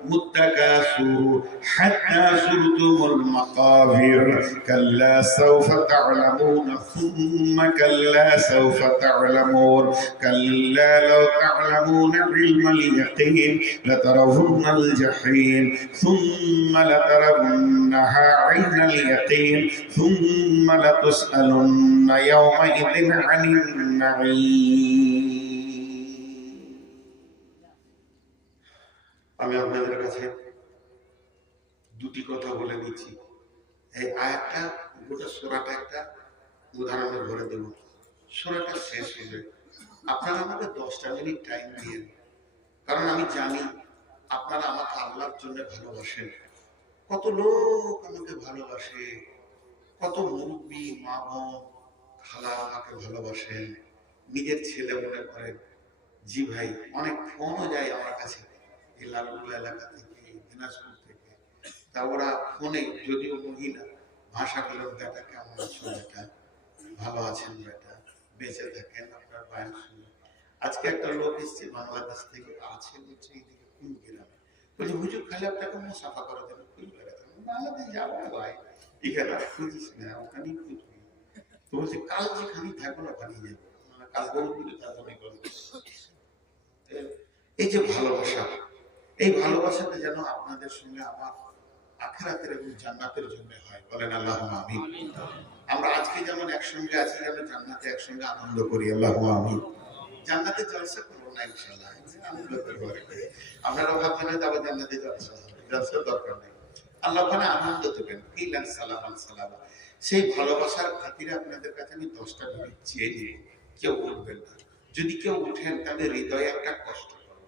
মুত্তাকাসুর হাত্তা যুরতুমুল মাকাবির কাল্লা সাওফা তা'লামুনা সুম্মা কাল্লা সাওফা তা'লামুন কাল্লা লাও তা'লামুনা ইলমাল ইয়াকিন লাতারাউন্নাল জাহিম সুম্মা লাতারাউন্নাহা আইনাল ইয়াকিন সুম্মা লাতুসআলুন্না ইয়াওমাইযিন আনিন নাঈম। আমি আপনাদের কাছে দুটি কথা বলে দিচ্ছি। এই আয়াতটা গোটা সূরাটা একটা উদাহরণে ধরে দেব, সূরাটা শেষ হবে। আপনারা আমাকে 10টা মিনিট টাইম দিন, কারণ আমি জানি আপনারা আমাকে আল্লাহর জন্য ভালোবাসেন। কত লোক আমাকে ভালোবাসে, কত মুরব্বী মা বোন খালা আমাকে ভালোবাসেন, নিজের ছেলে মনে করেন। জি ভাই, অনেক ফোনও যায় আমার কাছে এই লালপুর এলাকা থেকে, দিনাজপুর থেকে। তা ওরা ফোনে, যদিও মহিলা, ভাষা গুলো, বেটা কেমন আছো, বেটা ভালো আছেন, বেটা বেঁচে থাকেন, আপনার বায়ন শুনে। আজকে একটা লোক এসছে বাংলাদেশ থেকে, আছে বলছে এইদিকে কোন গ্রামে, বলছে হুজুর খালি আপনাকে মুসাফা করার জন্য খুঁজ বেড়াতেন। বাংলাদেশ যাবো ভাই, এখানে আর খুঁজিস না, ওখানেই খুঁজবি। তো বলছে কাল যেখানে থাকবো না ওখানেই যাবো, কাল বলবো তার জন্য করবো। এই যে ভালোবাসা, এই ভালোবাসাটা যেন আপনাদের সঙ্গে আমার আখিরাতের এবং জান্নাতের জন্য হয়, বলেন আল্লাহুম্মা আমিন। আমরা আজকে যেমন একসঙ্গে আছি, যেন জান্নাতে একসঙ্গে আনন্দ করি, আল্লাহুম্মা আমিন। জান্নাতে জলসা করবো না ইনশাআল্লাহ, আনন্দ করবো। আপনারা ভাবছেন হয়তো আবার জান্নাতে জলসা হবে, জলসার দরকার নেই। আল্লাহ ওখানে আনন্দ দেবেন, কিলান সালামান সালামা। সেই ভালোবাসার খাতিরে আপনাদের কাছে আমি 10টা মিনিট চেয়ে নিব, কেউ উঠবেন না। যদি কেউ উঠেন তাহলে হৃদয়ে একটা কষ্ট পাবো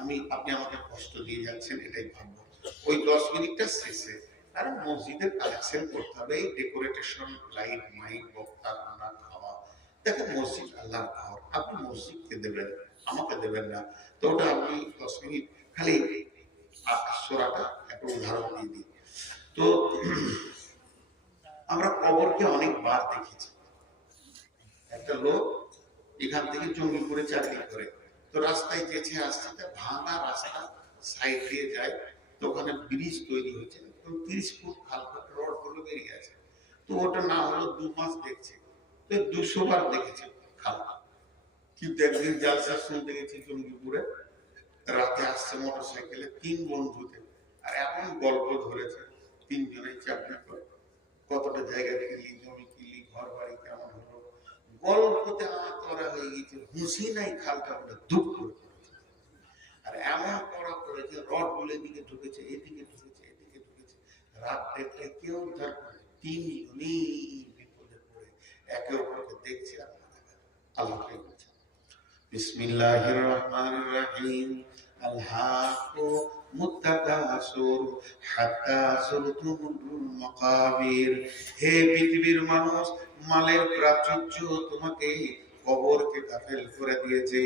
আমি, আপনি আমাকে কষ্ট দিয়ে যাচ্ছেন এটাই ভাববো। ওই 10 মিনিটটা শেষে আর মসজিদের কালেকশন করতে হবে, এই ডেকোরেশন, লাইট, মাইক, বক্তা, রান্না, খাওয়া। দেখেন মসজিদ আল্লাহর ঘর, আপনি মসজিদকে দেবেন, আমাকে দেবেন না। তো ওটা আপনি 10 মিনিট খালি সূরাটা একটা উদাহরণ দিয়ে দিই। তো আমরা কবরকে অনেকবার দেখেছি। একটা লোক এখান থেকে জঙ্গিপুরে চাকরি করে, তো রাস্তায় যেছে আসছে, ভাঙা রাস্তা সাইড দিয়ে যায়, তো ওখানে ব্রিজ তৈরি হয়েছে, 30 ফুট খাল, রড গুলো বেরিয়ে আছে। তো ওটা না হলো 2 মাস দেখছে, তো 200 বার দেখেছে খাল। কিন্তু একদিন জালসা শুনতে গেছি জঙ্গিপুরে, রাতে আসছে মোটরসাইকেলে 3 বন্ধুতে, আর এমন গল্প ধরেছে, 3 জনেই চাকরি করে, কতটা জায়গা কিনলি, জমি কিনলি, ঘর বাড়ি কেমন হলো, গল্পতে আমার করা হয়ে গেছে। হুঁশি নাই, খালটা বলে দুঃখ করে। আর এমন করা করেছে, রড বলে দিকে ঢুকেছে, এদিকে ঢুকেছে, এদিকে ঢুকেছে। রাত দেখলে কেউ উদ্ধার করে, 3 জনই বিপদে পড়ে একে অপরকে দেখছে আর মারা গেল। আল্লাহ বলছে বিসমিল্লাহির রহমানির রহিম। আল্লাহু মুত্তাকাসুর হাত্তা যুরতুমুল মাকাবির। হে পৃথিবীর মানুষ, মালের প্রাচুর্য তোমাকে কবরকে গাফেল করে দিয়েছে।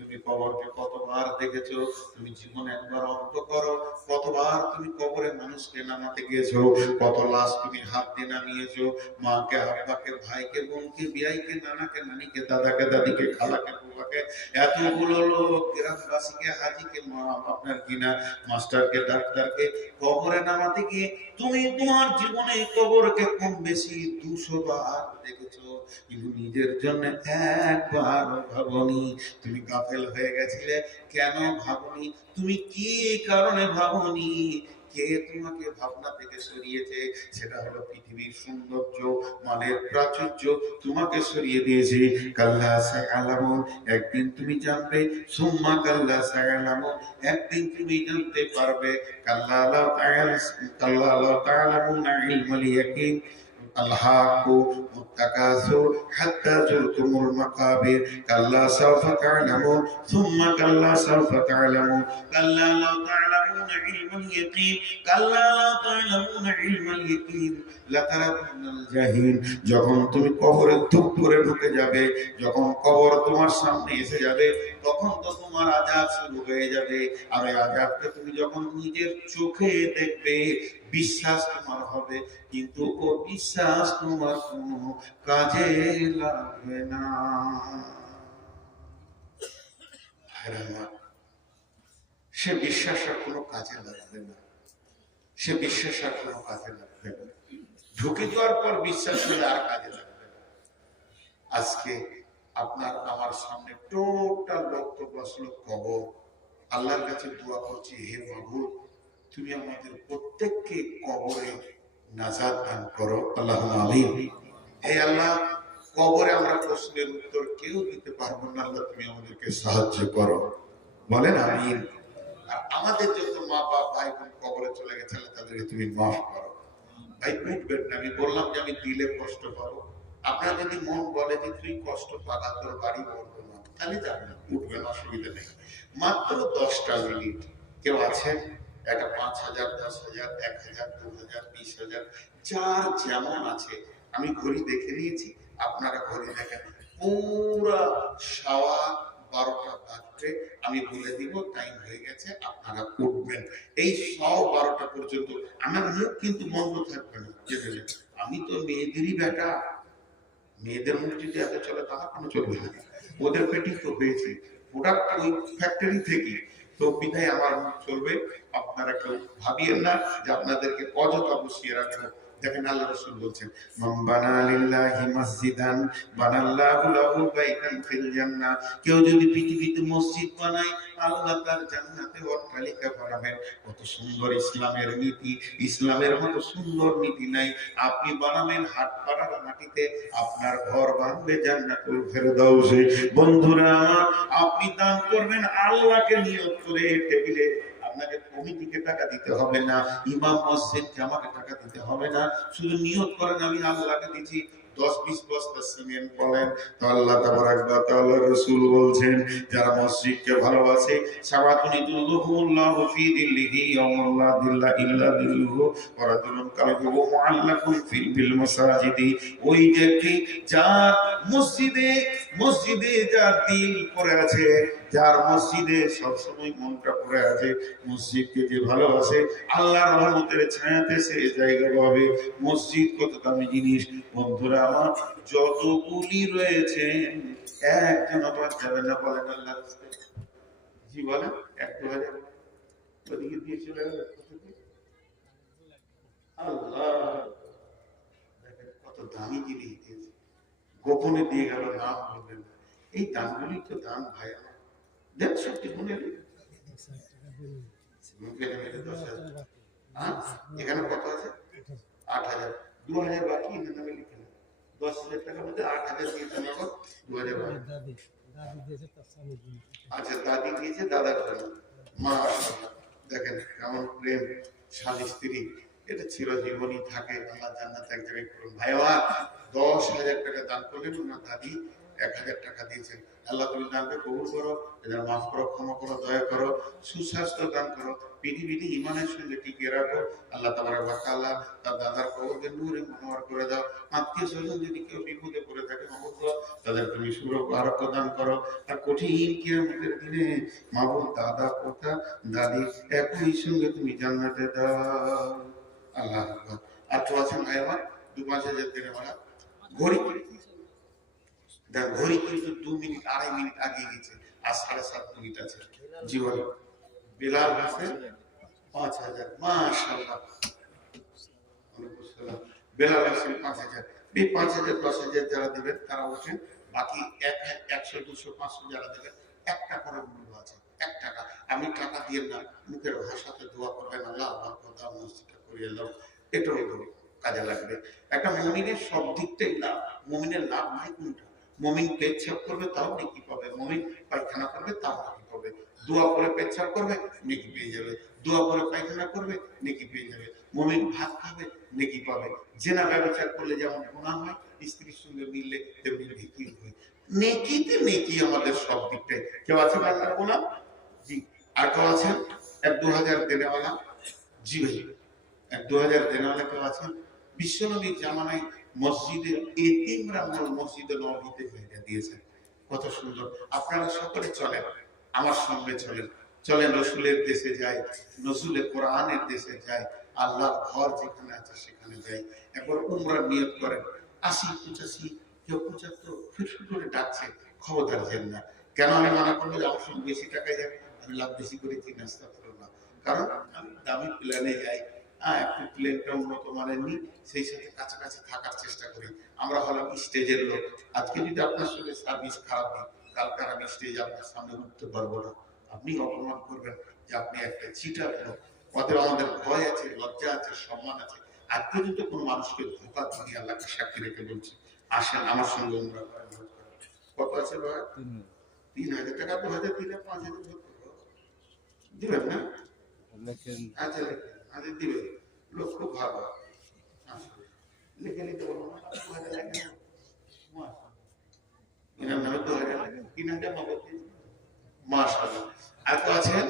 তুমি কবরকে কতবার দেখেছো? তুমি জীবনে একবার অন্ত করো, কতবার তুমি কবরে মানুষকে নামাতে গিয়েছো, কত লাশ তুমি হাত দিয়ে নামিয়েছো, মাকে, আব্বাকে, ভাইকে, বোনকে, বিয়াইকে, নানাকে, নানিকে, দাদাকে, দাদিকে, খালাকে, বুবাকে, এতগুলো লোক, গ্রামবাসীকে, হাজিকে, আপনার কিনা মাস্টারকে, ডাক্তারকে কবরে নামাতে গিয়ে তুমি তোমার জীবনে কবরকে কম বেশি 200 বার দেখেছো, কিন্তু নিজের জন্য একবার ভাবনি। তুমি গাফেল হয়ে গেছিলে, কেন ভাবনি? তুমি কি কারণে ভাবনি? কে তোমাকে ভাবনা থেকে সরিয়েছে? সেটা হলো পৃথিবীর সৌন্দর্য, মানের প্রাচুর্য তোমাকে সরিয়ে দিয়েছে। কাল্লা সায়ালামুন, একদিন তুমি জানবে। সুম্মা কাল্লা সায়ালামুন, একদিন তুমি জানতে পারবে। কাল্লা লাউ তা'লামুনা ইলমাল ইয়াকিন আল্লাহু মুত্তাকাসুর হাত্তা যুরতুমুল মাকাবির কাল্লা সাওফা তা'লামুন সুম্মা কাল্লা সাওফা তা'লামুন কাল্লা লাউ তা'লামুন তা'লামুনা ইলমাল ইয়াকিন কাল্লা লা তা'লামুনা ইলমাল ইয়াকিন লাতারাবুনাল জাহিম। যখন তুমি কবরে ধুপ করে ঢুকে যাবে, যখন কবর তোমার সামনে এসে যাবে, তখন তো তোমার আযাব শুরু হয়ে যাবে। আর এই আযাবকে তুমি যখন নিজের চোখে দেখবে, বিশ্বাস তোমার হবে, কিন্তু ও বিশ্বাস তোমার কোনো কাজে লাগবে না। সে বিশ্বাস আর কোনো কাজে লাগবে না, সে বিশ্বাস আর কোনো কাজে লাগবে না। ঢুকে যাওয়ার পর বিশ্বাস হলে আর কাজে লাগবে না। আজকে আপনার আমার সামনে টোটাল রক্ত বসলো কবর। আল্লাহর কাছে দোয়া করছি, হে বাবু তুমি আমাদের প্রত্যেককে কবরে নাজাত দান করো, আল্লাহুম্মা আমিন। হে আল্লাহ, কবরে আমরা প্রশ্নের উত্তর কেউ দিতে পারবো না, আল্লাহ তুমি আমাদেরকে সাহায্য করো, বলেন আমিন। আর আমাদের যত মা বাপ ভাই বোন কবরে চলে গেছে, আল্লাহ তাদেরকে তুমি মাফ করো। ভাই উঠবেন না, আমি বললাম যে আমি দিলে কষ্ট পাবো। আপনার যদি মন বলে যে তুই কষ্ট পাবা, তোর বাড়ি বর্ধমান, তাহলে যাবেন, উঠবেন, অসুবিধা নেই। মাত্র 10টা মিনিট। কেউ আছেন? একটা 5,000, 10,000, 1,000, 2,000, 20,000, যার যেমন আছে। আমি ঘড়ি দেখে নিয়েছি, আপনারা ঘড়ি দেখেন। পুরা 12:15 বাজতে আমি বলে দিব টাইম হয়ে গেছে, আপনারা উঠবেন। এই 12:15 পর্যন্ত আমার মুখ কিন্তু বন্ধ থাকবে না। আমি তো মেয়েদেরই বেটা, মেয়েদের মুখ যদি এত চলে তাহলে কোনো চলবে না। ওদের পেটি তো হয়েছে, প্রোডাক্ট ওই ফ্যাক্টরি থেকে, তো বিধায় আমার মুখ চলবে। আপনারা কেউ ভাবিয়েন না যে আপনাদেরকে অযথা বসিয়ে রাখবো। দেখেন আল্লাহ রাসূল বলছেন, মান বানা লিল্লাহি মসজিদান বানাল্লাহু লাহু বাইতান ফিল জান্নাহ। কেউ যদি পৃথিবীতে মসজিদ বানায়, আল্লাহ তার জান্নাতে অট্টালিকা বানাবেন। কত সুন্দর ইসলামের নীতি, ইসলামের মতো সুন্দর নীতি নাই। আপনি বানাবেন হাটপাড়ার মাটিতে, আপনার ঘর বানবে জান্নাতুল ফেরদাউসে। বন্ধুরা, আপনি দান করবেন আল্লাহকে নিয়ত করে টেবিলে। আপনাকে কমিটিকে টাকা দিতে হবে না, ইমাম মসজিদ জামাকে টাকা দিতে হবে না। শুধু নিয়ত করেন আমি আল্লাহকে দিচ্ছি 10-20 বস্তা সিমেন্ট বলেন, তো আল্লাহ তাবারাক ওয়া তাআলা রাসূল বলছেন, যারা মসজিদকে ভালোবাসে, সাবাতুনি যুল্লুহুল্লাহু ফি দিল্লিহি ইয়াউমুল লা দিল্লা ইল্লা দিল্লুহু ওয়া রাজুলুন কালবুহু মুআল্লাকুন ফিল মাসাজিদি। ওই ব্যক্তি যার মসজিদে যার দিল পড়ে আছে, যার মসজিদে সবসময় মনটা পড়ে আছে, মসজিদকে যে ভালোবাসে, আল্লাহর রহমতের ছায়াতে সে জায়গা পাবে। মসজিদ কত দামি জিনিস বন্ধুরা আমার। যতগুলি রয়েছে একজন আবার যাবে না, বলেন আল্লাহ জি বলেন, 1-2 হাজার ওদিকে দিয়ে চলে গেল। আল্লাহ দেখেন কত দামি জিনিস দিয়েছে, গোপনে দিয়ে গেল, নাম বলবেন। এই দানগুলি তো দান ভাই আমার, দেন সত্যি মনে এখানে কত আছে? 8,000, 2,000 বাকি নামে লিখে, 10,000 টাকার মধ্যে 8,000 দিয়েছে, 2,000 বাকি। আচ্ছা, দাদি দিয়েছে দাদার জন্য। মাশাআল্লাহ, দেখেন কেমন প্রেম স্বামী স্ত্রী, এটা চিরজীবনই থাকে। আল্লাহ জান্নাত এক জায়গায় করুন। ভাই আমার 10,000 টাকা দান করলেন, ওনার দাদি 1,000 টাকা দিয়েছেন। আল্লাহ তুমি দানকে কবুল করো, এদের মাফ করো, ক্ষমা করো, দয়া করো, সুস্বাস্থ্য দান করো, পৃথিবীতে ইমানের সঙ্গে টিকিয়ে রাখো। আল্লাহ তাবারাক ওয়া তাআলা তার দাদার কবরকে নূরে মুনওয়ার করে দাও। আত্মীয় স্বজন যদি কেউ বিপদে পড়ে থাকে, মাহবুব তাদের তুমি সুরক্ষা আরোগ্য দান করো। আর কঠিন কিয়ামতের দিনে মাহবুব দাদা পোতা দাদি একই সঙ্গে তুমি জান্নাতে দাও। আল্লাহ আকবার। আর তো আছেন ভাই আমার 2-5 হাজার দিনে মারা ঘড়ি, দেখ ঘড়ি কিন্তু 2 মিনিট 2.5 মিনিট আগে গেছে, আর 7.5 মিনিট আছে। জীবন বেলাল আছে 5,000, মাশাআল্লাহ। বেলাল আছে 5,000। এই 5,000 10,000 যারা দেবেন তারা ওঠেন, বাকি 100 200 500 যারা দেবেন 1 টাকার মূল্য আছে, 1 টাকা। আমি টাকা দিয়ে না, মুখের ভাষাতে দোয়া করবেন, আল্লাহ আমার কথা মসজিদটা করিয়ে দাও, এটাও কাজে লাগবে। একটা মুমিনের সব দিকটাই লাভ। মুমিনের লাভ নাই কোনটা? মুমিন পেচ্ছাপ করবে তাও নেকি পাবে, মুমিন পায়খানা করবে তাও নেকি পাবে, দোয়া করে পেচ্ছাপ করবে নেকি পেয়ে যাবে, দোয়া করে পায়খানা করবে নেকি পেয়ে যাবে, মুমিন ভাত খাবে নেকি পাবে। জেনা ব্যবচার করলে যেমন গুনাহ হয়, স্ত্রীর সঙ্গে মিললে তেমনি নেকি হয়। নেকিতে নেকি আমাদের সব দিকটাই। কেউ আছে আল্লাহর গোলাম? জি। আর কেউ আছেন? এক 2000 দেনেওয়ালা? জি ভাই, এক 2000 দেনেওয়ালা কেউ আছেন? বিশ্বনবীর জামানায় মসজিদে এতিমরা মসজিদে নববীতে জায়গা দিয়েছেন। কত সুন্দর। আপনারা সকলে চলেন, আমার সঙ্গে চলেন, চলেন রসুলের দেশে যাই, নজরুলের কোরআনের দেশে যাই, আল্লাহর ঘর যেখানে আছে সেখানে যাই। একবার উমরার নিয়ত করেন। 80, 85, কেউ 75 ফিরফির করে ডাকছে, খবরদার যেন না। কেন আমি মানা করবো যে আমার সঙ্গে বেশি টাকায় যাবে, আমি লাভ বেশি করেছি নাস্তা করবো না, কারণ আমি দামি প্লেনে যাই। একটু প্লেনটা উন্নত মানের নি, সেই সাথে কাছাকাছি থাকার চেষ্টা করি। আমরা হলাম স্টেজের লোক। আজকে যদি আপনার সঙ্গে সার্ভিস খারাপ হয়, কালকে আমি স্টেজে আপনার সামনে উঠতে পারবো না। আপনি অপমান করবেন যে আপনি একটা চিটার লোক। অতএব আমাদের ভয় আছে, লজ্জা আছে, সম্মান আছে। আজ পর্যন্ত কোনো মানুষকে ধোকা দিয়ে আল্লাহকে সাক্ষী রেখে বলছি, আসেন আমার সঙ্গে উমরা করেন, হজ করেন। কত আছে ভাই? 3000 টাকা। 2000 দিলে 5000 দিবেন না? আচ্ছা লেখেন, আজ দিবেন। লোক খুব ভালো। লিখে নিতে বলবো না, 2000 লেখেন। এনার নামে 2000 লেখেন, 3000 নগদ দিন। মাশাআল্লাহ। আর কেউ আছেন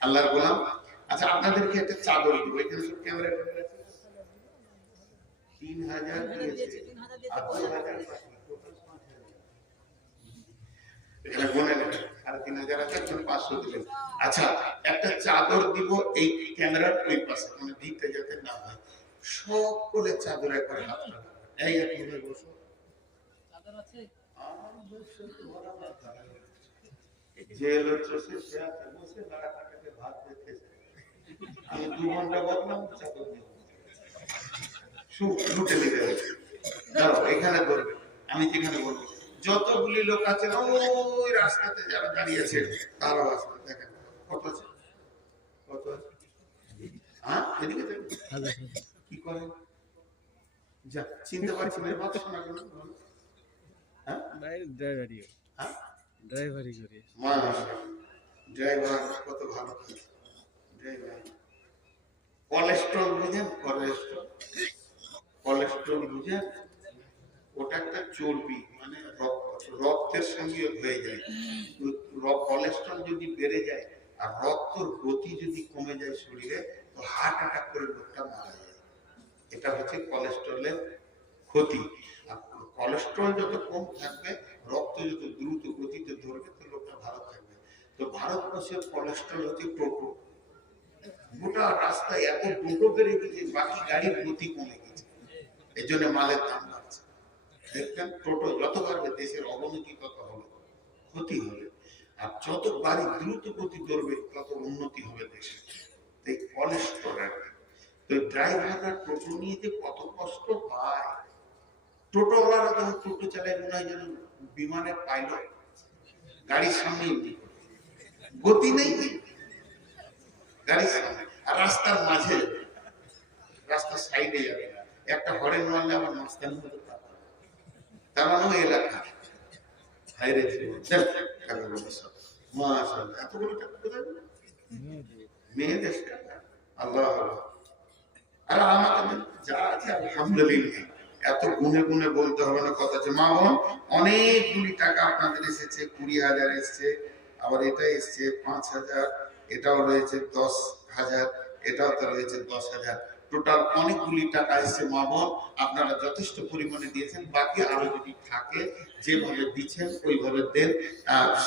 আল্লাহর গোলাম? আচ্ছা, আপনাদেরকে একটা চাদর দিব। এখানে সব ক্যামেরা আছে। 3000 দিয়েছে আর 2000 এখানে গুনে নেবেন। আর 3000 আছে, 500 দিলেন। আচ্ছা, একটা চাদর দিব এই ক্যামেরার ওই পাশে, মানে দিকটা যাতে না হয়। সকলে চাদর একবার হাত লাগাবেন। এই এক মিনিট বসো। চাদর আছে? যে লোক বসে সে আছে, বসে লাড়াটাকে ভাত দেখতেছে। আমি 2 ঘন্টা বললাম চাদর নিয়ে লুটে নিতে হবে। দাঁড়াও, এখানে বলবে, আমি যেখানে বলবো। যতগুলি লোক আছে ওই রাস্তাতে যারা দাঁড়িয়ে আছে তারাও আসবে। দেখেন কত আছে, কত আছে? হ্যাঁ, এদিকে কি করেন? যা চিনতে পারছি না, বাদ শোনা কেন? হ্যাঁ, ড্রাইভারি করি। ড্রাইভার কত ভালো। ড্রাইভার কোলেস্ট্রল বুঝেন? কোলেস্ট্রল বুঝেন? ওটা একটা চর্বি, মানে রক্তের সঙ্গে হয়ে যায়। কোলেস্ট্রল যদি বেড়ে যায় আর রক্তর গতি যদি কমে যায় শরীরে, তো হার্ট অ্যাটাক করে লোকটা মারা যায়। এটা হচ্ছে কোলেস্ট্রলের ক্ষতি। আর কোলেস্ট্রল যত কম থাকবে, রক্ত যত দ্রুত গতিতে ধরবে, তো লোকটা ভালো থাকবে। তো ভারতবর্ষের কোলেস্ট্রল হচ্ছে টোটো। গোটা রাস্তায় এত টোটো বেড়ে গেছে, বাকি গাড়ির গতি কমে গেছে, এই জন্য মালের দাম বাড়ছে। দেখবেন টোটো যত বাড়বে, দেশের অবনতি তত হবে, ক্ষতি হবে। আর যত গাড়ি দ্রুত গতি ধরবে, তত উন্নতি হবে দেশে। এই কোলেস্ট্রল। তো ড্রাইভাররা টোটো নিয়ে যে কত কষ্ট পায়। টোটোওয়ালারা যখন টোটো চালায়, মনে হয় যেন বিমানের পাইলট। গাড়ির সামনে গতি নেই, গাড়ির সামনে। আর রাস্তার মাঝে, রাস্তার সাইডে যাবে না। একটা হরেন মারলে আমার মাঝখানে মতো তার মানে এলাকা হাইরে এতগুলো টাকা কোথায়? মেয়েদের টাকা। আল্লাহ আর আমাকে যা আছে আলহামদুলিল্লাহ। এত গুনে গুনে বলতে হবে না কথা। যে মা বোন, অনেকগুলি টাকা আপনাদের এসেছে। 20,000 এসছে, আবার এটা এসছে 5,000, এটাও রয়েছে 10,000, এটাও তো রয়েছে 10,000। টোটাল অনেকগুলি টাকা এসছে মা বোন। আপনারা যথেষ্ট পরিমাণে দিয়েছেন। বাকি আরো যদি থাকে, যেভাবে দিচ্ছেন ওইভাবে দেন।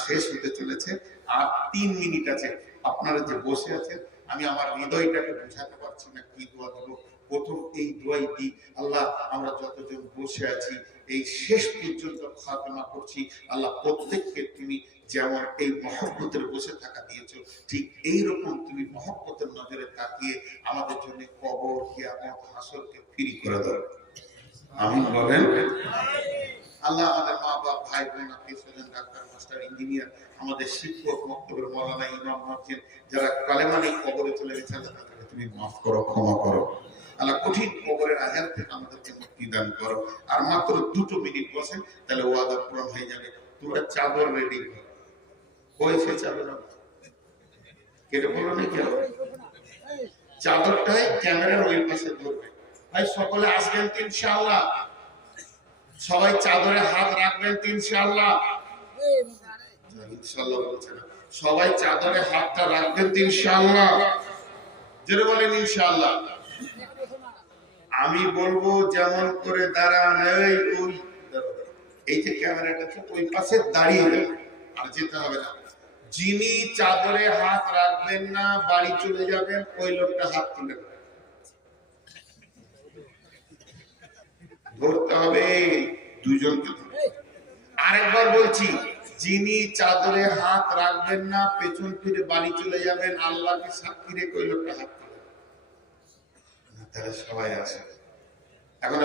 শেষ হতে চলেছে, আর 3 মিনিট আছে। আপনারা যে বসে আছেন, আমি আমার হৃদয়টাকে বোঝাতে পারছি না কি দোয়া দেবো। প্রথম এই দোয়াই দিই, আল্লাহ আমরা যতজন বসে আছি এই শেষ পর্যন্ত খাতনা করছি, আল্লাহ প্রত্যেককে তুমি যেমন এই মহব্বতের বসে থাকা দিয়েছো, ঠিক এইরকম তুমি মহব্বতের নজরে তাকিয়ে আমাদের জন্য কবর, কিয়ামত, হাসরকে ফ্রি করে দাও। আমিন বলেন। আল্লাহ আমাদের মা বাপ, ভাই বোন, আত্মীয় স্বজন, ডাক্তার, মাস্টার, ইঞ্জিনিয়ার, আমাদের শিক্ষক, মক্তবের মাওলানা, ইমাম, মুয়াজ্জিন যারা কালেমা নিয়ে কবরে চলে গেছে, আল্লাহ তাদেরকে তুমি মাফ করো, ক্ষমা করো। আল্লাহ কঠিন কবরের আযাব থেকে আমাদেরকে মুক্তি দান করো। আর মাত্র 2 মিনিট বসেন, তাহলে ওয়াদা পূরণ হয়ে যাবে। তোমরা চাদর রেডি করো। কই সে চাদর? কেটে বলো না কেন? চাদরটাই ক্যামেরার ওই পাশে ধরবে। ভাই সকলে আসবেন তো ইনশাআল্লাহ। সবাই চাদরে হাত রাখবেন তো ইনশাআল্লাহ। ইনশাআল্লাহ বলছে না, সবাই চাদরে হাতটা রাখবেন তো ইনশাআল্লাহ। জোরে বলেন ইনশাআল্লাহ। আমি বলবো যেমন করে দাঁড়ান, এই যে ক্যামেরাটা আছে ওই পাশে দাঁড়িয়ে যাবেন, আর যেতে হবে না। যিনি চাদরে হাত রাখবেন না বাড়ি চলে যাবেন, ওই লোকটা হাত তুলে ধরতে হবে, দুজনকে। আরেকবার বলছি, যিনি চাদরে হাত রাখবেন না পেছন ফিরে বাড়ি চলে যাবেন, আল্লাহকে সাক্ষী রেখে ওই লোকটা হাত তুলে। তারা সবাই আছে এখন।